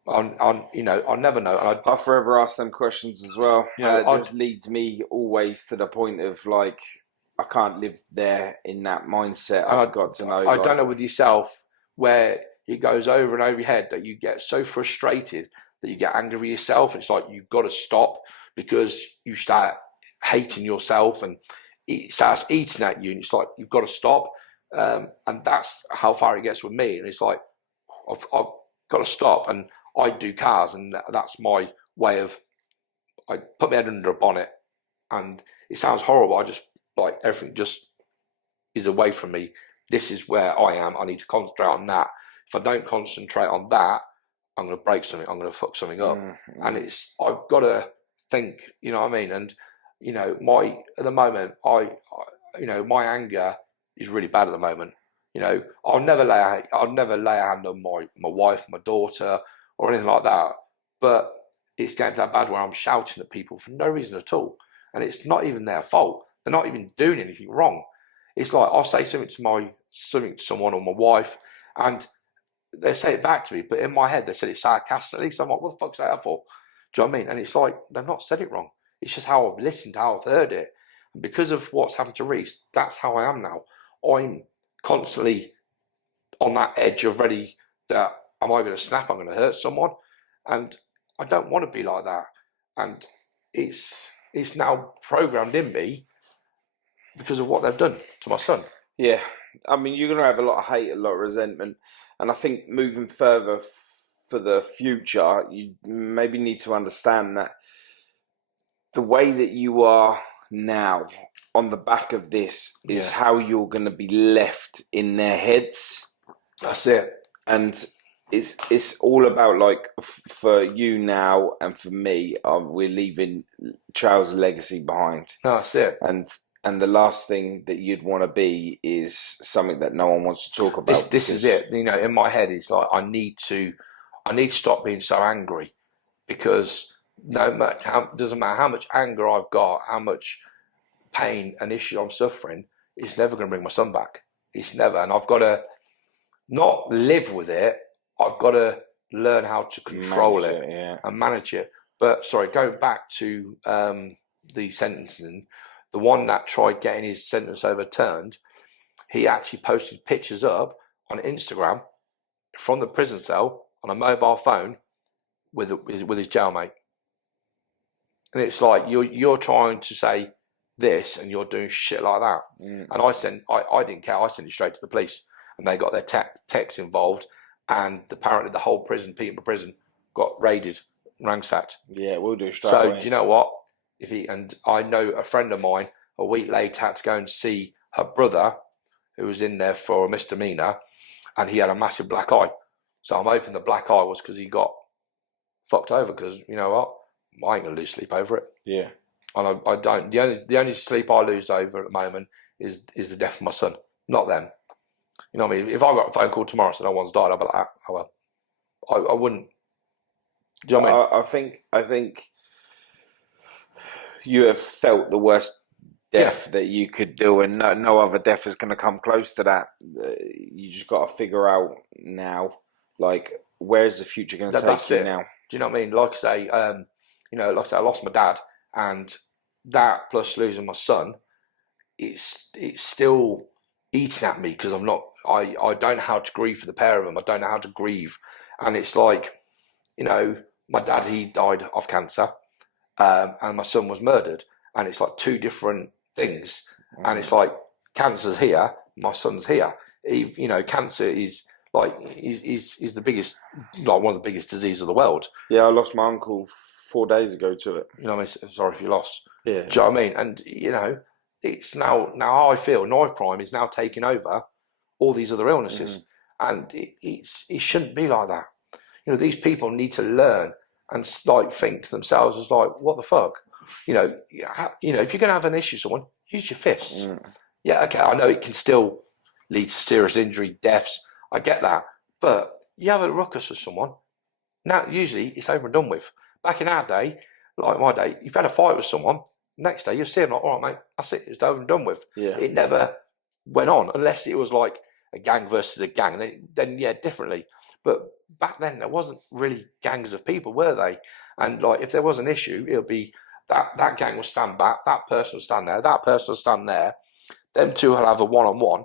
I'll never know. And I forever ask them questions as well. You know, it just leads me always to the point of like, I can't live there in that mindset. I've got to know. I don't know with yourself where it goes over and over your head that you get so frustrated that you get angry with yourself. It's like you've got to stop because you start hating yourself and it starts eating at you. And it's like you've got to stop. And that's how far it gets with me. And it's like I've got to stop. And I do cars, and that's my way of. I put my head under a bonnet, and it sounds horrible. I just like everything just is away from me. This is where I am. I need to concentrate on that. If I don't concentrate on that, I'm going to break something. I'm going to fuck something up. And I've got to think. You know what I mean? And you know, at the moment, my anger is really bad at the moment. You know, I'll never lay a hand on my wife, my daughter, or anything like that. But it's getting to that bad where I'm shouting at people for no reason at all, and it's not even their fault. They're not even doing anything wrong. It's like I'll say something to someone or my wife, and they say it back to me, but in my head they said it sarcastically. So I'm like, what the fuck's that for? Do you know what I mean? And it's like they've not said it wrong. It's just how I've listened, how I've heard it. And because of what's happened to Reese, that's how I am now. I'm constantly on that edge of ready that am I going to snap? I'm going to hurt someone, and I don't want to be like that. And it's now programmed in me because of what they've done to my son. Yeah, I mean, you're going to have a lot of hate, a lot of resentment, and I think moving further for the future, you maybe need to understand that the way that you are now on the back of this is how you're going to be left in their heads. That's it. And it's all about, like, for you now and for me, we're leaving Charles' legacy behind. That's it. And the last thing that you'd want to be is something that no one wants to talk about. This is it. You know, in my head, it's like I need to stop being so angry, because doesn't matter how much anger I've got, how much pain and issue I'm suffering, it's never going to bring my son back. It's never. And I've got to not live with it. I've got to learn how to control it and manage it. But sorry, going back to the sentencing, the one that tried getting his sentence overturned, he actually posted pictures up on Instagram from the prison cell on a mobile phone with his jailmate. And it's like you're trying to say this and you're doing shit like that. And I didn't care. I sent it straight to the police. and they got their techs involved, and apparently the whole prison, Peterborough prison, got raided, ransacked. Yeah, we'll do straight So away. do you know what? And I know a friend of mine a week later had to go and see her brother, who was in there for a misdemeanor, and he had a massive black eye. So I'm hoping the black eye was because he got fucked over. Because you know what, I ain't gonna lose sleep over it. Yeah. And I don't. The only sleep I lose over at the moment is the death of my son, not them. You know what I mean? If I got a phone call tomorrow and no one's died, I'd be like, oh well. I wouldn't. Do you know what I mean? I think you have felt the worst death that you could do, and no other death is going to come close to that. You just got to figure out now, like, where's the future going to take you now? Do you know what I mean? Like I say, you know, like I say, I lost my dad, and that plus losing my son, it's still eating at me because I'm not. I don't know how to grieve for the pair of them. I don't know how to grieve, and it's like, you know, my dad, he died of cancer, and my son was murdered, and it's like two different things, and it's like cancer's here, my son's here. You know, cancer is like is the biggest, like one of the biggest diseases of the world. Yeah, I lost my uncle 4 days ago to it. You know, what I mean, sorry if you lost. Yeah. Do you know what I mean? And you know, it's now how I feel. Knife crime is now taking over all these other illnesses, and it shouldn't be like that. You know, these people need to learn and like think to themselves as like, what the fuck? You know, if you're gonna have an issue with someone, use your fists. Yeah, okay, I know it can still lead to serious injury, deaths. I get that, but you have a ruckus with someone. Now, usually it's over and done with. Back in our day, like my day, you've had a fight with someone. Next day, you'll see them like, all right, mate, that's it. It's over and done with. Yeah. It never went on unless it was like a gang versus a gang. Then yeah, differently. But back then, there wasn't really gangs of people, were they? And like, if there was an issue, it'll be that gang will stand back, that person will stand there, that person will stand there. Them two will have a one-on-one.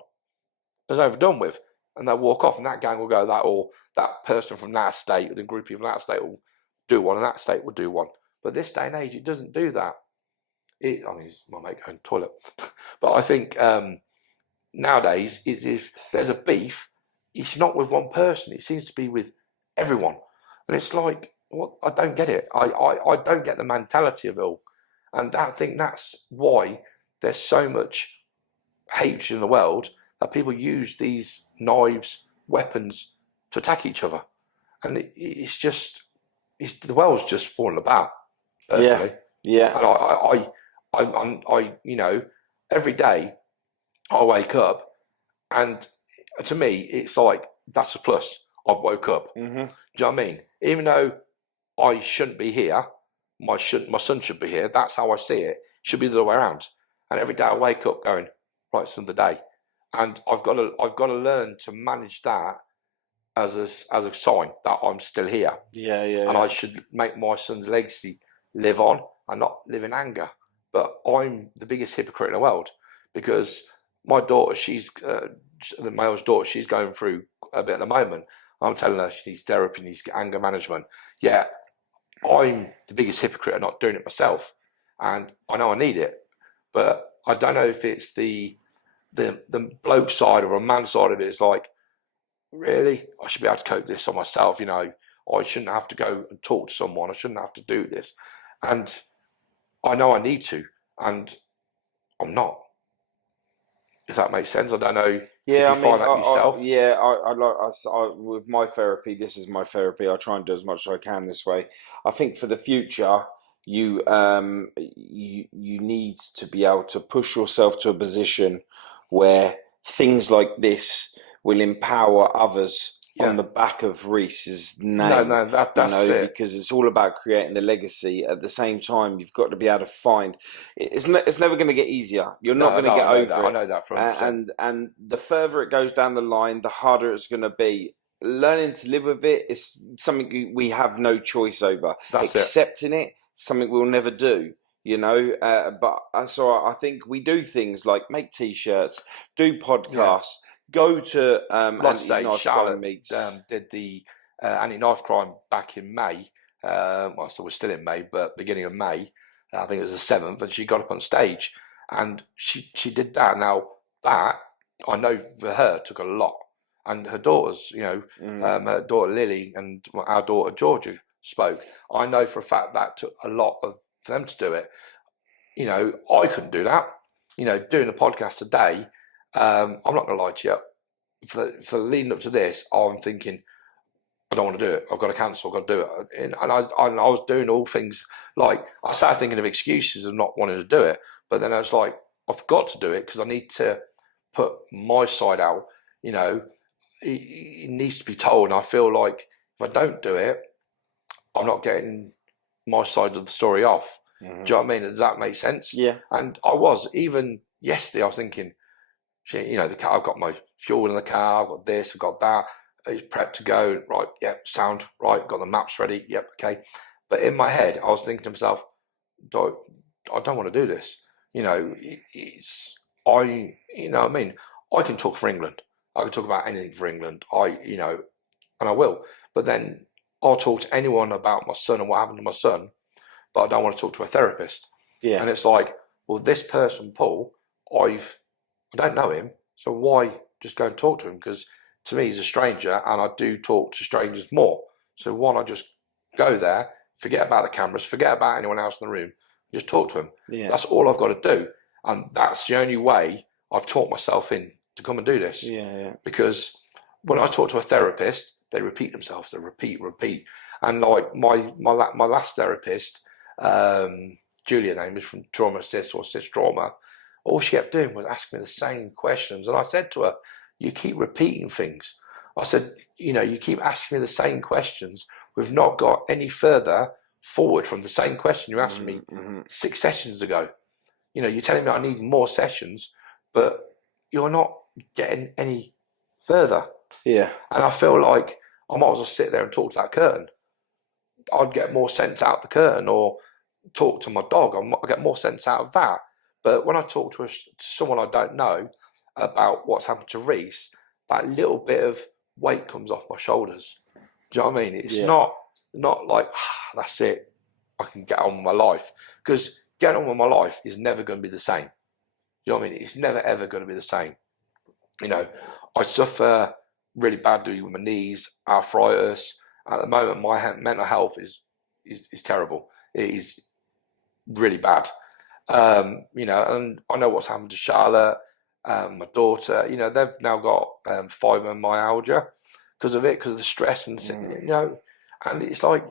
It's over and done with, and they'll walk off, and that gang will go that, or that person from that state, the group from that state will do one, and that state will do one. But this day and age, it doesn't do that. I mean, my mate going to the toilet, but I think nowadays, if there's a beef, it's not with one person. It seems to be with everyone, and it's like, what? I don't get it. I don't get the mentality of it all, and I think that's why there's so much hatred in the world that people use these knives, weapons to attack each other, and the world's just falling apart. Personally. Yeah. And I, you know, every day I wake up, and to me, it's like that's a plus. I've woke up. Do you know what I mean? Even though I shouldn't be here, my son should be here. That's how I see it. It should be the other way around. And every day I wake up going, right, it's another day, and I've got to learn to manage that as a sign that I'm still here. And I should make my son's legacy live on and not live in anger. But I'm the biggest hypocrite in the world because my daughter, the male's daughter, she's going through a bit at the moment. I'm telling her she needs therapy, needs anger management. Yeah, I'm the biggest hypocrite of not doing it myself, and I know I need it, but I don't know if it's the bloke side or a man side of it. It's like, really, I should be able to cope this on myself. You know, I shouldn't have to go and talk to someone. I shouldn't have to do this, and I know I need to, and I'm not. If that makes sense, I don't know. Yeah, if you find that yourself. I with my therapy. This is my therapy. I try and do as much as I can this way. I think for the future, you need to be able to push yourself to a position where things like this will empower others on the back of Reese's name. No, that's it. Because it's all about creating the legacy. At the same time, you've got to be able to find. It's never going to get easier. You're not going to get over it. I know that from and the further it goes down the line, the harder it's going to be. Learning to live with it is something we have no choice over. Accepting it, something we'll never do. You know, so I think we do things like make T-shirts, do podcasts. Go to anti-knife crime meets. Did the anti-knife crime back in May. Well, so we're still in May, but beginning of May, I think it was the 7th, and she got up on stage, and she did that. Now that I know for her took a lot. and her daughters, her daughter Lily and our daughter Georgia spoke. I know for a fact that took a lot for them to do it. I couldn't do that. Doing a podcast today, I'm not going to lie to you. For leading up to this, I'm thinking, I don't want to do it. I've got to cancel. I've got to do it. And I was doing all things like, I started thinking of excuses of not wanting to do it. But then I was like, I've got to do it because I need to put my side out. It needs to be told. And I feel like if I don't do it, I'm not getting my side of the story off. Do you know what I mean? Does that make sense? Yeah. And even yesterday, I was thinking, the car, I've got my fuel in the car, I've got this, I've got that. It's prepped to go. Right, yep, sound, right, got the maps ready, yep, okay. But in my head, I was thinking to myself, I don't want to do this. I can talk for England. I can talk about anything for England. And I will. But then I'll talk to anyone about my son and what happened to my son, but I don't want to talk to a therapist. Yeah. And it's like, well, this person, Paul, I don't know him, so why just go and talk to him? Because to me, he's a stranger, and I do talk to strangers more. So why not just go there, forget about the cameras, forget about anyone else in the room, just talk to him. Yeah. That's all I've got to do. And that's the only way I've taught myself in to come and do this. Yeah. Because when I talk to a therapist, they repeat themselves, they repeat. And like my last therapist, Julia, name is from Trauma Assist or Assist Trauma, all she kept doing was asking me the same questions. And I said to her, you keep repeating things. I said, you keep asking me the same questions. We've not got any further forward from the same question you asked me 6 sessions ago. You're telling me I need more sessions, but you're not getting any further. Yeah. And I feel like I might as well sit there and talk to that curtain. I'd get more sense out of the curtain, or talk to my dog. I'd get more sense out of that. But when I talk to someone I don't know about what's happened to Reese, that little bit of weight comes off my shoulders. Do you know what I mean? It's not like, that's it, I can get on with my life. Because getting on with my life is never going to be the same. Do you know what I mean? It's never, ever going to be the same. I suffer really badly with my knees, arthritis. At the moment, my mental health is terrible. It is really bad. And I know what's happened to Charlotte, my daughter. They've now got fibromyalgia because of the stress and and it's like,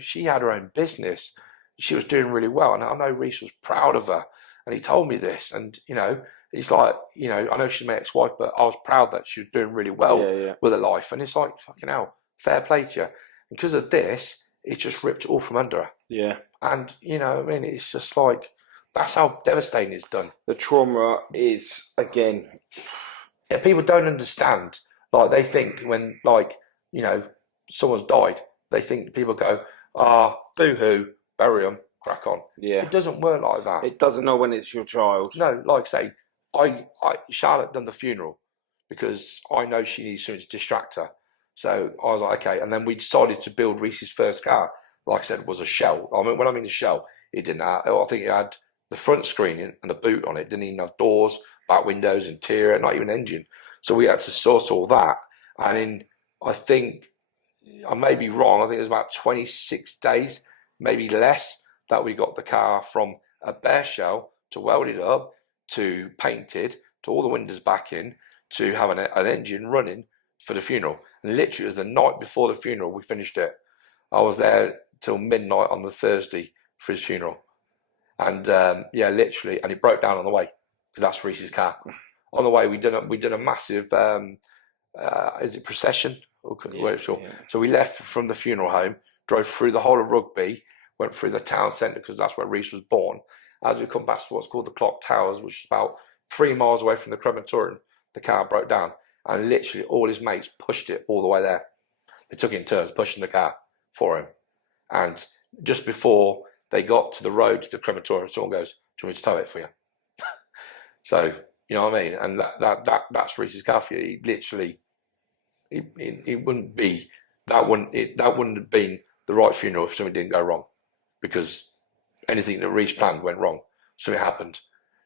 she had her own business. She was doing really well, and I know Reese was proud of her, and he told me this, and it's like, I know she's my ex-wife, but I was proud that she was doing really well with her life, and it's like, fucking hell, fair play to you. And because of this, it just ripped it all from under her. Yeah. And it's just like, that's how devastating it's done. The trauma is, again, people don't understand. Like, they think when, someone's died, they think people go, boo-hoo, bury them, crack on. Yeah. It doesn't work like that. It doesn't know when it's your child. No, like I say, Charlotte done the funeral because I know she needs something to distract her. So I was like, okay. And then we decided to build Reese's first car. Like I said, it was a shell. I mean, when I mean a shell, it didn't have, I think it had the front screen and a boot on it. It didn't even have doors, back windows, interior, not even engine. So we had to source all that. And in, I think, I may be wrong, I think it was about 26 days, maybe less, that we got the car from a bare shell to welded up, to painted, to all the windows back in, to have an engine running for the funeral. And literally, it was the night before the funeral, we finished it. I was there till midnight on the Thursday for his funeral. And literally, and it broke down on the way, because that's Reese's car. On the way, we did a massive, is it procession? So we left from the funeral home, drove through the whole of Rugby, went through the town centre, because that's where Reese was born. As we come back to what's called the Clock Towers, which is about 3 miles away from the crematorium, the car broke down. And literally all his mates pushed it all the way there. They took it in turns, pushing the car for him. And just before they got to the road to the crematorium, someone goes, do you want me to tow it for you? So, you know what I mean? And that's Reese's car for you. He literally, it wouldn't be, that wouldn't have been the right funeral if something didn't go wrong. Because anything that Reese planned went wrong. So it happened.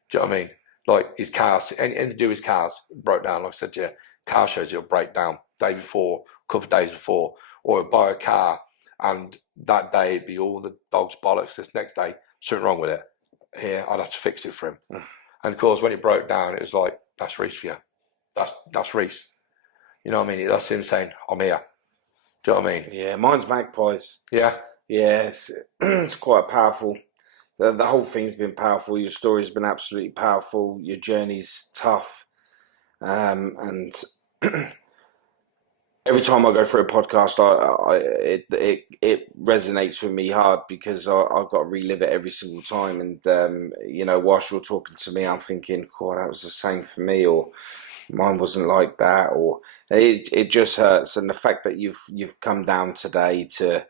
Do you know what I mean? Like his cars, anything to do with his cars broke down. Like I said, car shows, it'll break down day before, a couple of days before, or he'll buy a car and that day it'd be all the dog's bollocks. This next day, something wrong with it. Here, I'd have to fix it for him. And of course, when it broke down, it was like, that's Reese for you. That's Reese. You know what I mean? That's him saying, I'm here. Do you know what I mean? Yeah, mine's magpies. Yeah. Yeah, it's quite powerful. The whole thing's been powerful. Your story's been absolutely powerful. Your journey's tough. And every time I go through a podcast, it resonates with me hard because I've got to relive it every single time. And whilst you're talking to me, I'm thinking, "God, that was the same for me," or "Mine wasn't like that," or it just hurts. And the fact that you've come down today to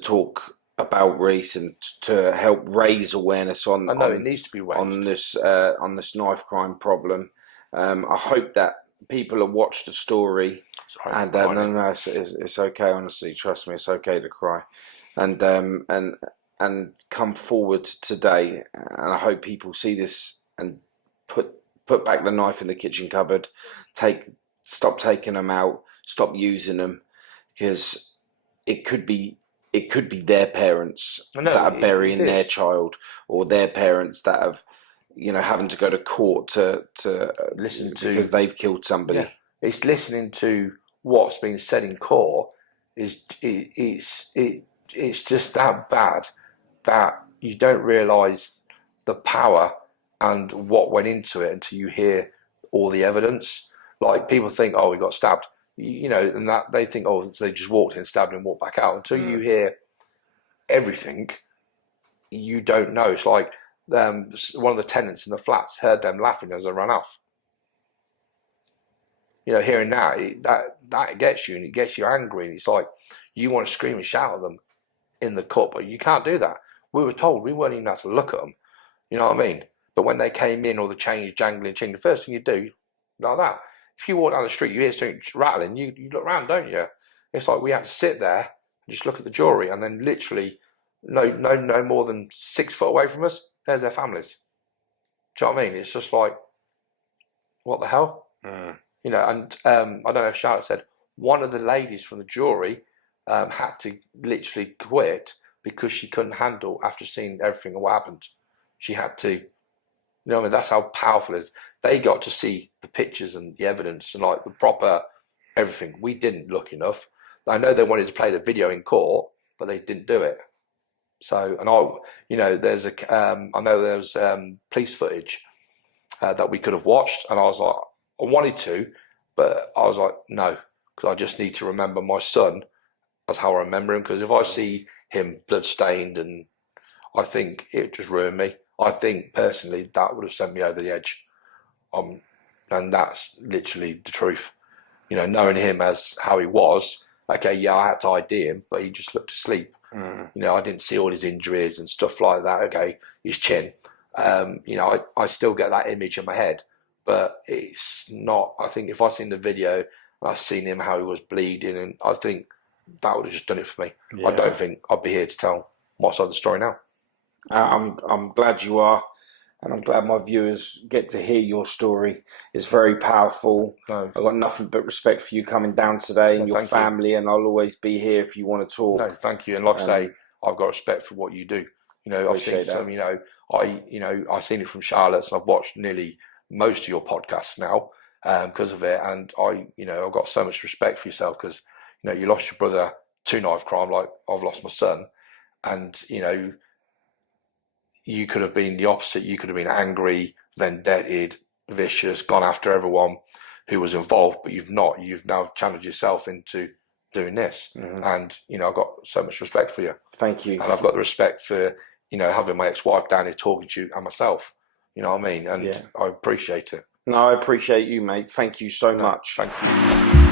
talk about Reese and to help raise awareness on it needs to be raised on this knife crime problem. I hope that people have watched the story. Sorry, and no, it's okay. Honestly, trust me, it's okay to cry, and come forward today. And I hope people see this and put back the knife in the kitchen cupboard. Stop taking them out. Stop using them, because it could be their parents that are burying their child, or their parents that have, having to go to court to listen to, because they've killed somebody. Yeah. It's listening to what's been said in court. It's just that bad that you don't realise the power and what went into it until you hear all the evidence. Like, people think, oh, we got stabbed, and that they think, oh, so they just walked in, stabbed, and walked back out. Until you hear everything, you don't know. It's like one of the tenants in the flats heard them laughing as they ran off. Hearing that gets you, and it gets you angry, and it's like you want to scream and shout at them in the court, but you can't do that. We were told we weren't even allowed to look at them. You know what I mean? But when they came in, or the chains jangling, the first thing you do, like that. If you walk down the street, you hear something rattling, you look around, don't you? It's like we had to sit there and just look at the jewellery, and then literally no more than 6 foot away from us, there's their families. Do you know what I mean? It's just like, what the hell? And I don't know if Charlotte said, one of the ladies from the jury had to literally quit because she couldn't handle, after seeing everything and what happened. She had to, what I mean? That's how powerful it is. They got to see the pictures and the evidence and like the proper everything. We didn't look enough. I know they wanted to play the video in court, but they didn't do it. So, and there's I know there's police footage that we could have watched, and I was like, I wanted to, but I was like, no, because I just need to remember my son as how I remember him. Because if I see him bloodstained, and I think it just ruined me. I think personally that would have sent me over the edge. And that's literally the truth. Knowing him as how he was, okay, yeah, I had to ID him, but he just looked asleep. I didn't see all his injuries and stuff like that. Okay, his chin. I still get that image in my head, but it's not. I think if I seen the video and I seen him how he was bleeding, and I think that would have just done it for me. Yeah. I don't think I'd be here to tell my side of the story now. I'm glad you are, and I'm glad my viewers get to hear your story. It's very powerful. No. I've got nothing but respect for you coming down today and your family, and I'll always be here if you want to talk. No, thank you. And like I say, I've got respect for what you do. I've seen some, I've seen it from Charlotte's, and I've watched nearly most of your podcasts now because of it. And I've got so much respect for yourself because, you lost your brother to knife crime like I've lost my son. And, you could have been the opposite. You could have been angry, vendetted, vicious, gone after everyone who was involved, but you've not. You've now challenged yourself into doing this. And, I've got so much respect for you. Thank you. And I've got the respect for, having my ex-wife down here talking to you and myself. You know what I mean? And I appreciate it. No, I appreciate you, mate. Thank you so much. Thank you.